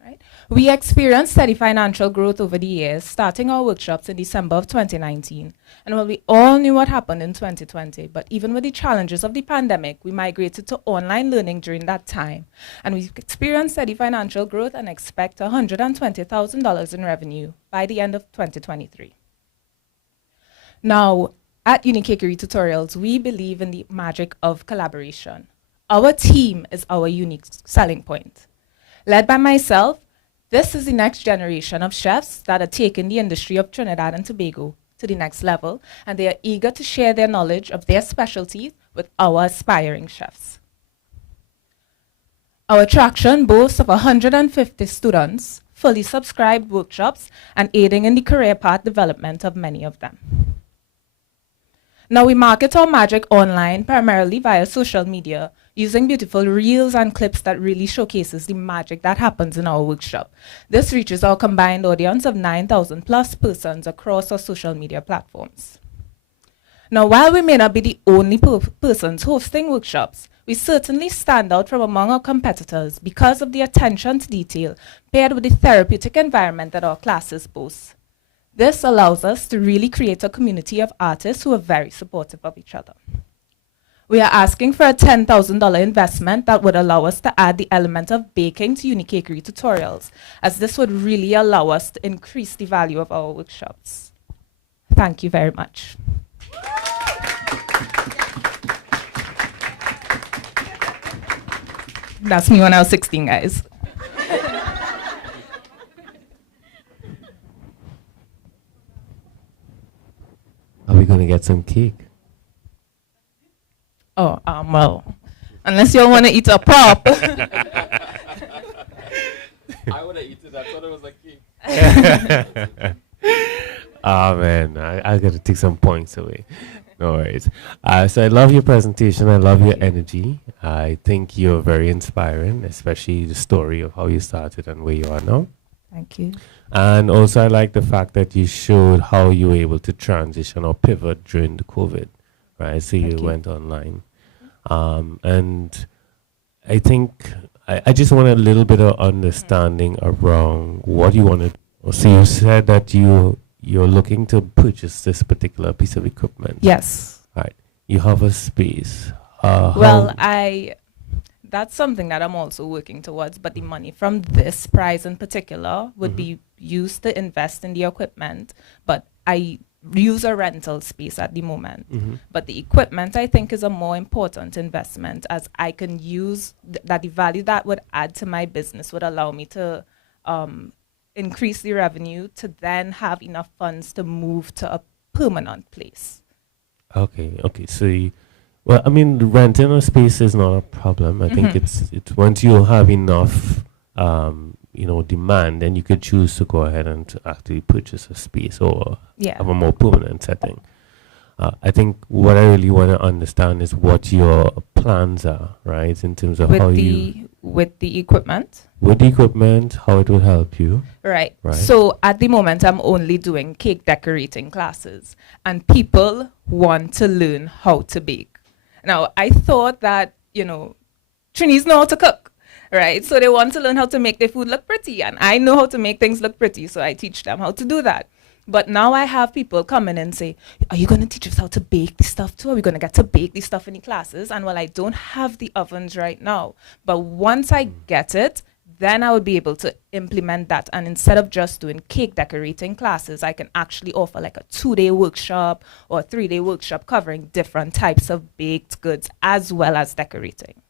Right? We experienced steady financial growth over the years, starting our workshops in December of 2019. And while we all knew what happened in 2020, but even with the challenges of the pandemic, we migrated to online learning during that time. And we've experienced steady financial growth and expect $120,000 in revenue by the end of 2023. Now, at Unicakery Tutorials, we believe in the magic of collaboration. Our team is our unique selling point. Led by myself, this is the next generation of chefs that are taking the industry of Trinidad and Tobago to the next level, and they are eager to share their knowledge of their specialties with our aspiring chefs. Our attraction boasts of 150 students, fully subscribed workshops, and aiding in the career path development of many of them. Now we market our magic online primarily via social media, using beautiful reels and clips that really showcases the magic that happens in our workshop. This reaches our combined audience of 9,000 plus persons across our social media platforms. Now, while we may not be the only persons hosting workshops, we certainly stand out from among our competitors because of the attention to detail paired with the therapeutic environment that our classes boast. This allows us to really create a community of artists who are very supportive of each other. We are asking for a $10,000 investment that would allow us to add the element of baking to Unicakery Tutorials, as this would really allow us to increase the value of our workshops. Thank you very much. That's me when I was 16, guys. Are we going to get some cake? Oh, well, unless you want to eat a prop. I would have eaten that. I thought it was like cake. Oh man, I got to take some points away. No worries. So I love your presentation. I love your energy. I think you're very inspiring, especially the story of how you started and where you are now. Thank you. And also, I like the fact that you showed how you were able to transition or pivot during the COVID, right? So you went online. And I think I just want a little bit of understanding around what you wanted. So you said that you're looking to purchase this particular piece of equipment. Yes. Right. You have a space. Well, that's something that I'm also working towards, but the money from this prize in particular would be used to invest in the equipment, but I use a rental space at the moment. But the equipment, I think, is a more important investment, as I can use that the value that would add to my business would allow me to increase the revenue to then have enough funds to move to a permanent place. Okay. So well, I mean, renting a space is not a problem. I think it's once you have enough, demand, then you could choose to go ahead and to actually purchase a space or have a more permanent setting. I think what I really want to understand is what your plans are, right, in terms of with the equipment. With the equipment, how it will help you. Right. So at the moment, I'm only doing cake decorating classes, and people want to learn how to bake. Now, I thought that, Trinis know how to cook, right? So they want to learn how to make their food look pretty, and I know how to make things look pretty, so I teach them how to do that. But now I have people come in and say, are you going to teach us how to bake this stuff too? Are we going to get to bake this stuff in the classes? And well, I don't have the ovens right now, but once I get it, then I would be able to implement that. And instead of just doing cake decorating classes, I can actually offer like a 2-day workshop or a 3-day workshop covering different types of baked goods as well as decorating.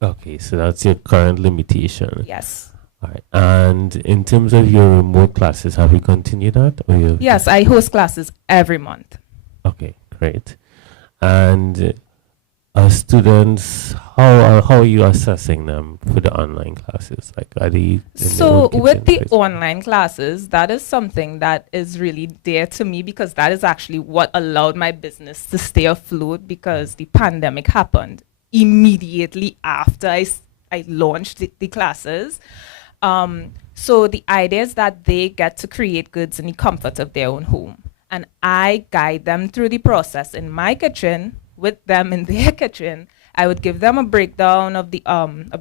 Okay, so that's your current limitation. Yes. All right. And in terms of your remote classes, have you continued that? Or yes, I host classes every month. Okay, great. And students, how are you assessing them for the online classes? Like, are they in their So own with the kitchen? online classes, that is something that is really dear to me because that is actually what allowed my business to stay afloat because the pandemic happened immediately after I launched the classes. So the idea is that they get to create goods in the comfort of their own home. And I guide them through the process in my kitchen, with them in their kitchen. I would give them a breakdown of the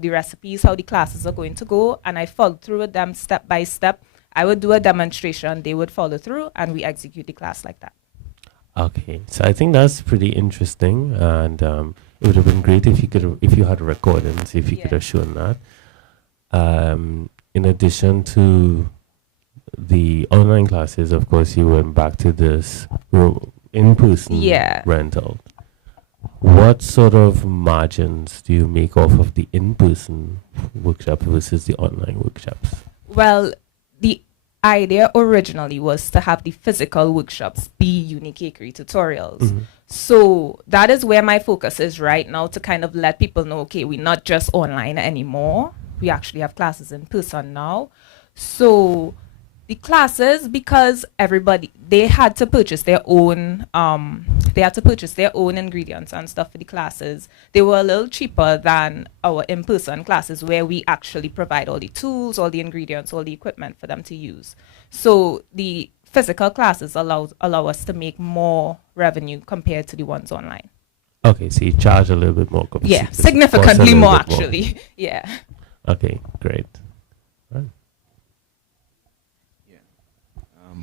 recipes, how the classes are going to go, and I follow through with them step by step. I would do a demonstration, they would follow through, and we execute the class like that. Okay, so I think that's pretty interesting, and it would have been great if you had recordings, if you could have shown that. In addition to the online classes, of course, you went back to this in-person rental. What sort of margins do you make off of the in-person workshop versus the online workshops? Well, the idea originally was to have the physical workshops be unique cakery tutorials. So that is where my focus is right now, to kind of let people know, okay, we're not just online anymore. We actually have classes in person now. So the classes, because they had to purchase their own ingredients and stuff for the classes. They were a little cheaper than our in-person classes where we actually provide all the tools, all the ingredients, all the equipment for them to use. So the physical classes allow us to make more revenue compared to the ones online. Okay, so you charge a little bit more. Yeah, significantly more actually. Yeah. Okay, great.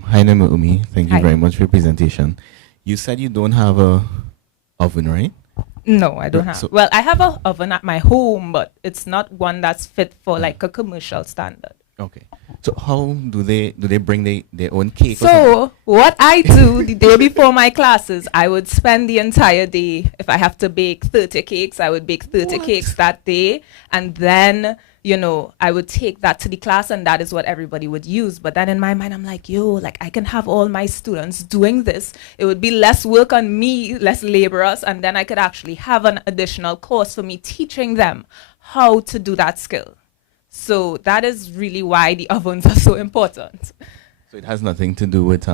Hi, Naomi. Thank you very much for your presentation. You said you don't have a oven, right? No, I don't have. Well, I have an oven at my home, but it's not one that's fit for like a commercial standard. Okay. So how do they bring their own cake? So what I do the day before my classes, I would spend the entire day. If I have to bake 30 cakes, I would bake 30 cakes that day, and then I would take that to the class, and that is what everybody would use. But then in my mind, I'm like, like I can have all my students doing this. It would be less work on me, less laborious, and then I could actually have an additional course for me teaching them how to do that skill. So that is really why the ovens are so important. So it has nothing to do with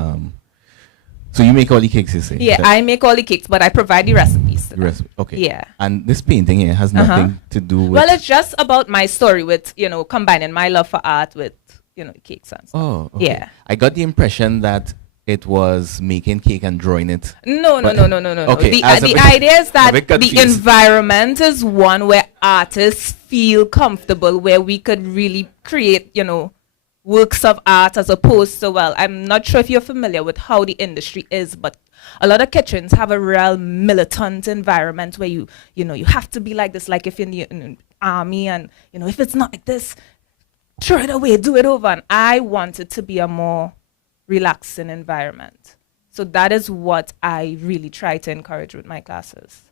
So you make all the cakes, you say? Yeah, I make all the cakes, but I provide the recipes. Okay. Yeah. And this painting here has nothing to do with. Well, it's just about my story with combining my love for art with the cakes and stuff. Oh, okay. Yeah. I got the impression that it was making cake and drawing it. No. Okay. The idea is that the environment is one where artists feel comfortable, where we could really create, works of art, as opposed to, well, I'm not sure if you're familiar with how the industry is, but a lot of kitchens have a real militant environment where you have to be like this, like if you're in the army, and if it's not like this, throw it away, do it over. And I want it to be a more relaxing environment. So that is what I really try to encourage with my classes.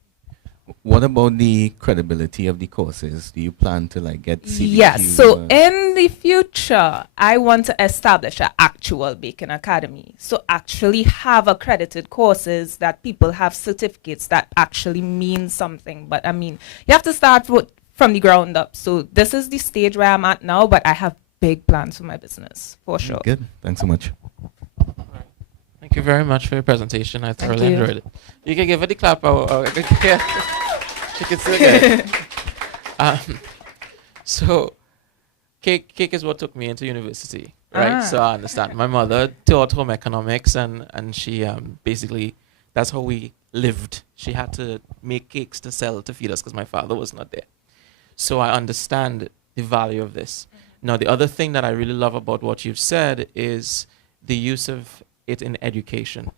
What about the credibility of the courses? Do you plan to get CBQ? Yes. So in the future, I want to establish an actual baking academy. So actually have accredited courses that people have certificates that actually mean something. But I mean, you have to start from the ground up. So this is the stage where I'm at now, but I have big plans for my business, for sure. Good. Thanks so much. Thank you very much for your presentation. I thoroughly you. enjoyed it. You can give it the clap. She can still get it. So, cake is what took me into university, right? So I understand. My mother taught home economics, and she basically, that's how we lived. She had to make cakes to sell to feed us because my father was not there. So I understand the value of this. Now, the other thing that I really love about what you've said is the use of it in education.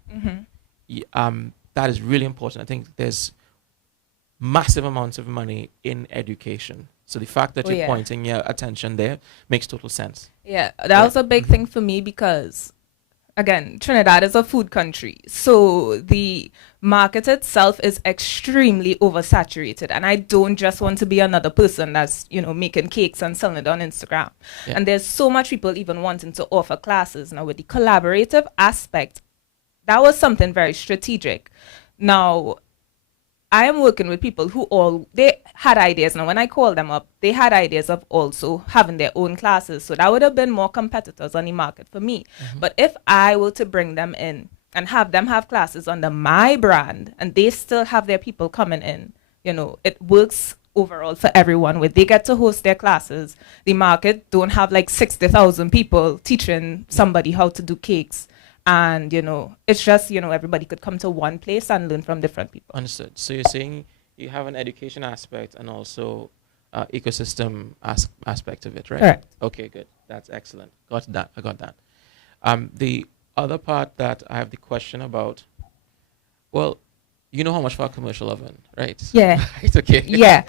That is really important. I think there's massive amounts of money in education. So the fact that you're pointing your attention there makes total sense. Yeah, that was a big thing for me because, again, Trinidad is a food country. So the market itself is extremely oversaturated. And I don't just want to be another person that's, making cakes and selling it on Instagram. Yeah. And there's so much people even wanting to offer classes. Now, with the collaborative aspect, that was something very strategic. Now, I am working with people who they had ideas. Now, when I called them up, they had ideas of also having their own classes. So that would have been more competitors on the market for me. But if I were to bring them in and have them have classes under my brand and they still have their people coming in, it works overall for everyone. Where they get to host their classes, the market don't have like 60,000 people teaching somebody how to do cakes. And, it's just, everybody could come to one place and learn from different people. Understood. So you're saying you have an education aspect and also ecosystem aspect of it, right? Correct. Okay, good. That's excellent. Got that. I got that. The other part that I have the question about, well, you know how much for a commercial oven, right? Yeah. Right, okay. Yeah.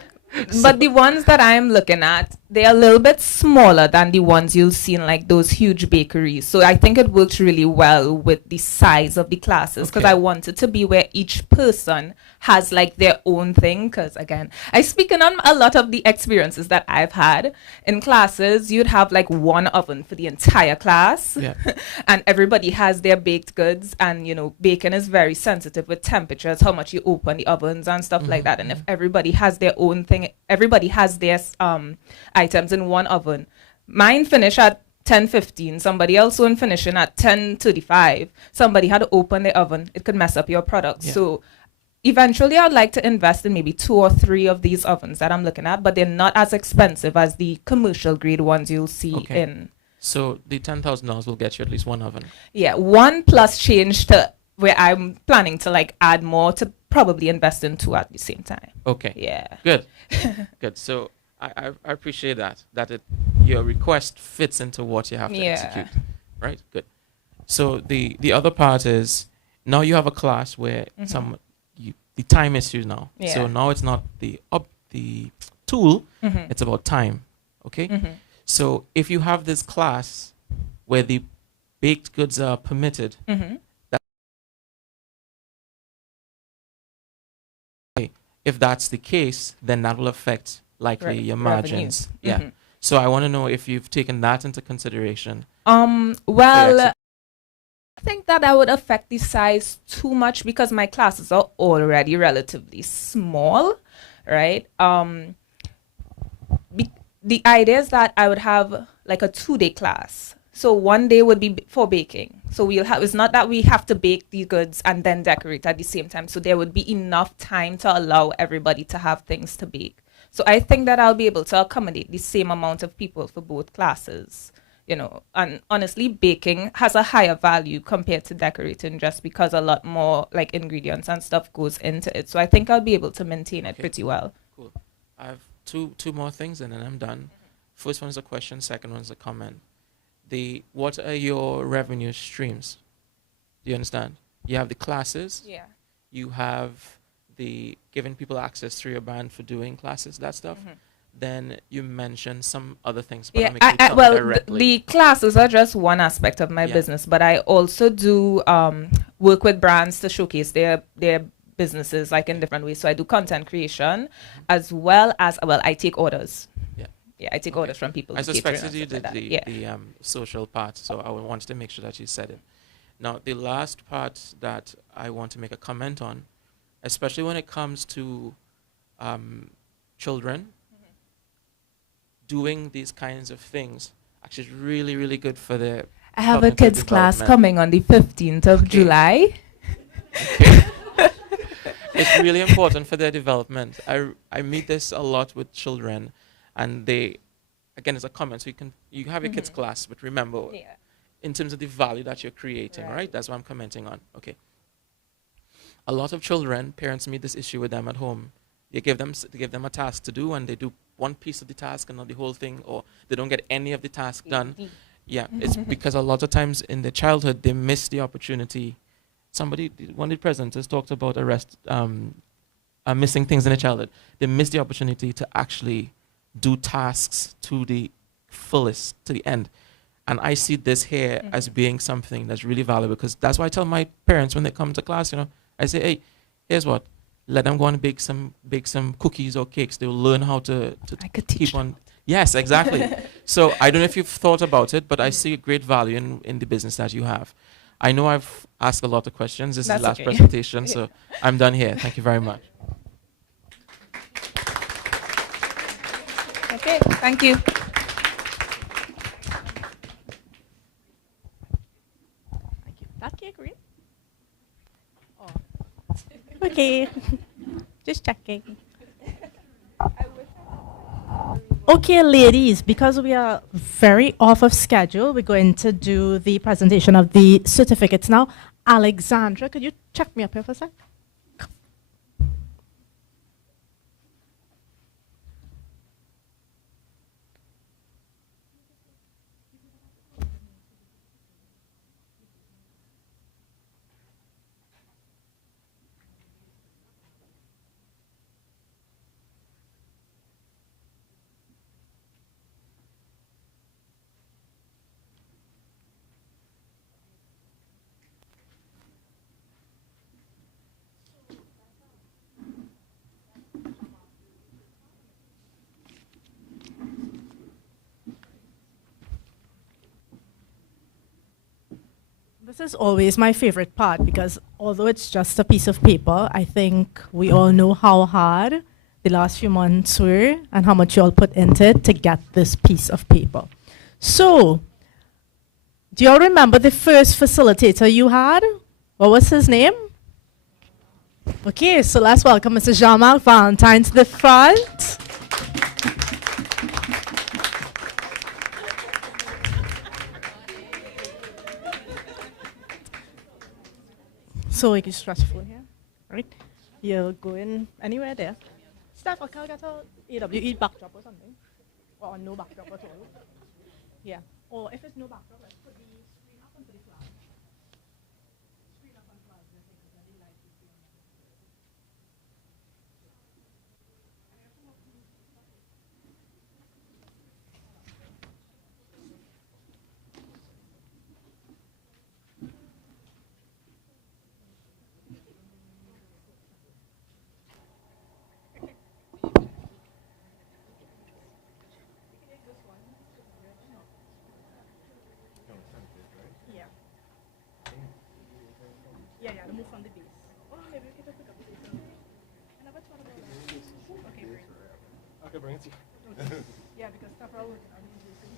But the ones that I'm looking at, they're a little bit smaller than the ones you'll see in like those huge bakeries. So I think it works really well with the size of the classes because I want it to be where each person has like their own thing. Because again, I speak on a lot of the experiences that I've had in classes. You'd have like one oven for the entire class, and everybody has their baked goods. And baking is very sensitive with temperatures, how much you open the ovens and stuff like that. And if everybody has their own thing, everybody has their items in one oven. Mine finish at 10:15. Somebody else won't finishing at 10:35. Somebody had to open the oven. It could mess up your product. So eventually I'd like to invest in maybe 2 or 3 of these ovens that I'm looking at, but they're not as expensive as the commercial grade ones you'll see in. So the $10,000 will get you at least one oven. Yeah, one plus change to where I'm planning to like add more to probably invest in 2 at the same time. Okay. Yeah. Good. Good. So I appreciate that your request fits into what you have to execute. Right? Good. So the other part is now you have a class where the time issue now. Yeah. So now it's not the tool, it's about time. Okay? So if you have this class where the baked goods are permitted, if that's the case, then that will affect likely your margins. Yeah. So I want to know if you've taken that into consideration. Well, I think that would affect the size too much because my classes are already relatively small, right? The idea is that I would have like a 2-day class. So one day would be for baking. So it's not that we have to bake the goods and then decorate at the same time. So there would be enough time to allow everybody to have things to bake. So I think that I'll be able to accommodate the same amount of people for both classes, and honestly, baking has a higher value compared to decorating just because a lot more like ingredients and stuff goes into it. So I think I'll be able to maintain it pretty well. Cool. I have two more things and then I'm done. First one is a question, second one is a comment. What are your revenue streams? Do you understand? You have the classes. Yeah. You have the giving people access through your brand for doing classes, that stuff. Then you mentioned some other things. But the classes are just one aspect of my business, but I also do work with brands to showcase their businesses like in different ways. So I do content creation as well as I take orders. Yeah, I take orders from people. I suspected you did the social part, so I wanted to make sure that you said it. Now, the last part that I want to make a comment on, especially when it comes to children doing these kinds of things, actually is really, really good for their I have a kids class coming on the 15th of July. It's really important for their development. I meet this a lot with children. And again, it's a comment. So you have your kids' class, but remember, in terms of the value that you're creating, right? That's what I'm commenting on. Okay. A lot of children, parents meet this issue with them at home. They give them a task to do, and they do one piece of the task and not the whole thing, or they don't get any of the task done. Yeah, it's because a lot of times in their childhood they miss the opportunity. One of the presenters talked about missing things in their childhood. They miss the opportunity to actually do tasks to the fullest, to the end. And I see this here as being something that's really valuable, because that's why I tell my parents when they come to class, I say, hey, here's what, let them go and bake some cookies or cakes. They'll learn how to keep on. Yes, exactly. So I don't know if you've thought about it, but I see a great value in the business that you have. I know I've asked a lot of questions. This is the last presentation, so I'm done here. Thank you very much. Okay, thank you. That cake, right? Okay, just checking. Okay, ladies, because we are very off of schedule, we're going to do the presentation of the certificates now. Alexandra, could you check me up here for a sec? This is always my favorite part because although it's just a piece of paper, I think we all know how hard the last few months were and how much you all put into it to get this piece of paper. So, do you all remember the first facilitator you had? What was his name? Okay, so let's welcome Mr. Jean-Marc Valentine to the front. So you can stretch full here, right? You're going anywhere there. Steph, can I get a AWE backdrop or something? Or no backdrop at all? Yeah. Or if it's no backdrop, let's put the screen up onto the flag. Screen up on flag, I think, because I didn't like the screen. Yeah, to move from the base. Oh, maybe we can just pick up the base. And I bet what about that? Okay, great. Okay, bring it to you. Yeah, because stuff are working on these bases.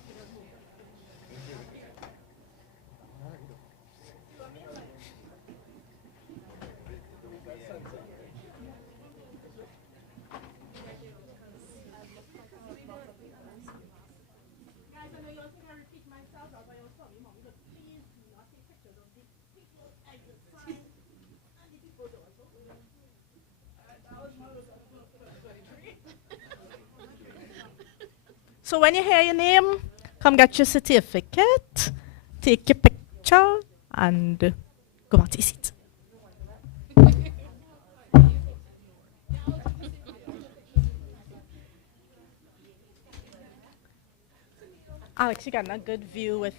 Guys, I know you all think I repeat myself, but I also sorry, Mom, but please do not take pictures of the people exit sign and the people doors. So when you hear your name, come get your certificate, take your picture, and go back to your seat. Alex, you got a good view with.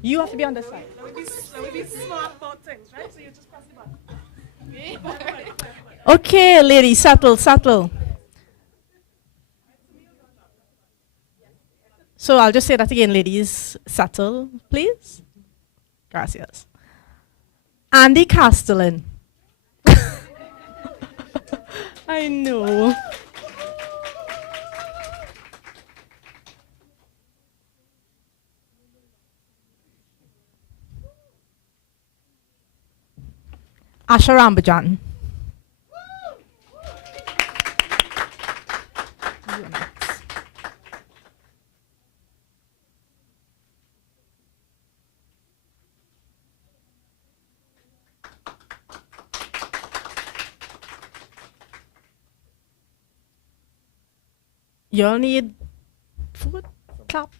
You have to be on this side. Let me be smart about things, right? So you just press the button. Okay, ladies, settle, settle. So I'll just say that again, ladies, settle, please. Gracias. Andy Castellan. I know. Asha Rambajan. You all need food? Clap.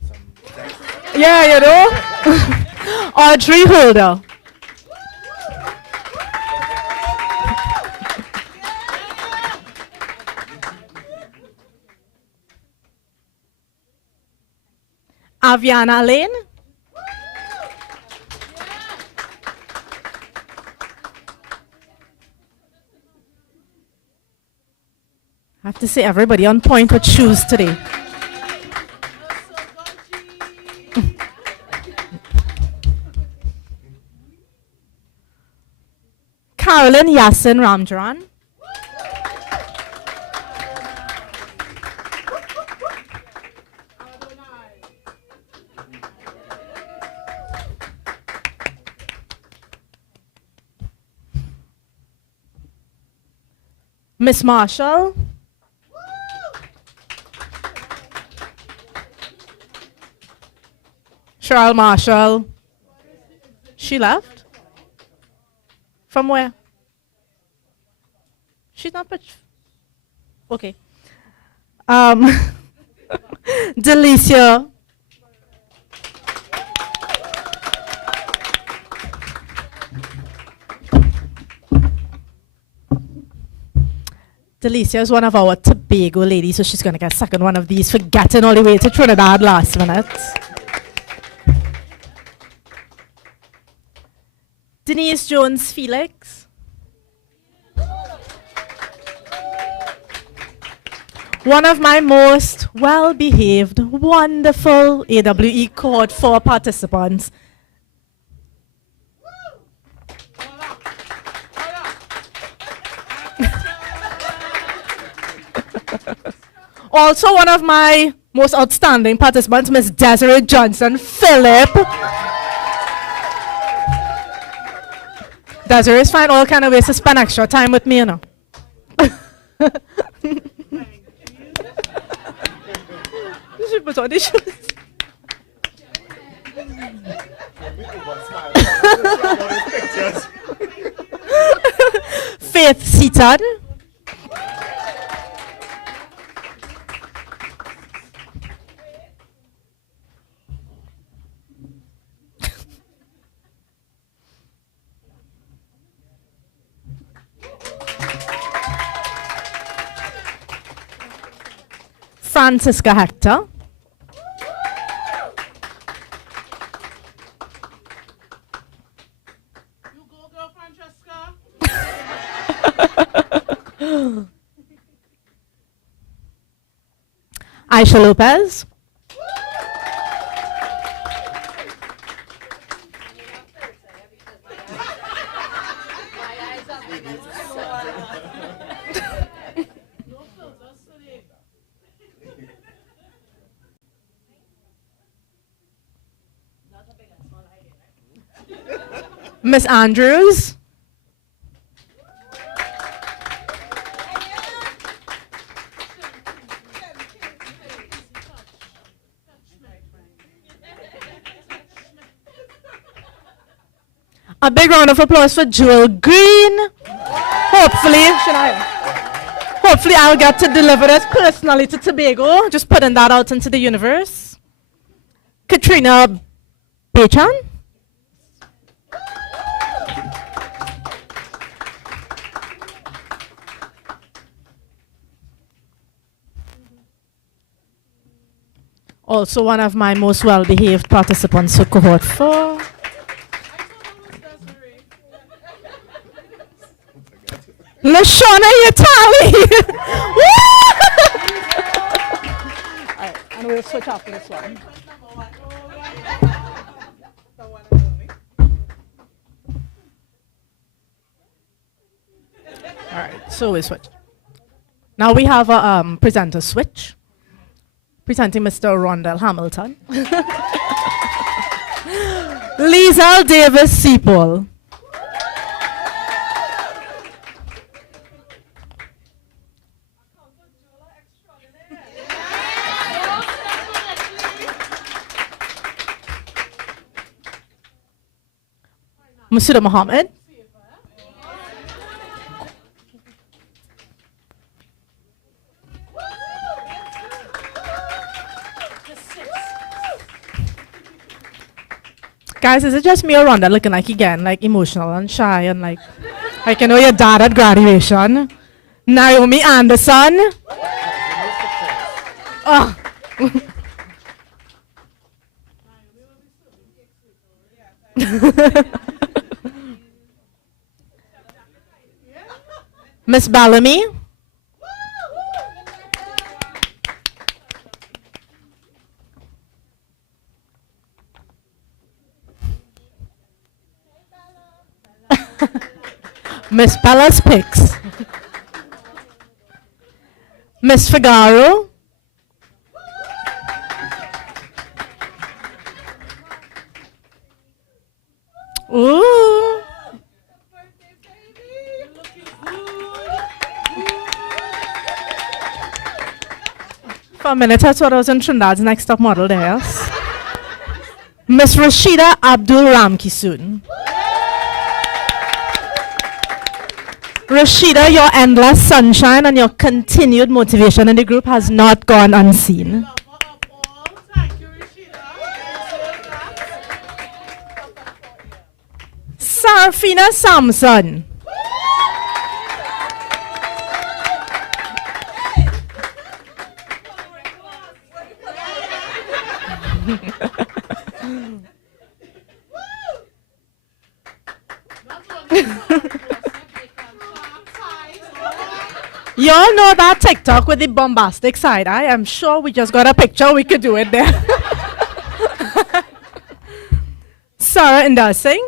Yeah, you know? Audrey Holder. Aviana Lane. I have to say everybody on point with shoes today. Carolyn Yasin Ramjaran. Miss Marshall. Cheryl Marshall. She left? From where? She's not okay. Delicia. Delicia is one of our Tobago ladies, so she's going to get second one of these for getting all the way to Trinidad last minute. Denise Jones Felix. One of my most well-behaved, wonderful AWE Cohort 4 participants. Also one of my most outstanding participants, Miss Desiree Johnson Phillip. Desiree's find all kind of ways to spend extra time with me, you know. She put on the shoes. Faith Seaton. Francisca Hector. Aisha Lopez. Miss Andrews. A big round of applause for Jewel Green. Hopefully I'll get to deliver this personally to Tobago. Just putting that out into the universe. Katrina Bechan. Also one of my most well-behaved participants for Cohort 4. LaShawna Yatali! Alright, and we'll switch off this one. Alright, so we switch. Now we have a presenter switch. Presenting Mr. Rondell Hamilton. Liesl Davis Seapole. Masuda Muhammad. Guys, is it just me or Rhonda looking like again, like emotional and shy and like you know your dad at graduation? Naomi Anderson. Oh. Miss Bellamy. Miss Bella's Picks. Miss Figaro. Ooh. a minute, I thought I was in Trinidad's Next Top Model there. Yes? Miss Rashida Abdul Ramkisoon. Rashida, your endless sunshine and your continued motivation in the group has not gone unseen. Sarafina Samson. Y'all know that TikTok with the bombastic side eye? I'm sure we just got a picture. We could do it there. Sarah Indersing.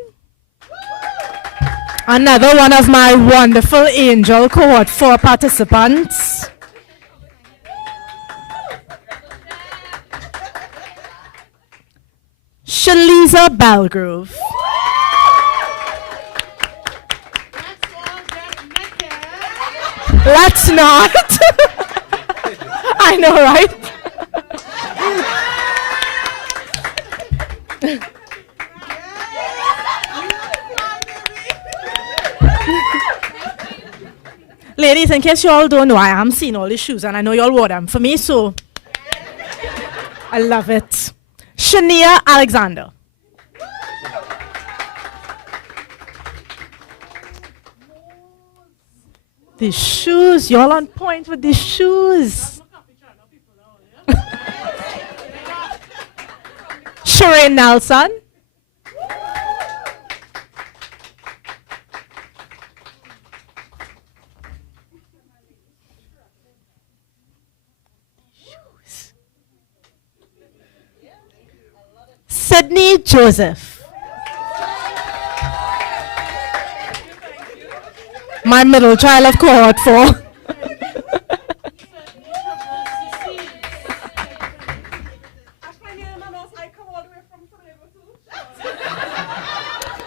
Another one of my wonderful Angel Cohort 4 participants. Shaliza Belgrove. Let's not. I know, right? Ladies, in case you all don't know, I am seeing all these shoes and I know you all wore them for me, so I love it. Shania Alexander. These shoes, y'all on point with these shoes. Shereen Nelson. Sydney Joseph. My middle child of cohort 4.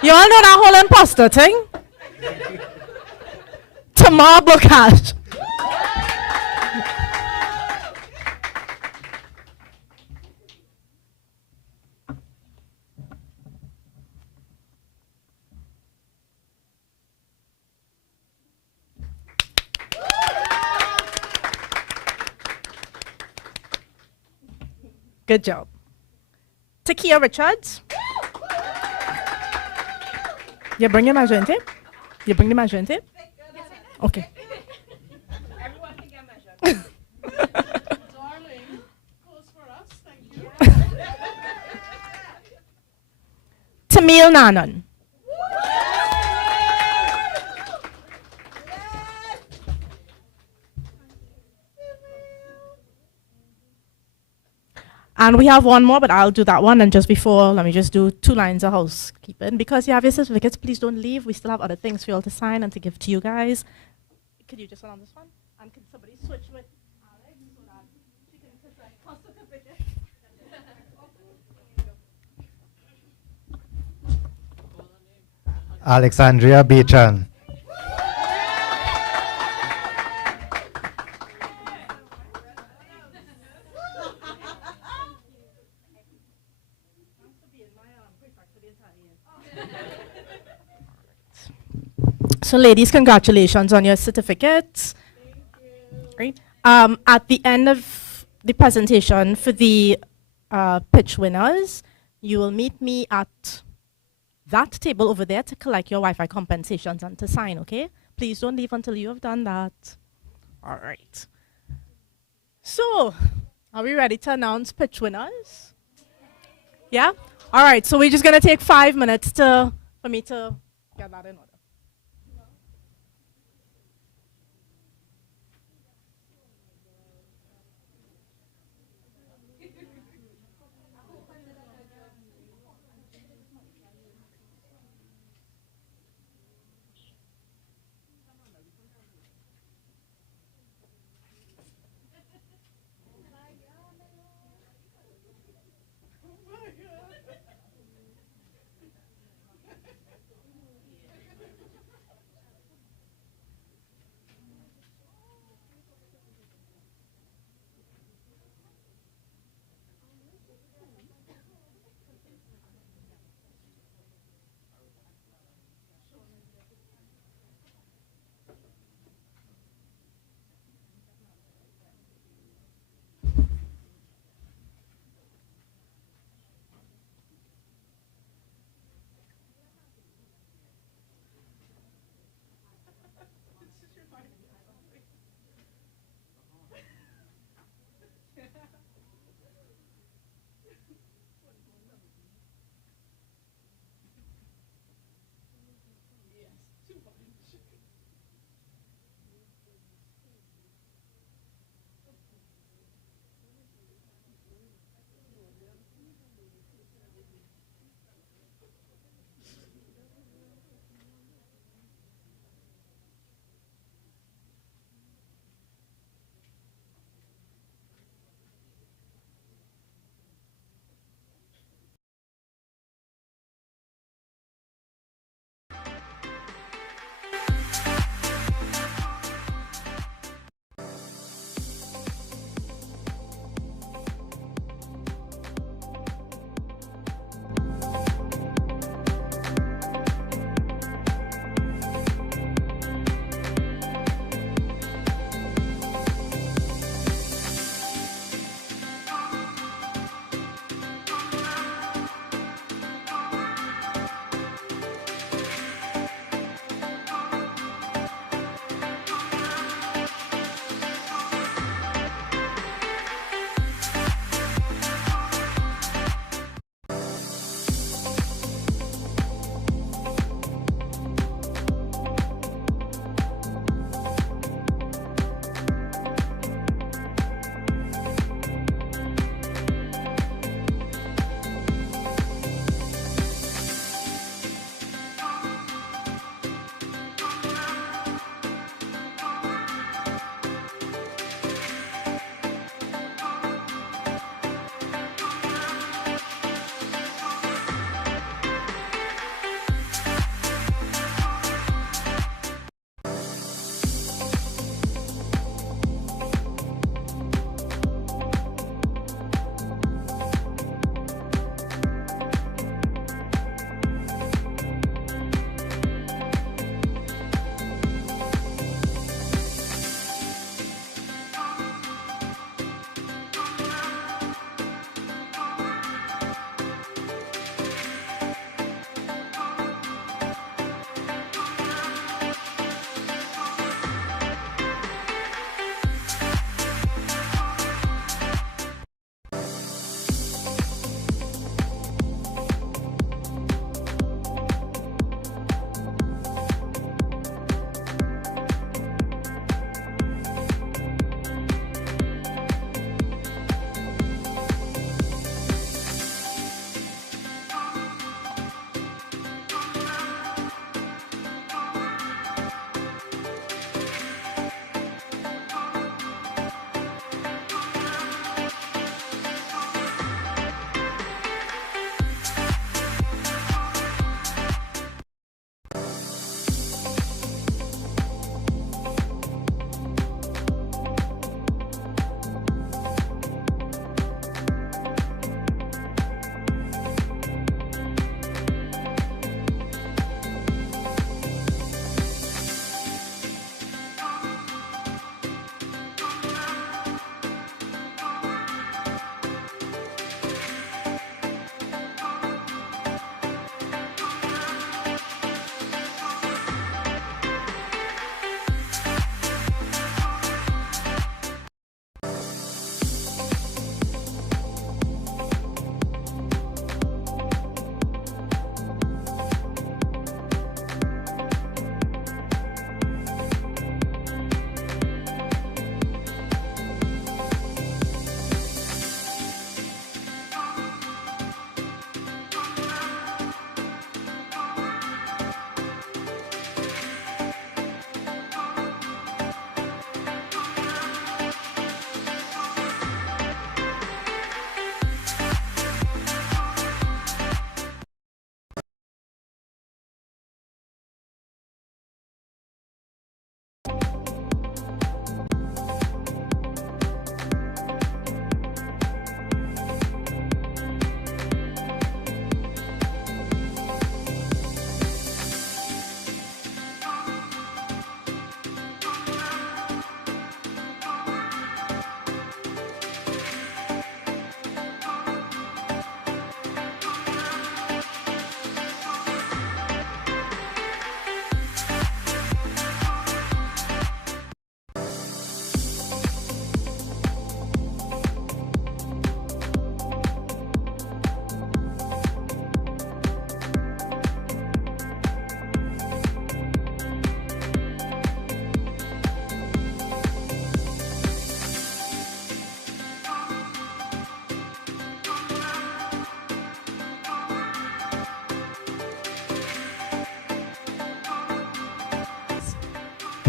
You all know that whole imposter thing? Tamar Bokash. Good job. Takia Richards. You bring your measuring tape? You bring the measuring tape? Okay. Everyone can get measured. Darling, close for us. Thank you. Tamil Nanan. And we have one more, but I'll do that one. And just before, let me just do 2 lines of housekeeping. Because you have your certificates, please don't leave. We still have other things for you all to sign and to give to you guys. Could you just run on this one? And can somebody switch with Alex so that she can select her certificate? Alexandria Beechan. So ladies, congratulations on your certificates. Right. At the end of the presentation for the pitch winners, you will meet me at that table over there to collect your Wi-Fi compensations and to sign, okay? Please don't leave until you have done that. All right. So, are we ready to announce pitch winners? Yeah? All right, so we're just gonna take 5 minutes for me to get that in order.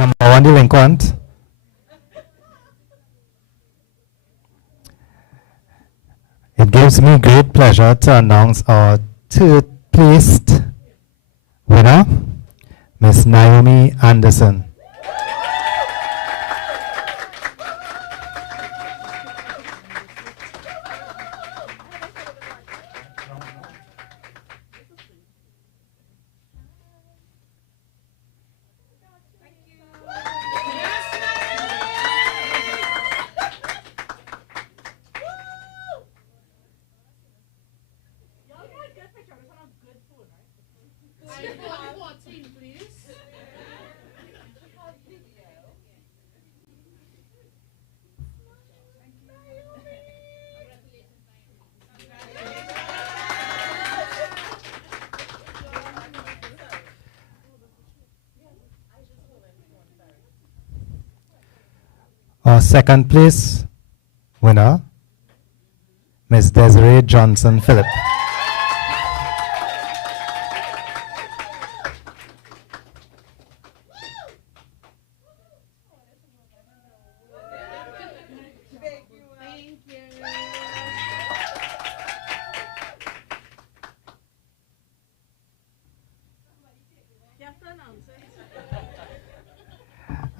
Number one delinquent. It gives me great pleasure to announce our third placed winner, Miss Naomi Anderson. Our second place winner, Ms. Desiree Johnson Phillip.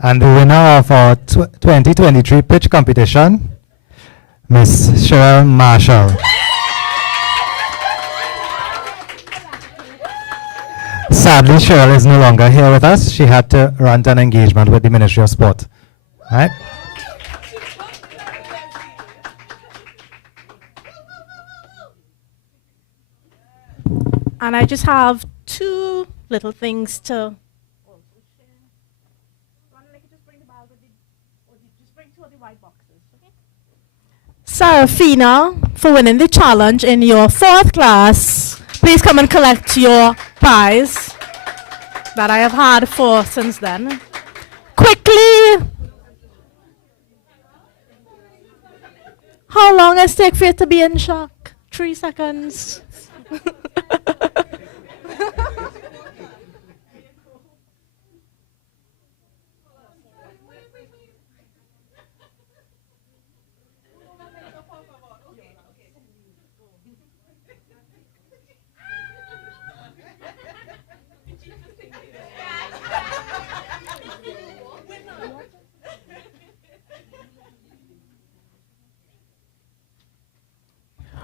And the winner of our 2023 pitch competition, Miss Cheryl Marshall. Sadly, Cheryl is no longer here with us. She had to run to an engagement with the Ministry of Sport. Right? And I just have two little things to. Serafina, for winning the challenge in your 4th class. Please come and collect your prize that I have had for since then. Quickly. How long does it take for you to be in shock? 3 seconds.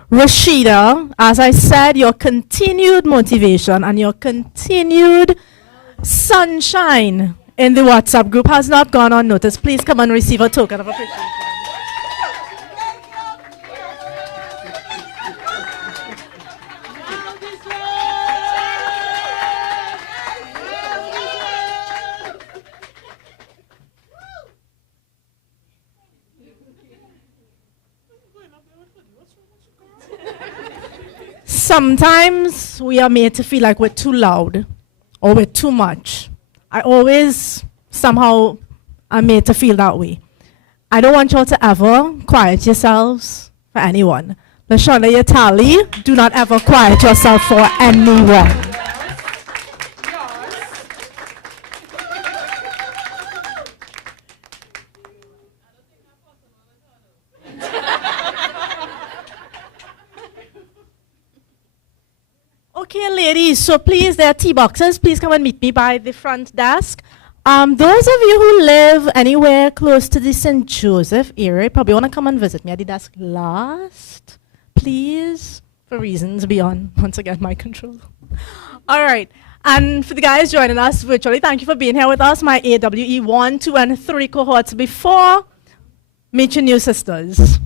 Rashida, as I said, your continued motivation and your continued sunshine in the WhatsApp group has not gone unnoticed. Please come and receive a token of appreciation. Sometimes we are made to feel like we're too loud or we're too much. I always somehow am made to feel that way. I don't want y'all to ever quiet yourselves for anyone. Lashonda Yatali, do not ever quiet yourself for anyone. Okay, ladies, so please, there are tea boxes. Please come and meet me by the front desk. Those of you who live anywhere close to the St. Joseph area, probably want to come and visit me at the desk last, please, for reasons beyond, once again, my control. All right, and for the guys joining us virtually, thank you for being here with us. My AWE 1, 2, and 3 cohorts before. Meet your new sisters.